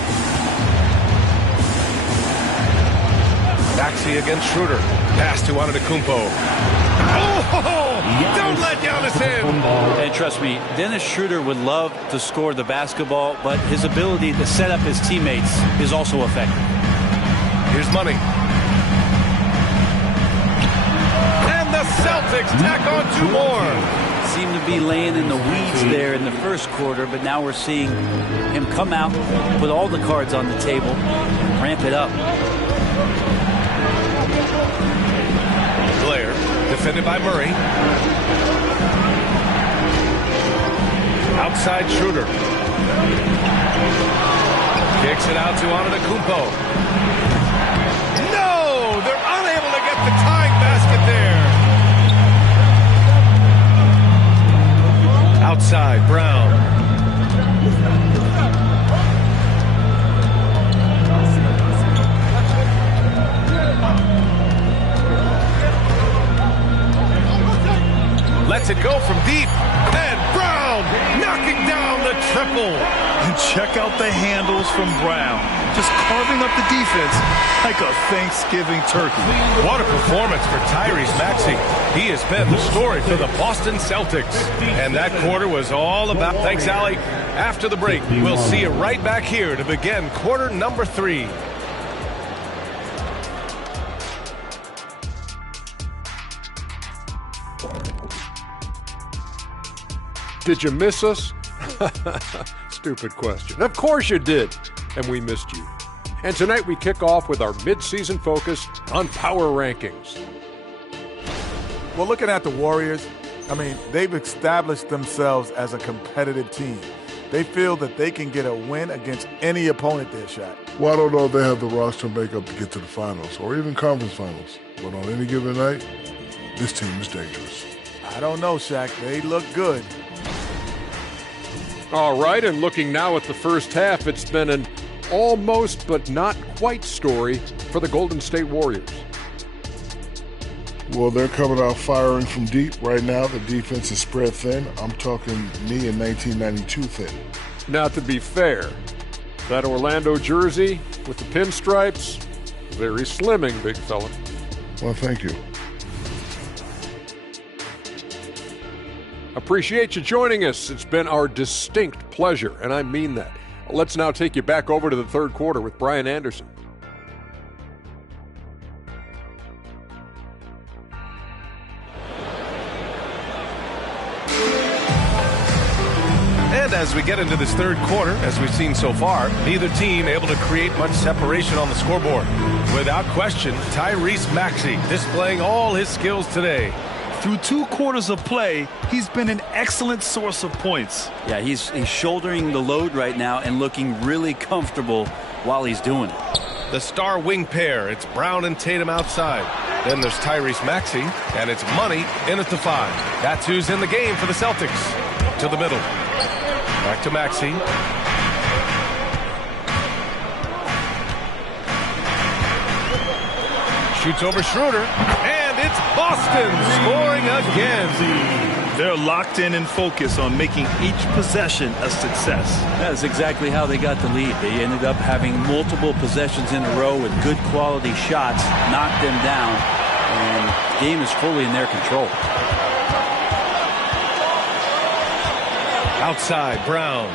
Maxey against Schroeder. Pass to Antetokounmpo. Oh! Don't let Giannis in! And trust me, Dennis Schroeder would love to score the basketball, but his ability to set up his teammates is also effective. Here's Money. And the Celtics tack on 2 more. Seemed to be laying in the weeds there in the first quarter, but now we're seeing him come out, put all the cards on the table, ramp it up. Blair, defended by Murray. Outside Schroeder. Kicks it out to Antetokounmpo. No! They're unable to get the tying basket there. Outside, Brown. Lets it go from deep. And Brown knocking down the triple. And check out the handles from Brown. Just carving up the defense like a Thanksgiving turkey. What a performance for Tyrese Maxey. He has been the story for the Boston Celtics. And that quarter was all about... Thanks, Allie. After the break, we'll see you right back here to begin quarter number 3. Did you miss us? Stupid question. Of course you did. And we missed you. And tonight we kick off with our mid-season focus on power rankings. Well, looking at the Warriors, I mean, they've established themselves as a competitive team. They feel that they can get a win against any opponent they shot. Well, I don't know if they have the roster makeup to get to the finals or even conference finals. But on any given night, this team is dangerous. I don't know, Shaq. They look good. All right, and looking now at the first half, it's been an almost but not quite story for the Golden State Warriors. Well, they're coming out firing from deep right now. The defense is spread thin. I'm talking me in 1992 thin. Now, to be fair, that Orlando jersey with the pinstripes, very slimming, big fella. Well, thank you. Appreciate you joining us. It's been our distinct pleasure, and I mean that. Let's now take you back over to the third quarter with Brian Anderson. And as we get into this third quarter, as we've seen so far, neither team able to create much separation on the scoreboard. Without question, Tyrese Maxey displaying all his skills today. Through 2 quarters of play, he's been an excellent source of points. Yeah, he's shouldering the load right now and looking really comfortable while he's doing it. The star wing pair, it's Brown and Tatum outside. Then there's Tyrese Maxey, and it's Money in at the 5. That's who's in the game for the Celtics. To the middle. Back to Maxey. Shoots over Schroeder. And it's Boston scoring again. They're locked in and focused on making each possession a success. That's exactly how they got the lead. They ended up having multiple possessions in a row with good quality shots, knocked them down, and the game is fully in their control. Outside, Brown.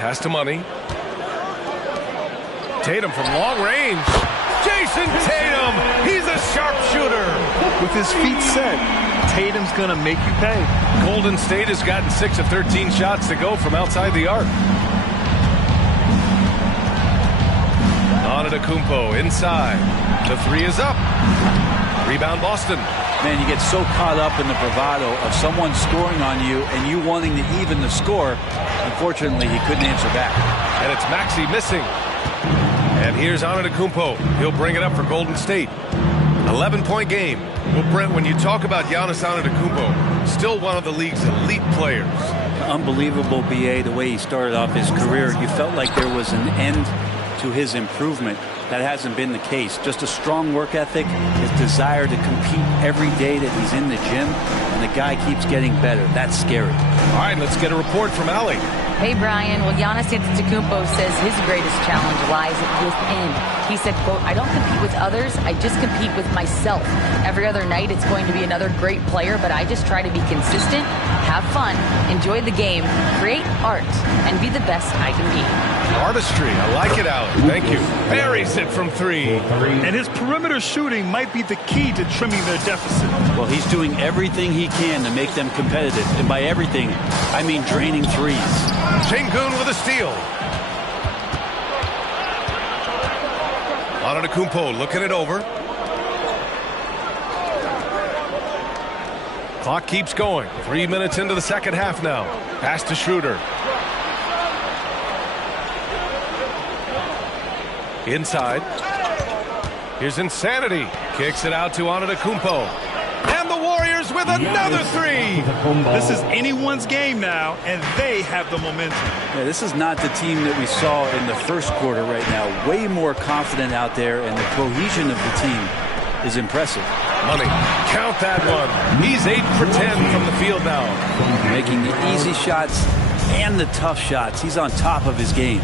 Pass to Money. Tatum from long range. Jason Tatum, he's a sharpshooter. With his feet set, Tatum's going to make you pay. Golden State has gotten 6 of 13 shots to go from outside the arc. Antetokounmpo inside. The 3 is up. Rebound Boston. Man, you get so caught up in the bravado of someone scoring on you and you wanting to even the score. Unfortunately, he couldn't answer back. And it's Maxey missing. And here's Antetokounmpo. He'll bring it up for Golden State. 11-point game. Well, Brent, when you talk about Giannis Antetokounmpo, still one of the league's elite players. Unbelievable, BA, the way he started off his career. You felt like there was an end to his improvement. That hasn't been the case. Just a strong work ethic, his desire to compete every day that he's in the gym, and the guy keeps getting better. That's scary. All right, let's get a report from Allie. Hey, Brian. Well, Giannis Antetokounmpo says his greatest challenge lies within. He said, quote, "I don't compete with others. I just compete with myself. Every other night it's going to be another great player, but I just try to be consistent, have fun, enjoy the game, create art, and be the best I can be." Artistry. I like it, Allie. Thank you. Buries it from 3. And his perimeter shooting might be the key to trimming their deficit. Well, he's doing everything he can to make them competitive. And by everything, I mean draining threes. Şengün with a steal. Antetokounmpo looking it over. Clock keeps going. 3 minutes into the second half now. Pass to Schroeder. Inside. Here's Insanity. Kicks it out to Antetokounmpo. And the Warriors with another 3. This is anyone's game now, and they have the momentum. Yeah, this is not the team that we saw in the first quarter right now. Way more confident out there, and the cohesion of the team is impressive. Money. Count that one. He's 8 for 10 from the field now. Making the easy shots and the tough shots. He's on top of his game.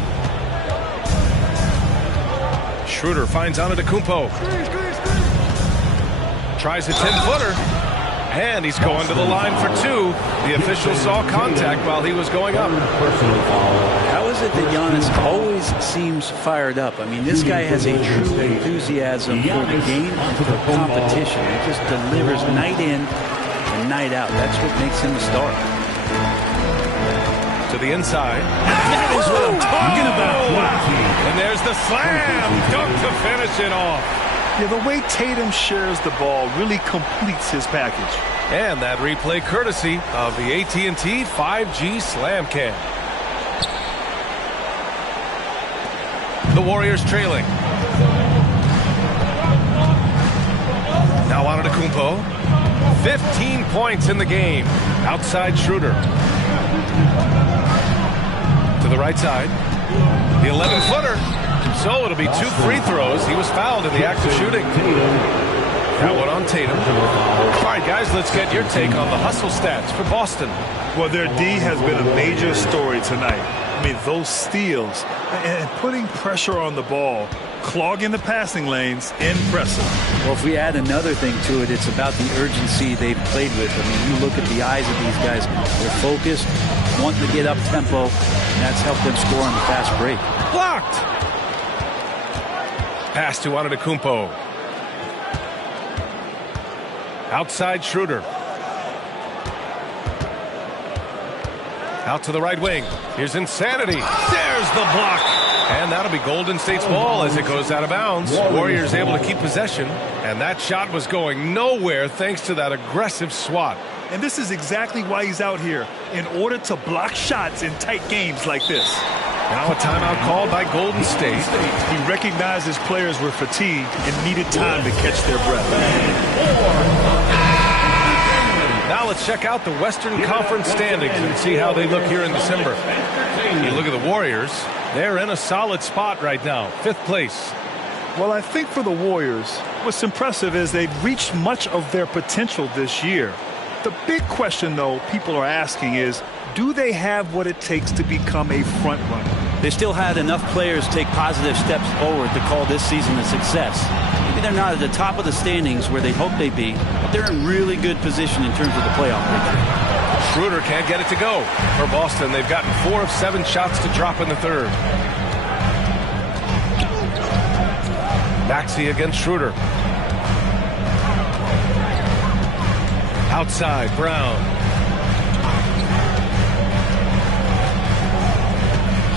Schroeder finds Antetokounmpo. Tries a 10-footer. And he's going to the line for 2. The official saw contact while he was going up. How is it that Giannis always seems fired up? I mean, this guy has a true enthusiasm for the game, for competition. He just delivers night in and night out. That's what makes him a star. To the inside. That is what I'm talking about. And there's the slam dunk to finish it off. Yeah, the way Tatum shares the ball really completes his package. And that replay courtesy of the AT&T 5G Slam Cam. The Warriors trailing. Now Antetokounmpo. 15 points in the game. Outside Schroeder. To the right side. The 11-footer. So it'll be 2 free throws. He was fouled in the act of shooting. That one on Tatum. All right, guys, let's get your take on the hustle stats for Boston. Well, their D has been a major story tonight. I mean, those steals and putting pressure on the ball, clogging the passing lanes, impressive. Well, if we add another thing to it, it's about the urgency they've played with. I mean, you look at the eyes of these guys. They're focused, wanting to get up tempo, and that's helped them score on the fast break. Blocked. Pass to Antetokounmpo. Outside Schroeder. Out to the right wing. Here's Insanity. There's the block. And that'll be Golden State's ball as it goes out of bounds. Warriors able to keep possession. And that shot was going nowhere thanks to that aggressive swat. And this is exactly why he's out here, in order to block shots in tight games like this. Now a timeout called by Golden State. He recognized his players were fatigued and needed time to catch their breath. Now let's check out the Western Conference standings and see how they look here in December. You look at the Warriors. They're in a solid spot right now, 5th place. Well, I think for the Warriors, what's impressive is they've reached much of their potential this year. The big question, though, people are asking is, do they have what it takes to become a front runner? They still had enough players take positive steps forward to call this season a success. Maybe they're not at the top of the standings where they hope they'd be, but they're in really good position in terms of the playoff picture. Schroeder can't get it to go. For Boston, they've gotten 4 of 7 shots to drop in the third. Maxey against Schroeder. Outside, Brown.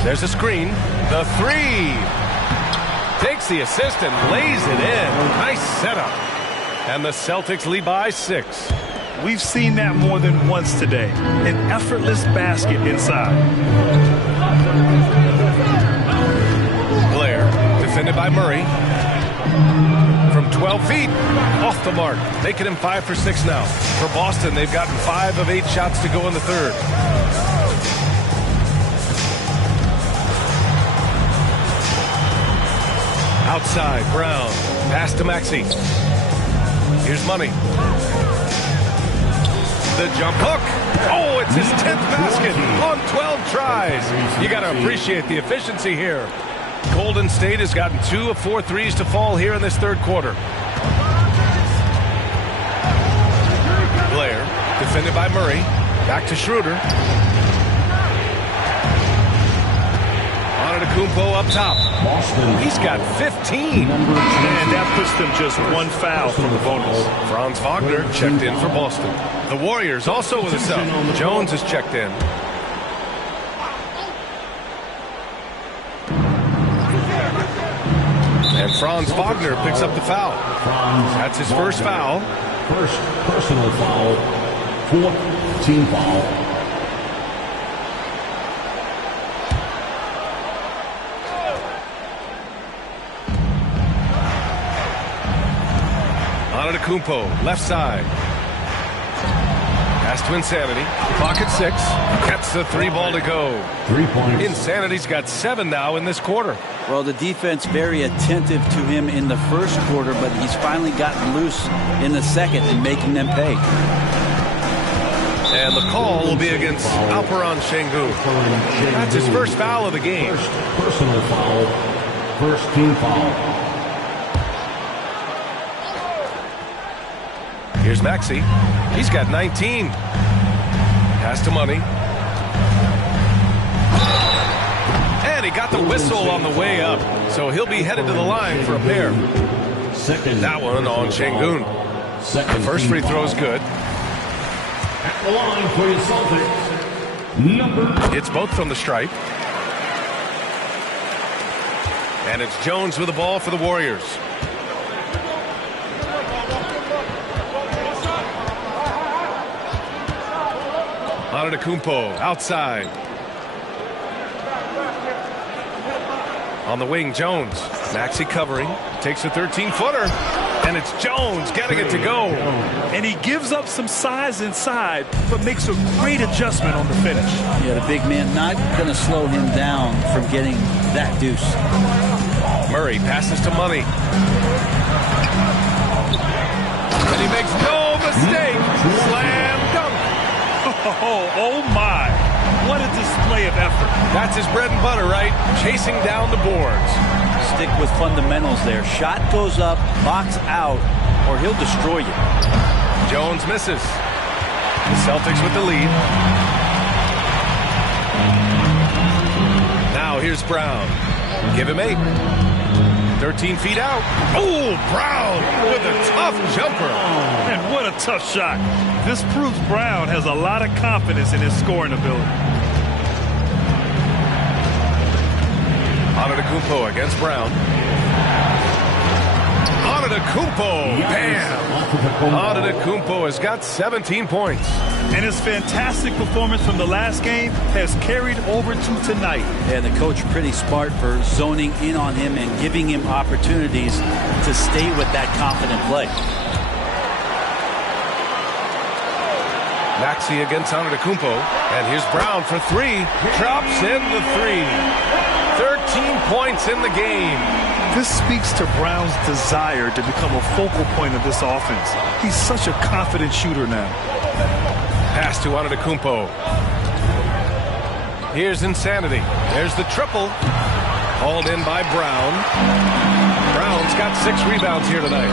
There's a screen. The 3. Takes the assist and lays it in. Nice setup. And the Celtics lead by 6. We've seen that more than once today. An effortless basket inside. Blair, defended by Murray. From 12 feet, off the mark. Making him 5 for 6 now. For Boston, they've gotten 5 of 8 shots to go in the third. Outside, Brown. Pass to Maxey. Here's Money. The jump hook. Oh, it's his 10th basket on 12 tries. You got to appreciate the efficiency here. Golden State has gotten 2 of 4 threes to fall here in this third quarter. Blair, defended by Murray. Back to Schroeder. Antetokounmpo up top. He's got 15. And that puts them just 1 foul from the bonus. Franz Wagner checked in for Boston. The Warriors also with a sub. Jones has checked in. And Franz Wagner picks up the foul. That's his first foul. First personal foul. 4th team foul. Antetokounmpo, left side. Pass to Insanity. Clock at 6. Gets the 3 ball to go. 3 points. Insanity's got 7 now in this quarter. Well, the defense very attentive to him in the first quarter, but he's finally gotten loose in the second and making them pay. And the call will be against Alperon Şengün. That's his first foul of the game. First personal foul. First team foul. Here's Maxey. He's got 19. Pass to Money. And he got the whistle on the way up. So he'll be headed to the line for a pair. That one on Şengün. The first free throw is good. At the line for your Celtics. It's both from the stripe. And it's Jones with the ball for the Warriors. Antetokounmpo outside. On the wing, Jones. Maxey covering. Takes a 13-footer. And it's Jones getting it to go. And he gives up some size inside, but makes a great adjustment on the finish. Yeah, the big man not going to slow him down from getting that deuce. Murray passes to Money. And he makes no mistake. Slam dunk. Oh my. What a display of effort. That's his bread and butter, right? Chasing down the boards. Stick with fundamentals there. Shot goes up, box out, or he'll destroy you. Jones misses. The Celtics with the lead. Now here's Brown. Give him 8. 13 feet out. Oh, Brown with a tough jumper. And what a tough shot. This proves Brown has a lot of confidence in his scoring ability. Antetokounmpo against Brown. Antetokounmpo, bam! Antetokounmpo has got 17 points. And his fantastic performance from the last game has carried over to tonight. And the coach pretty smart for zoning in on him and giving him opportunities to stay with that confident play. Maxey against Antetokounmpo. And here's Brown for 3. Drops in the 3. 13 points in the game. This speaks to Brown's desire to become a focal point of this offense. He's such a confident shooter now. Pass to Antetokounmpo. Here's Insanity. There's the triple. Hauled in by Brown. Brown's got 6 rebounds here tonight.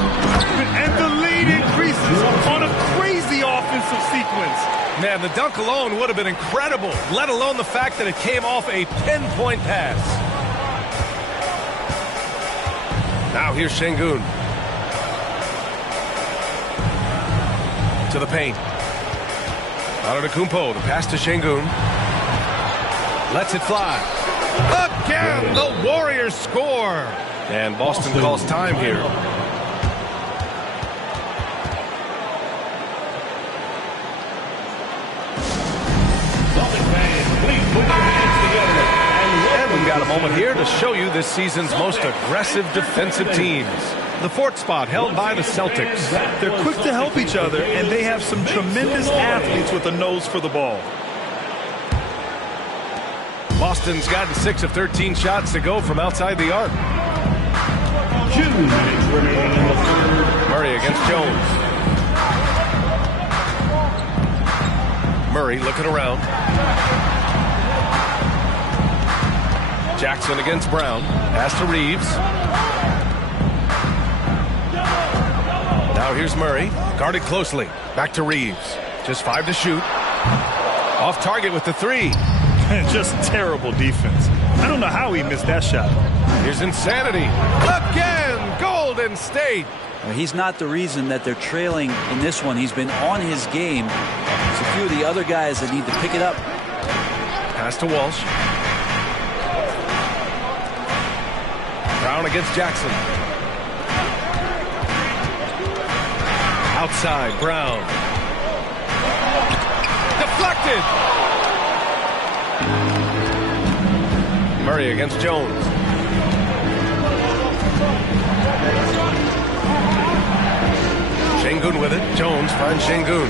And the lead increases on a crazy offensive sequence. Man, the dunk alone would have been incredible, let alone the fact that it came off a pinpoint pass. Now here's Şengün. To the paint. Antetokounmpo, the pass to Şengün. Lets it fly. Again, the Warriors score. And Boston calls time here. And we've got a moment here to show you this season's most aggressive defensive teams. The 4th spot held by the Celtics. They're quick to help each other, and they have some tremendous athletes with a nose for the ball. Boston's gotten 6 of 13 shots to go from outside the arc. 2 minutes remaining in the third. Murray against Jones. Murray looking around. Jackson against Brown. Pass to Reeves. Now here's Murray. Guarded closely. Back to Reeves. Just 5 to shoot. Off target with the 3. Just terrible defense. I don't know how he missed that shot. Here's Insanity. Again, Golden State. Well, he's not the reason that they're trailing in this one. He's been on his game. It's a few of the other guys that need to pick it up. Pass to Walsh. Brown against Jackson. Outside, Brown. Deflected. Murray against Jones. Şengün with it. Jones finds Şengün.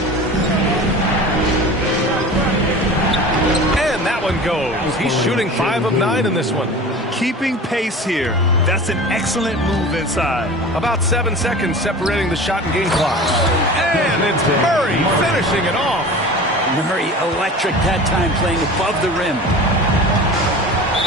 one goes. He's shooting 5 of 9 in this one. Keeping pace here. That's an excellent move inside. About 7 seconds separating the shot and game clock. And it's Murray finishing it off. Murray electric that time, playing above the rim.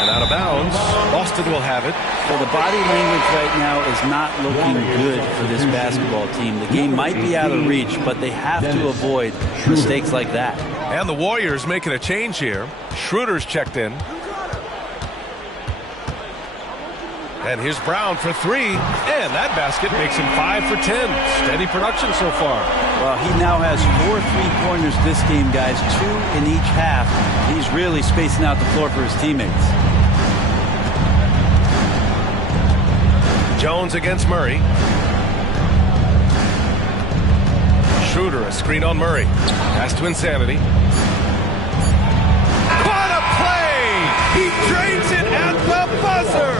And out of bounds, Boston will have it. Well, the body language right now is not looking good for this basketball team. The game might be out of reach, but they have to avoid mistakes like that. And the Warriors making a change here. Schroeder's checked in. And here's Brown for 3. And that basket makes him 5 for 10. Steady production so far. Well, he now has 4 3-pointers this game, guys. 2 in each half. He's really spacing out the floor for his teammates. Jones against Murray. Schroeder, a screen on Murray. Pass to Insanity. What a play! He drains it at the buzzer!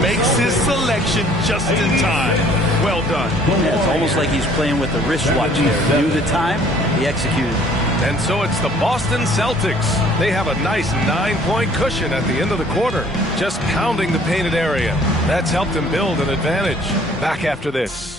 Makes his selection just in time. Well done. Yeah, it's almost like he's playing with a wristwatch there. Knew the time, he executed. And so it's the Boston Celtics. They have a nice 9-point cushion at the end of the quarter, just pounding the painted area. That's helped them build an advantage. Back after this.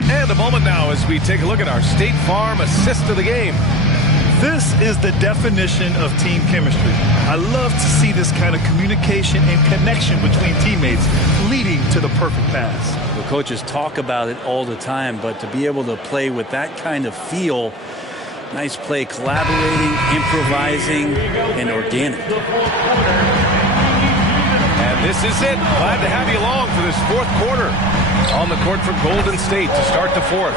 And a moment now as we take a look at our State Farm assist of the game. This is the definition of team chemistry. I love to see this kind of communication and connection between teammates leading to the perfect pass. The coaches talk about it all the time, but to be able to play with that kind of feel, nice play, collaborating, improvising, and organic. And this is it. Glad to have you along for this fourth quarter. On the court for Golden State to start the fourth.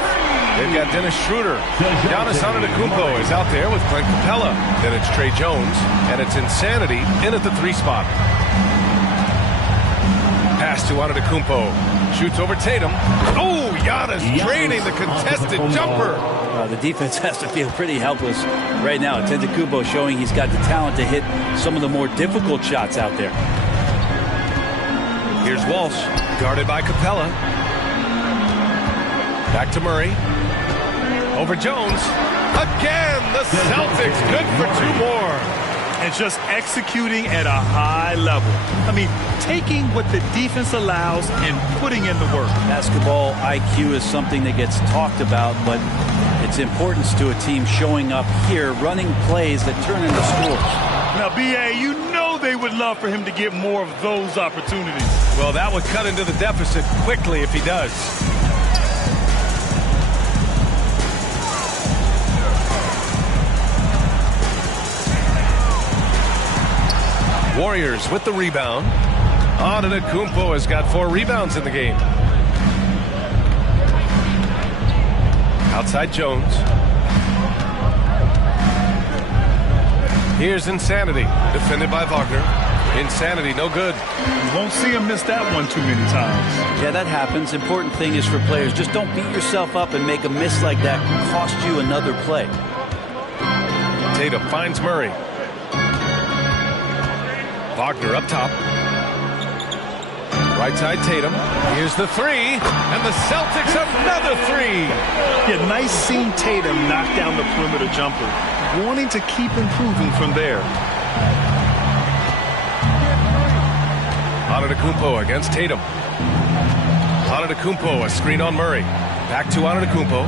They've got Dennis Schroeder. Giannis Antetokounmpo is out there with Clint Capella. Then it's Trey Jones, and it's Insanity in at the 3 spot. Pass to Antetokounmpo. Shoots over Tatum. Oh, Giannis draining the contested jumper. The defense has to feel pretty helpless right now. Antetokounmpo showing he's got the talent to hit some of the more difficult shots out there. Here's Walsh, guarded by Capella. Back to Murray. Over Jones. Again, the Celtics good for 2 more. And just executing at a high level. I mean, taking what the defense allows and putting in the work. Basketball IQ is something that gets talked about, but its importance to a team showing up here, running plays that turn into scores. Now, B.A., you know they would love for him to get more of those opportunities. Well, that would cut into the deficit quickly if he does. Warriors with the rebound. Antetokounmpo has got 4 rebounds in the game. Outside Jones. Here's Insanity, defended by Wagner. Insanity, no good. You won't see him miss that one too many times. Yeah, that happens. Important thing is for players, just don't beat yourself up and make a miss like that cost you another play. Tatum finds Murray. Wagner up top. Right side Tatum. Here's the 3. And the Celtics another 3. Yeah, nice seeing Tatum knock down the perimeter jumper. Wanting to keep improving from there. Antetokounmpo against Tatum. Antetokounmpo, a screen on Murray. Back to Antetokounmpo.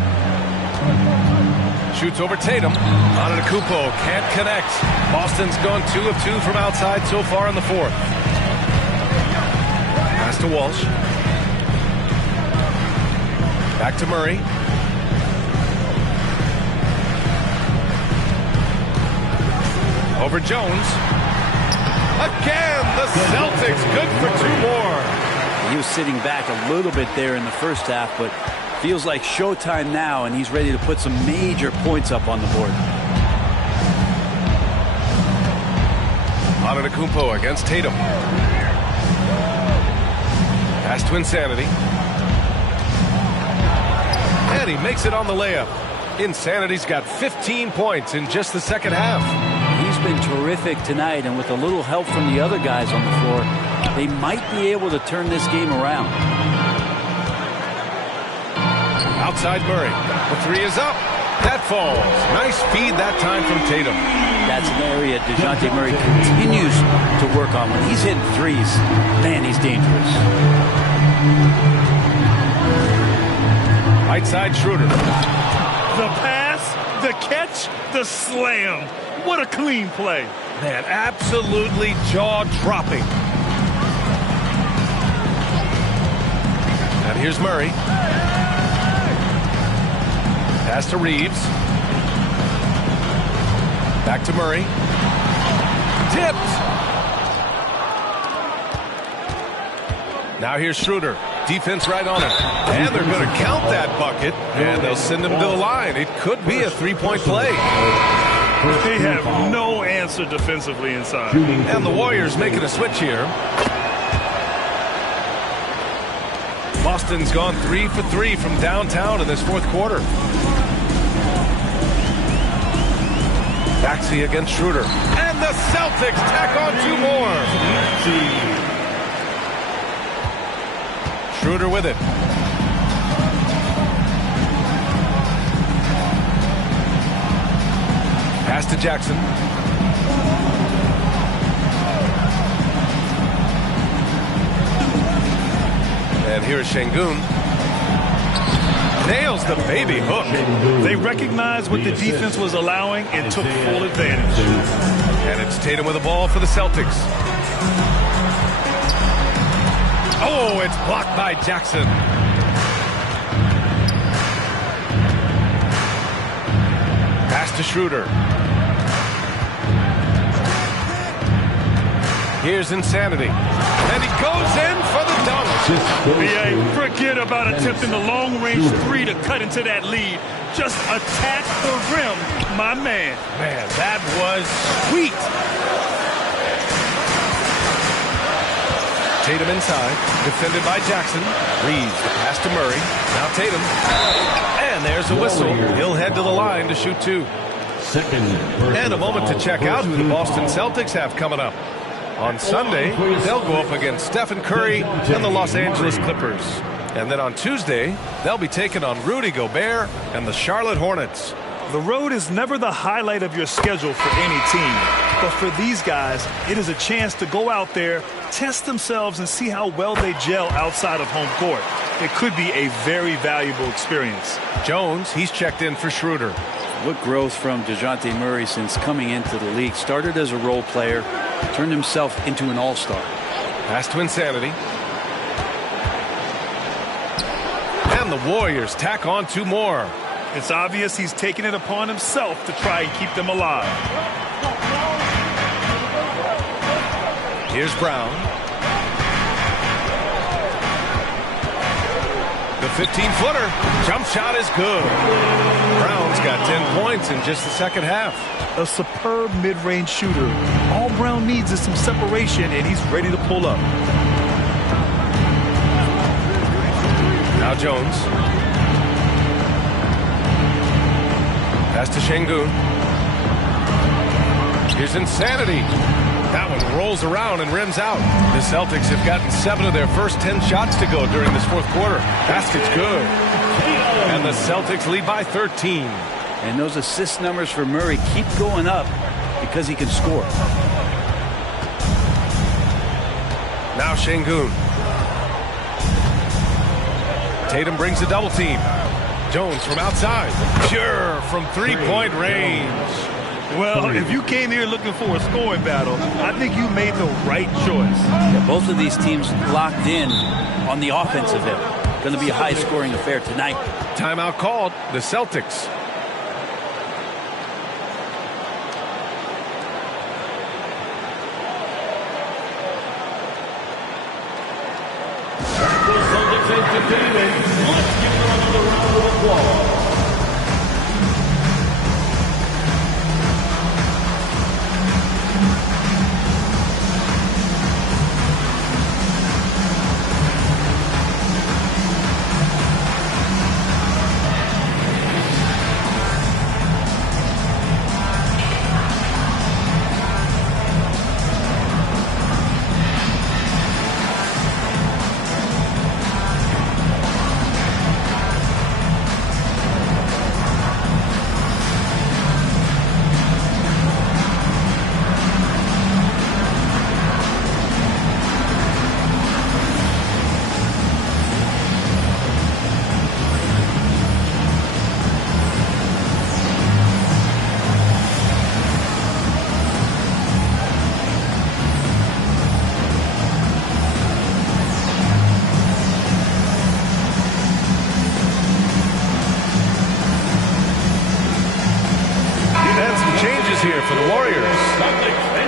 Shoots over Tatum. Antetokounmpo can't connect. Boston's gone 2 of 2 from outside so far in the fourth. Pass to Walsh. Back to Murray. Over Jones. Again, the Celtics good for 2 more. He was sitting back a little bit there in the first half, but feels like showtime now, and he's ready to put some major points up on the board. Antetokounmpo against Tatum. Pass to Insanity. And he makes it on the layup. Insanity's got 15 points in just the second half. He's been terrific tonight, and with a little help from the other guys on the floor, they might be able to turn this game around. Outside Murray. The three is up. That falls. Nice feed that time from Tatum. That's an area DeJounte Murray continues to work on. When he's hitting threes, man, he's dangerous. Right side Schroeder. The pass, the catch, the slam. What a clean play. Man, absolutely jaw-dropping. And here's Murray. Pass to Reeves. Back to Murray. Tipped. Now here's Schroeder. Defense right on him. And they're going to count that bucket. And they'll send him to the line. It could be a three-point play. They have no answer defensively inside. And the Warriors making a switch here. Boston's gone 3 for 3 from downtown in this fourth quarter. Maxey against Schroeder. And the Celtics tack on 2 more. Schroeder with it. Pass to Jackson. And here's Şengün. Nails the baby hook. They recognized what the defense was allowing and took full advantage. And it's Tatum with the ball for the Celtics. Oh, it's blocked by Jackson. Pass to Schroeder. Here's Insanity. And he goes in for the dunk. Forget about attempting the long-range three to cut into that lead. Just attack the rim, my man. Man, that was sweet. Tatum inside, defended by Jackson. Reeves, the pass to Murray. Now Tatum. And there's a whistle. He'll head to the line to shoot 2. And a moment to check out who the Boston Celtics have coming up. On Sunday, they'll go up against Stephen Curry and the Los Angeles Clippers. And then on Tuesday, they'll be taking on Rudy Gobert and the Charlotte Hornets. The road is never the highlight of your schedule for any team. But for these guys, it is a chance to go out there, test themselves, and see how well they gel outside of home court. It could be a very valuable experience. Jones, he's checked in for Schroeder. What growth from DeJounte Murray since coming into the league. Started as a role player, turned himself into an all-star. Pass to Insanity. And the Warriors tack on 2 more. It's obvious he's taken it upon himself to try and keep them alive. Here's Brown. The 15-footer. Jump shot is good. Brown's got 10 points in just the second half. A superb mid-range shooter. All Brown needs is some separation, and he's ready to pull up. Now Jones. Pass to Şengün. Here's Insanity. That one rolls around and rims out. The Celtics have gotten 7 of their first 10 shots to go during this fourth quarter. Basket's good. And the Celtics lead by 13. And those assist numbers for Murray keep going up because he can score. Now Şengün. Tatum brings the double team. Jones from outside. Pure from three-point range. Well, if you came here looking for a scoring battle, I think you made the right choice. Yeah, both of these teams locked in on the offensive end. Going to be a high-scoring affair tonight. Timeout called. The Celtics. Let's give them another round of applause. changes here for the Warriors.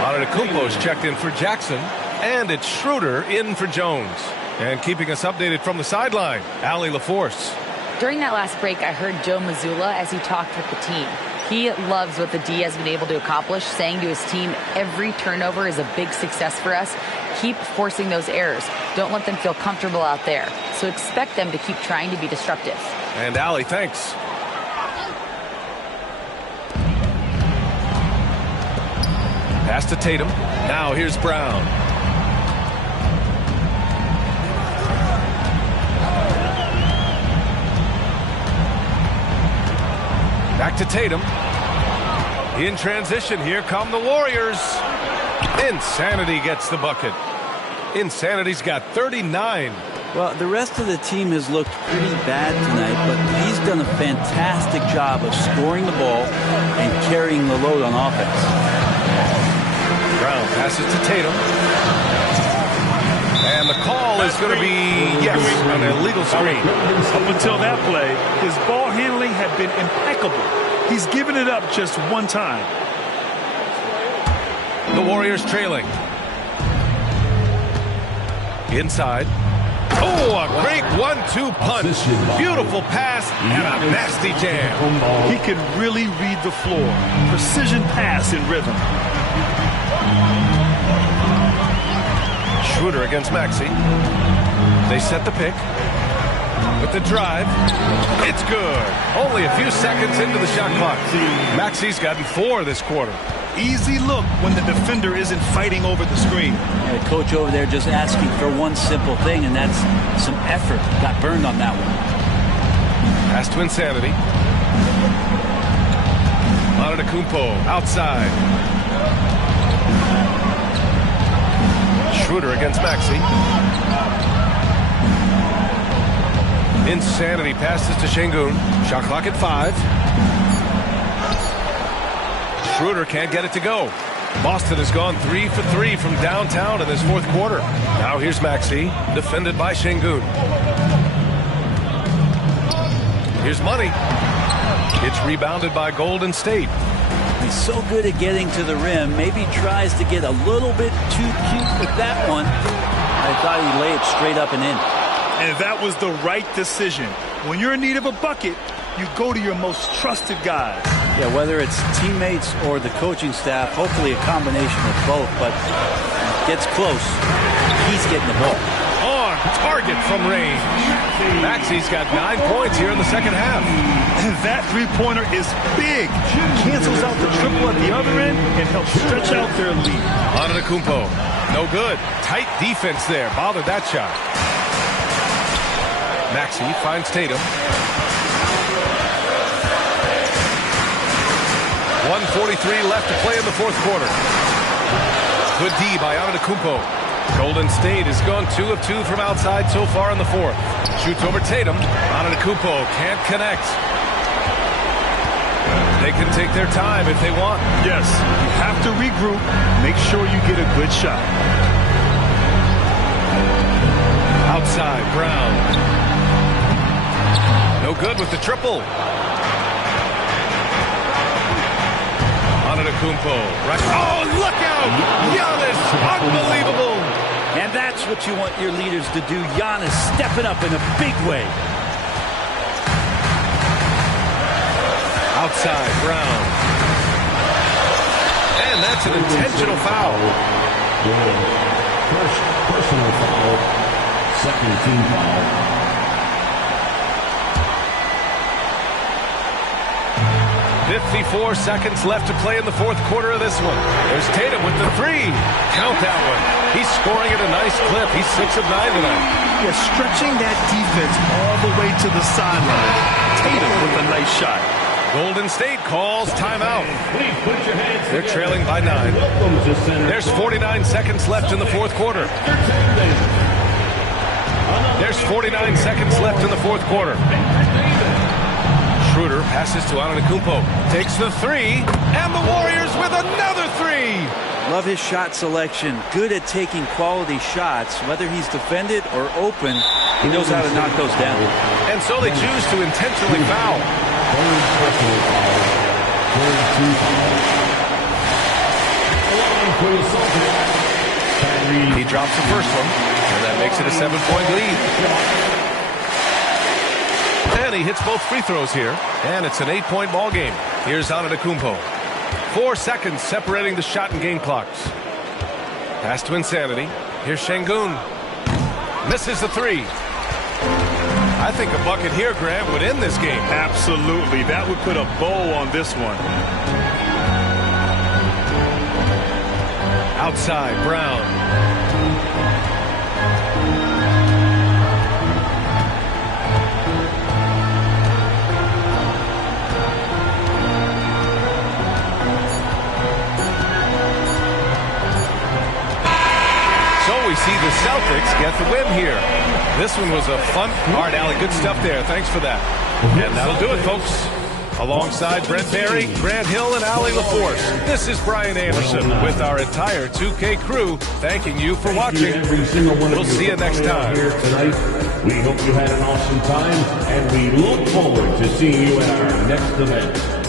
Antetokounmpo's checked in for Jackson, and it's Schroeder in for Jones. And keeping us updated from the sideline, Allie LaForce. During that last break, I heard Joe Mazzulla as he talked with the team. He loves what the D has been able to accomplish, saying to his team, every turnover is a big success for us. Keep forcing those errors. Don't let them feel comfortable out there. So expect them to keep trying to be disruptive. And Allie, thanks. Pass to Tatum. Now here's Brown. Back to Tatum. In transition, here come the Warriors. Insanity gets the bucket. Insanity's got 39. Well, the rest of the team has looked pretty bad tonight, but he's done a fantastic job of scoring the ball and carrying the load on offense. Brown passes to Tatum. And the call is going to be, yes, an illegal screen. Up until that play, his ball handling had been impeccable. He's given it up just one time. The Warriors trailing. Inside. Oh, a great 1-2 punch. Beautiful pass and a nasty jam. He can really read the floor. Precision pass in rhythm. Schroeder against Maxey. They set the pick. With the drive. It's good. Only a few seconds into the shot clock. Maxey's gotten 4 this quarter. Easy look when the defender isn't fighting over the screen. Yeah, the coach over there just asking for one simple thing, and that's some effort. Got burned on that one. Pass to Insanity. Antetokounmpo outside. Schroeder against Maxey. Insanity passes to Şengün. Shot clock at 5. Schroeder can't get it to go. Boston has gone 3 for 3 from downtown in this fourth quarter. Now here's Maxey, defended by Şengün. Here's Money. It's rebounded by Golden State. He's so good at getting to the rim. Maybe tries to get a little bit too cute with that one. I thought he'd lay it straight up and in. And that was the right decision. When you're in need of a bucket, you go to your most trusted guys. Yeah, whether it's teammates or the coaching staff, hopefully a combination of both, but gets close. He's getting the ball. On target from range. Maxey's got 9 points here in the second half. And that three-pointer is big. Cancels out the triple at the other end and helps stretch out their lead. Antetokounmpo, no good. Tight defense there. Bothered that shot. Maxey finds Tatum. 1:43 left to play in the fourth quarter. Good D by Antetokounmpo. Golden State has gone 2 of 2 from outside so far in the fourth. Shoots over Tatum. Antetokounmpo can't connect. They can take their time if they want. Yes, you have to regroup. Make sure you get a good shot. Outside, Brown. No good with the triple. Antetokounmpo. Right. Oh, look out! Giannis, unbelievable! And that's what you want your leaders to do. Giannis stepping up in a big way. Outside, Brown. And that's an intentional foul. First personal foul. Second team foul. 54 seconds left to play in the fourth quarter of this one. There's Tatum with the 3. Count that one. He's scoring at a nice clip. He's 6 of 9 tonight. Yeah, stretching that defense all the way to the sideline. Tatum with a nice shot. Golden State calls timeout. They're trailing by 9. There's 49 seconds left in the fourth quarter. There's 49 seconds left in the fourth quarter. Schroeder passes to Antetokounmpo. Takes the 3. And the Warriors with another 3. Love his shot selection. Good at taking quality shots. Whether he's defended or open, he knows how to knock those down. And so they choose to intentionally foul. He drops the first one, and that makes it a 7-point lead. And he hits both free throws here, and it's an 8-point ball game. Here's Antetokounmpo. 4 seconds separating the shot and game clocks. Pass to Insanity. Here's Şengün. Misses the three. I think a bucket here, Grant, would end this game. Absolutely. That would put a bow on this one. Outside, Brown. So we see the Celtics get the win here. This one was a fun. All right, Allie, good stuff there. Thanks for that. And that'll do it, folks. Alongside Brent Barry, Grant Hill, and Allie LaForce, this is Brian Anderson with our entire 2K crew thanking you for watching. We'll see you next time. Here tonight. We hope you had an awesome time, and we look forward to seeing you at our next event.